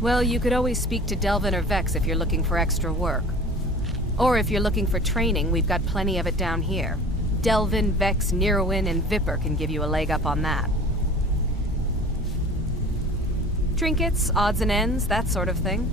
Well, you could always speak to Delvin or Vex if you're looking for extra work. Or if you're looking for training, we've got plenty of it down here. Delvin, Vex, Niruin, and Vipper can give you a leg up on that. Trinkets, odds and ends, that sort of thing.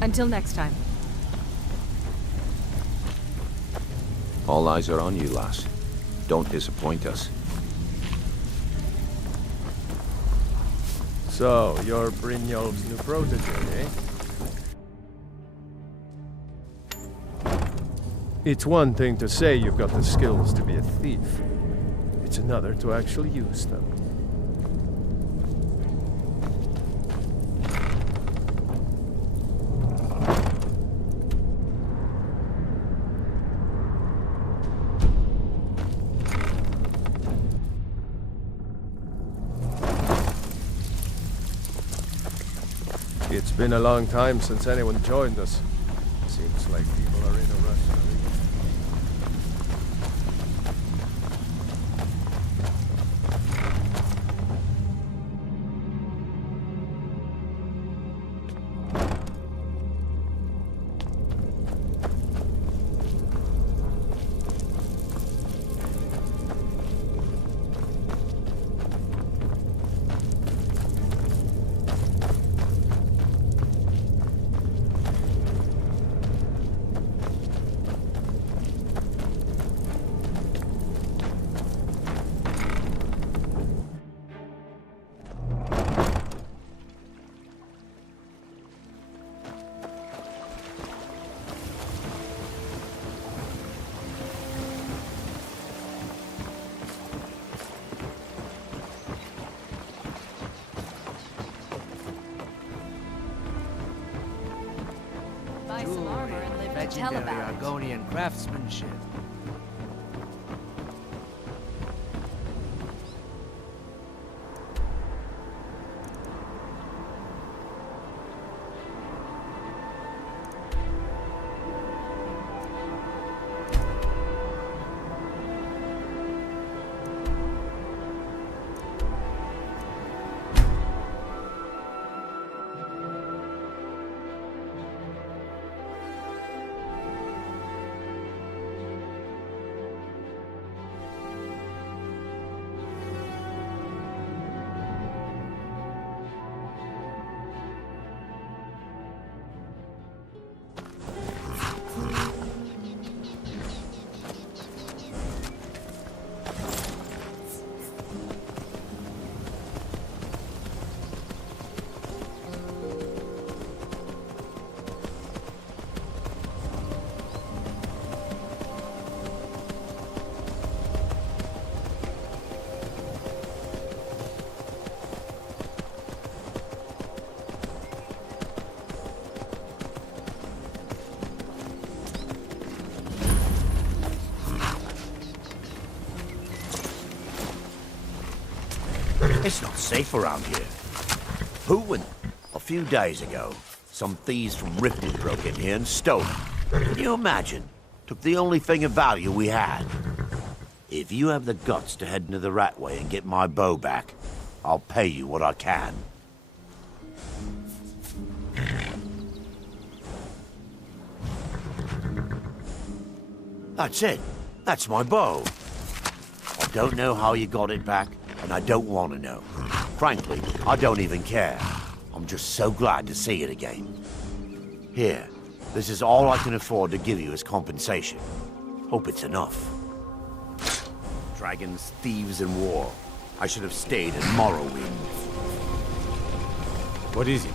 Until next time. All eyes are on you, lass. Don't disappoint us. So, you're Brynjolf's new protege, eh? It's one thing to say you've got the skills to be a thief. It's another to actually use them. It's been a long time since anyone joined us. Seems like people are in a rush to leave. some armor and live to tell legendary about it. Argonian craftsmanship. It's not safe around here. Who went? A few days ago, some thieves from Riften broke in here and stole it. Can you imagine? Took the only thing of value we had. If you have the guts to head into the Ratway and get my bow back, I'll pay you what I can. That's it. That's my bow. I don't know how you got it back, and I don't want to know. Frankly, I don't even care. I'm just so glad to see it again. Here, this is all I can afford to give you as compensation. Hope it's enough. Dragons, thieves, and war. I should have stayed in Morrowind. What is it?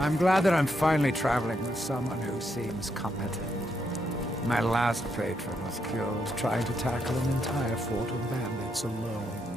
I'm glad that I'm finally traveling with someone who seems competent. My last patron was killed trying to tackle an entire fort of bandits alone.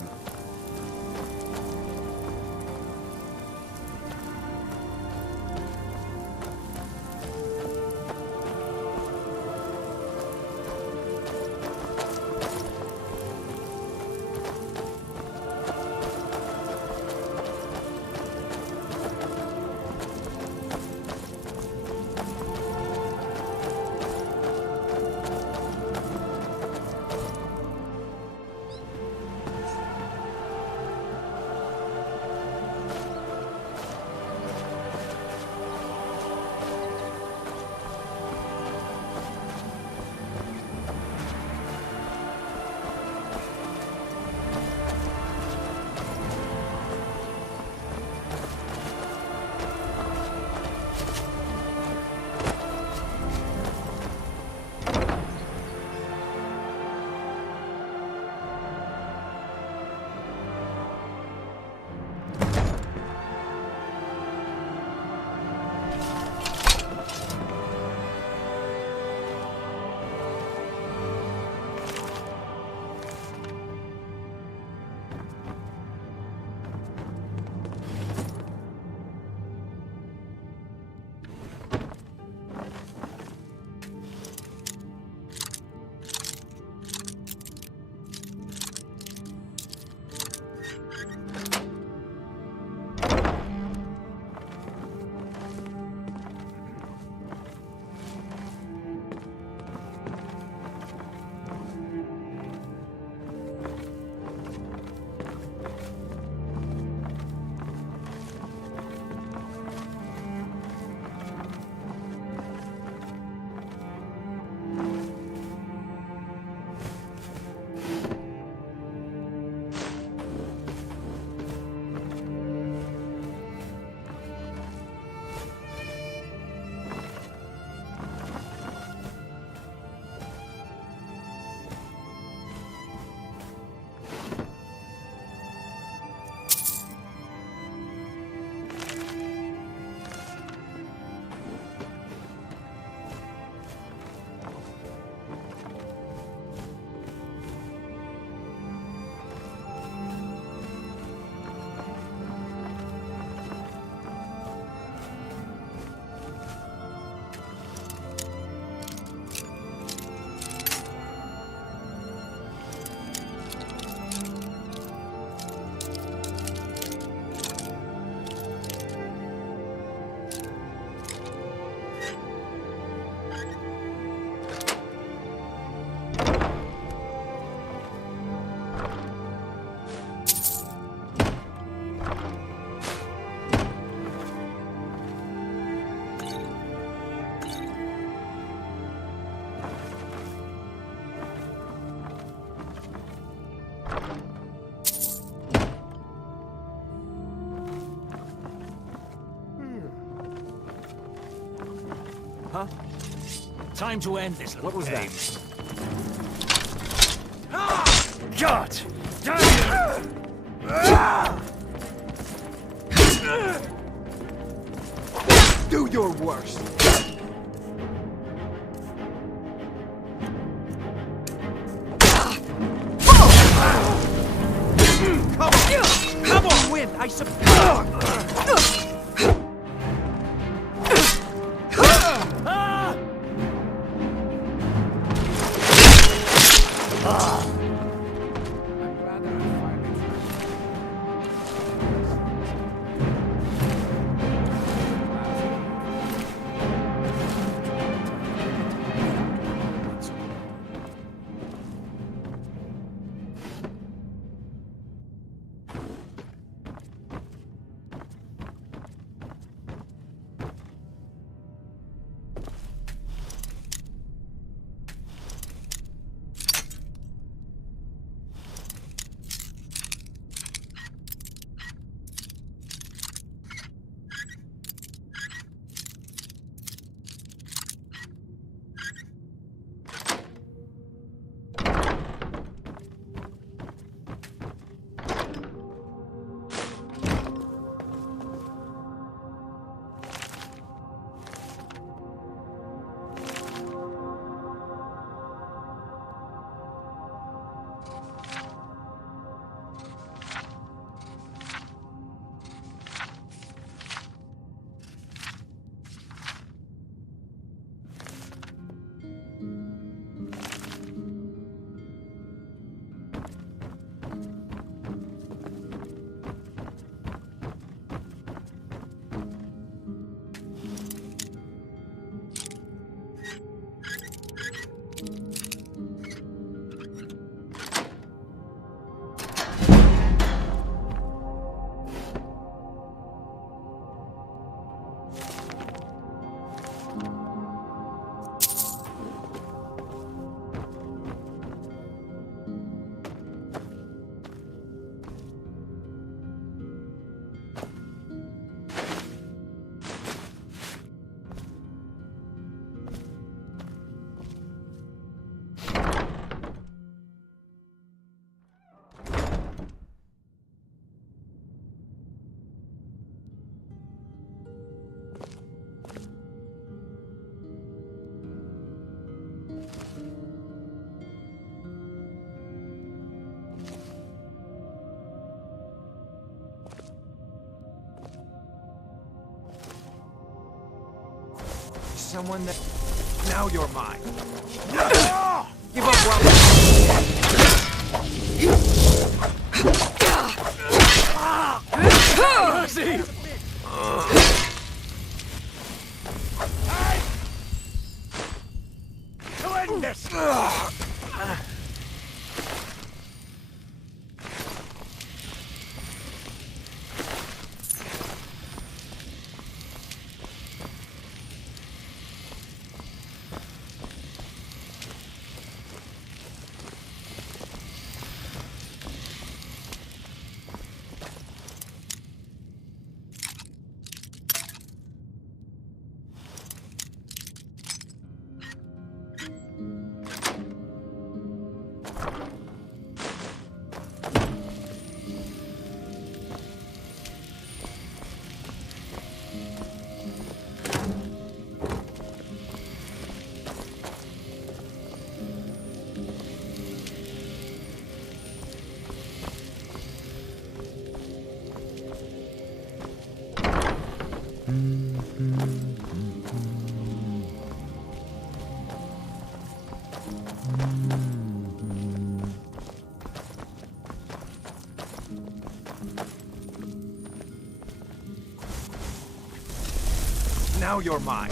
Huh? Time to end this. What was that? God! Do your worst. Come on, win! I support. someone that... Now you're mine. Give up while... Now you're mine.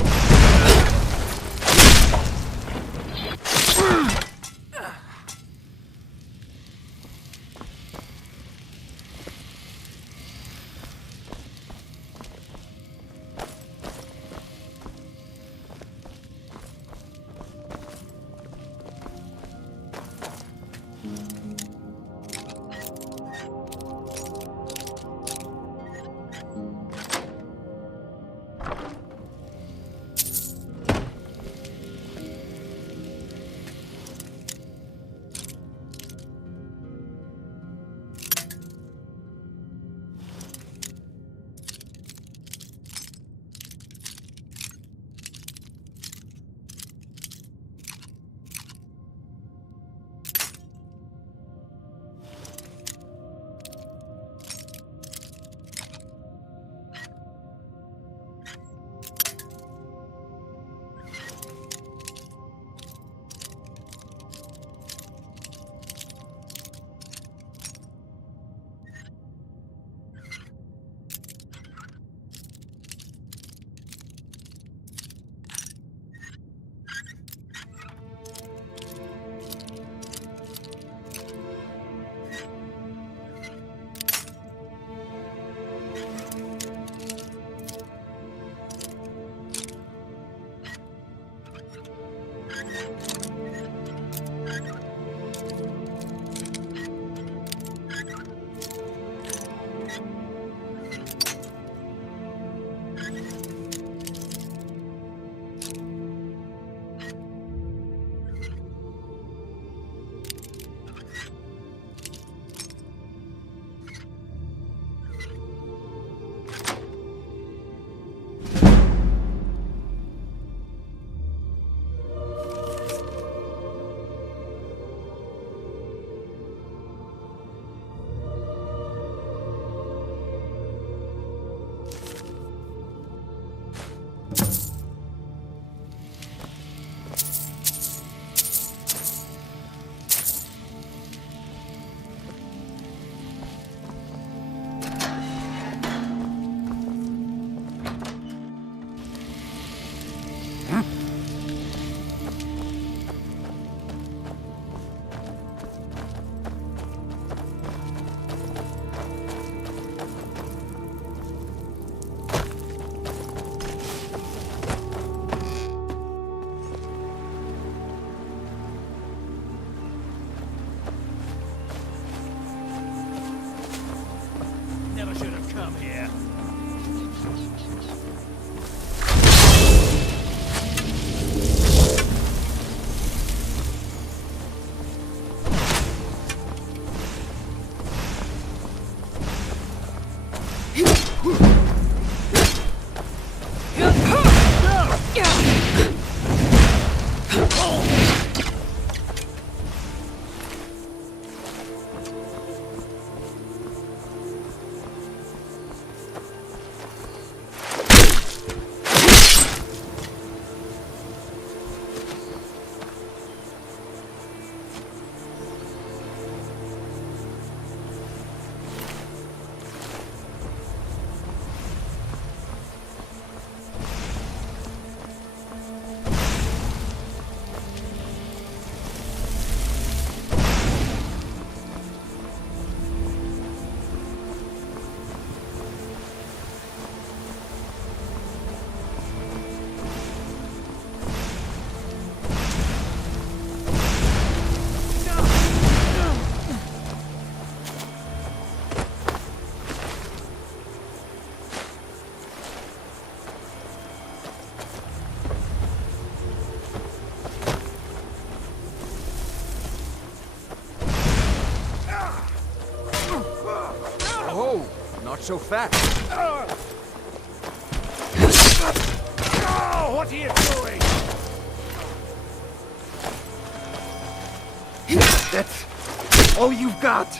Oh, not so fast. Oh, what are you doing? That's all you've got.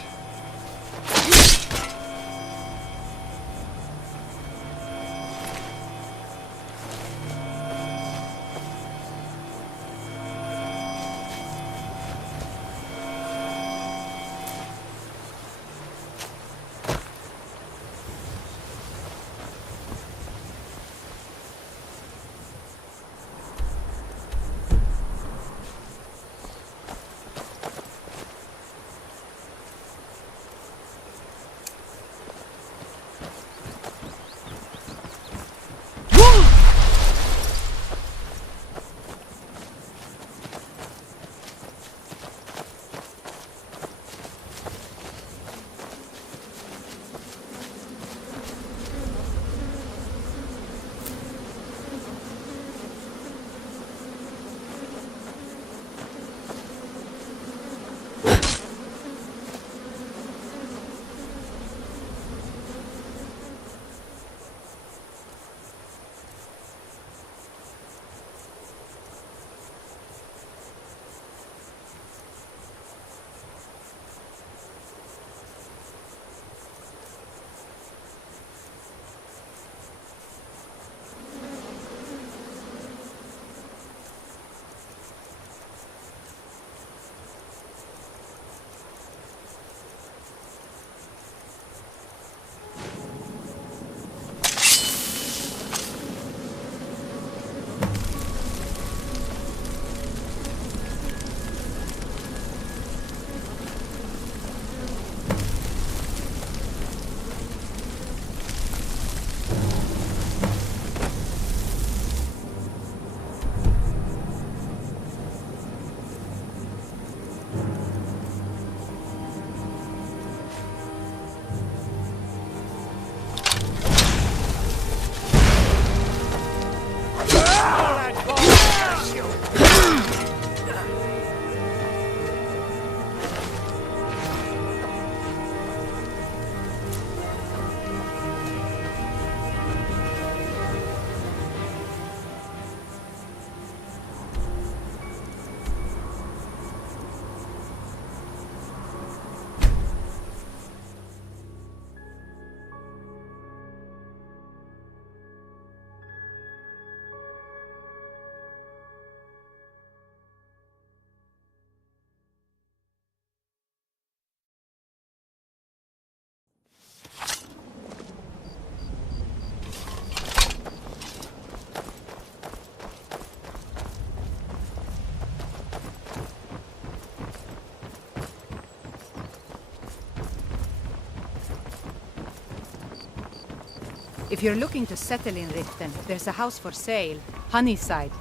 If you're looking to settle in Riften, there's a house for sale, Honeyside.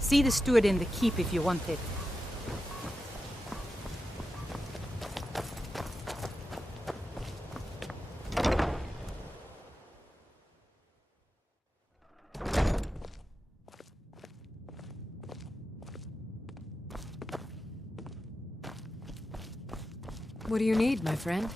See the steward in the keep if you want it. What do you need, my friend?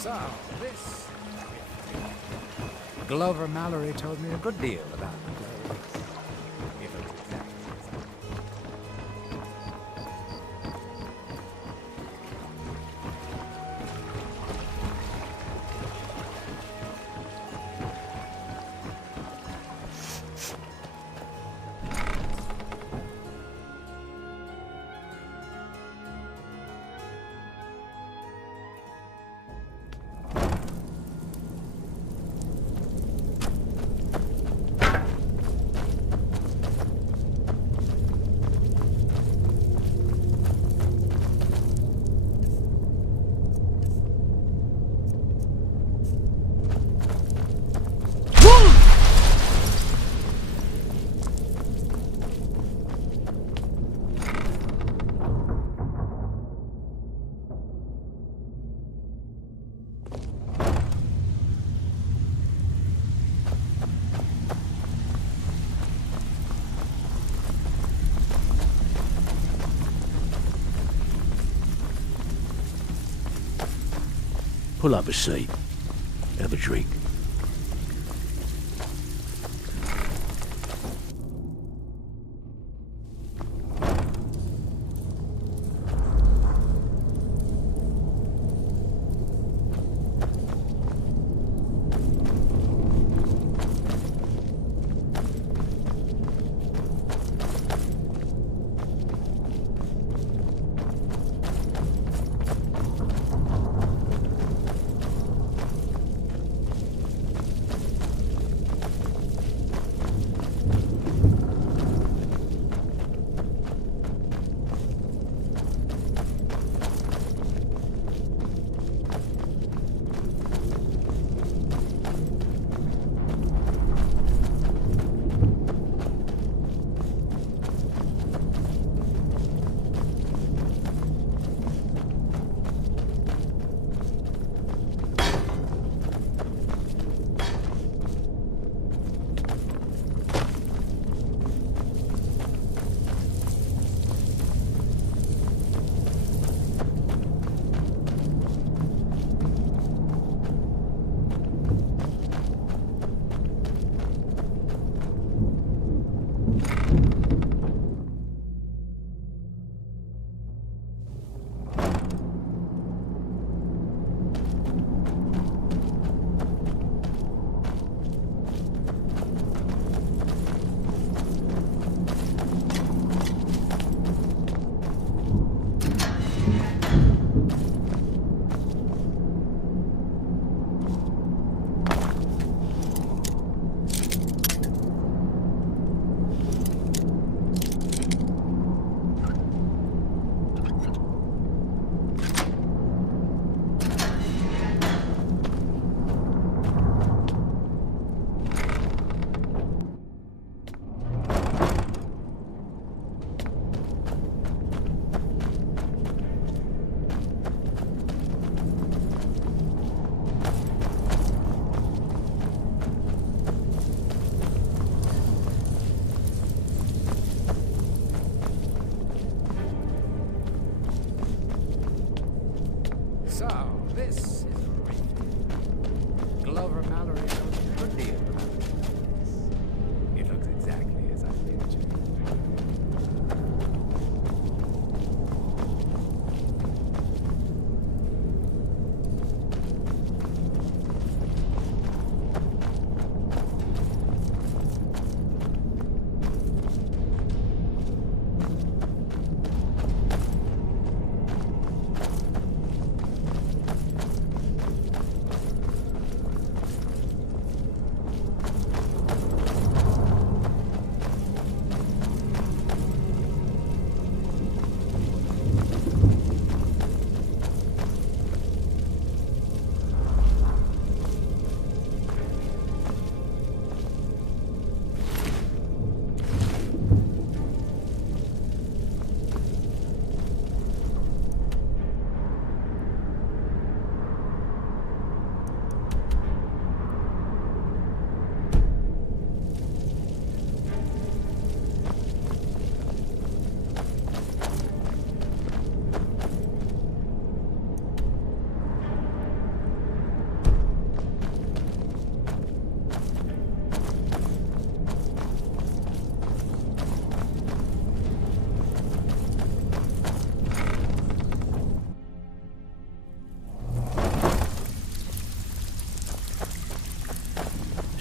So, this... Glover Mallory told me a good deal about the place. If it's exact. Pull up a seat. Have a drink.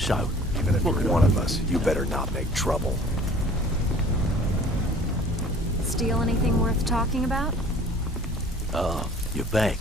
So, even if you're one of us, you better not make trouble. Steal anything worth talking about? Oh, you're back.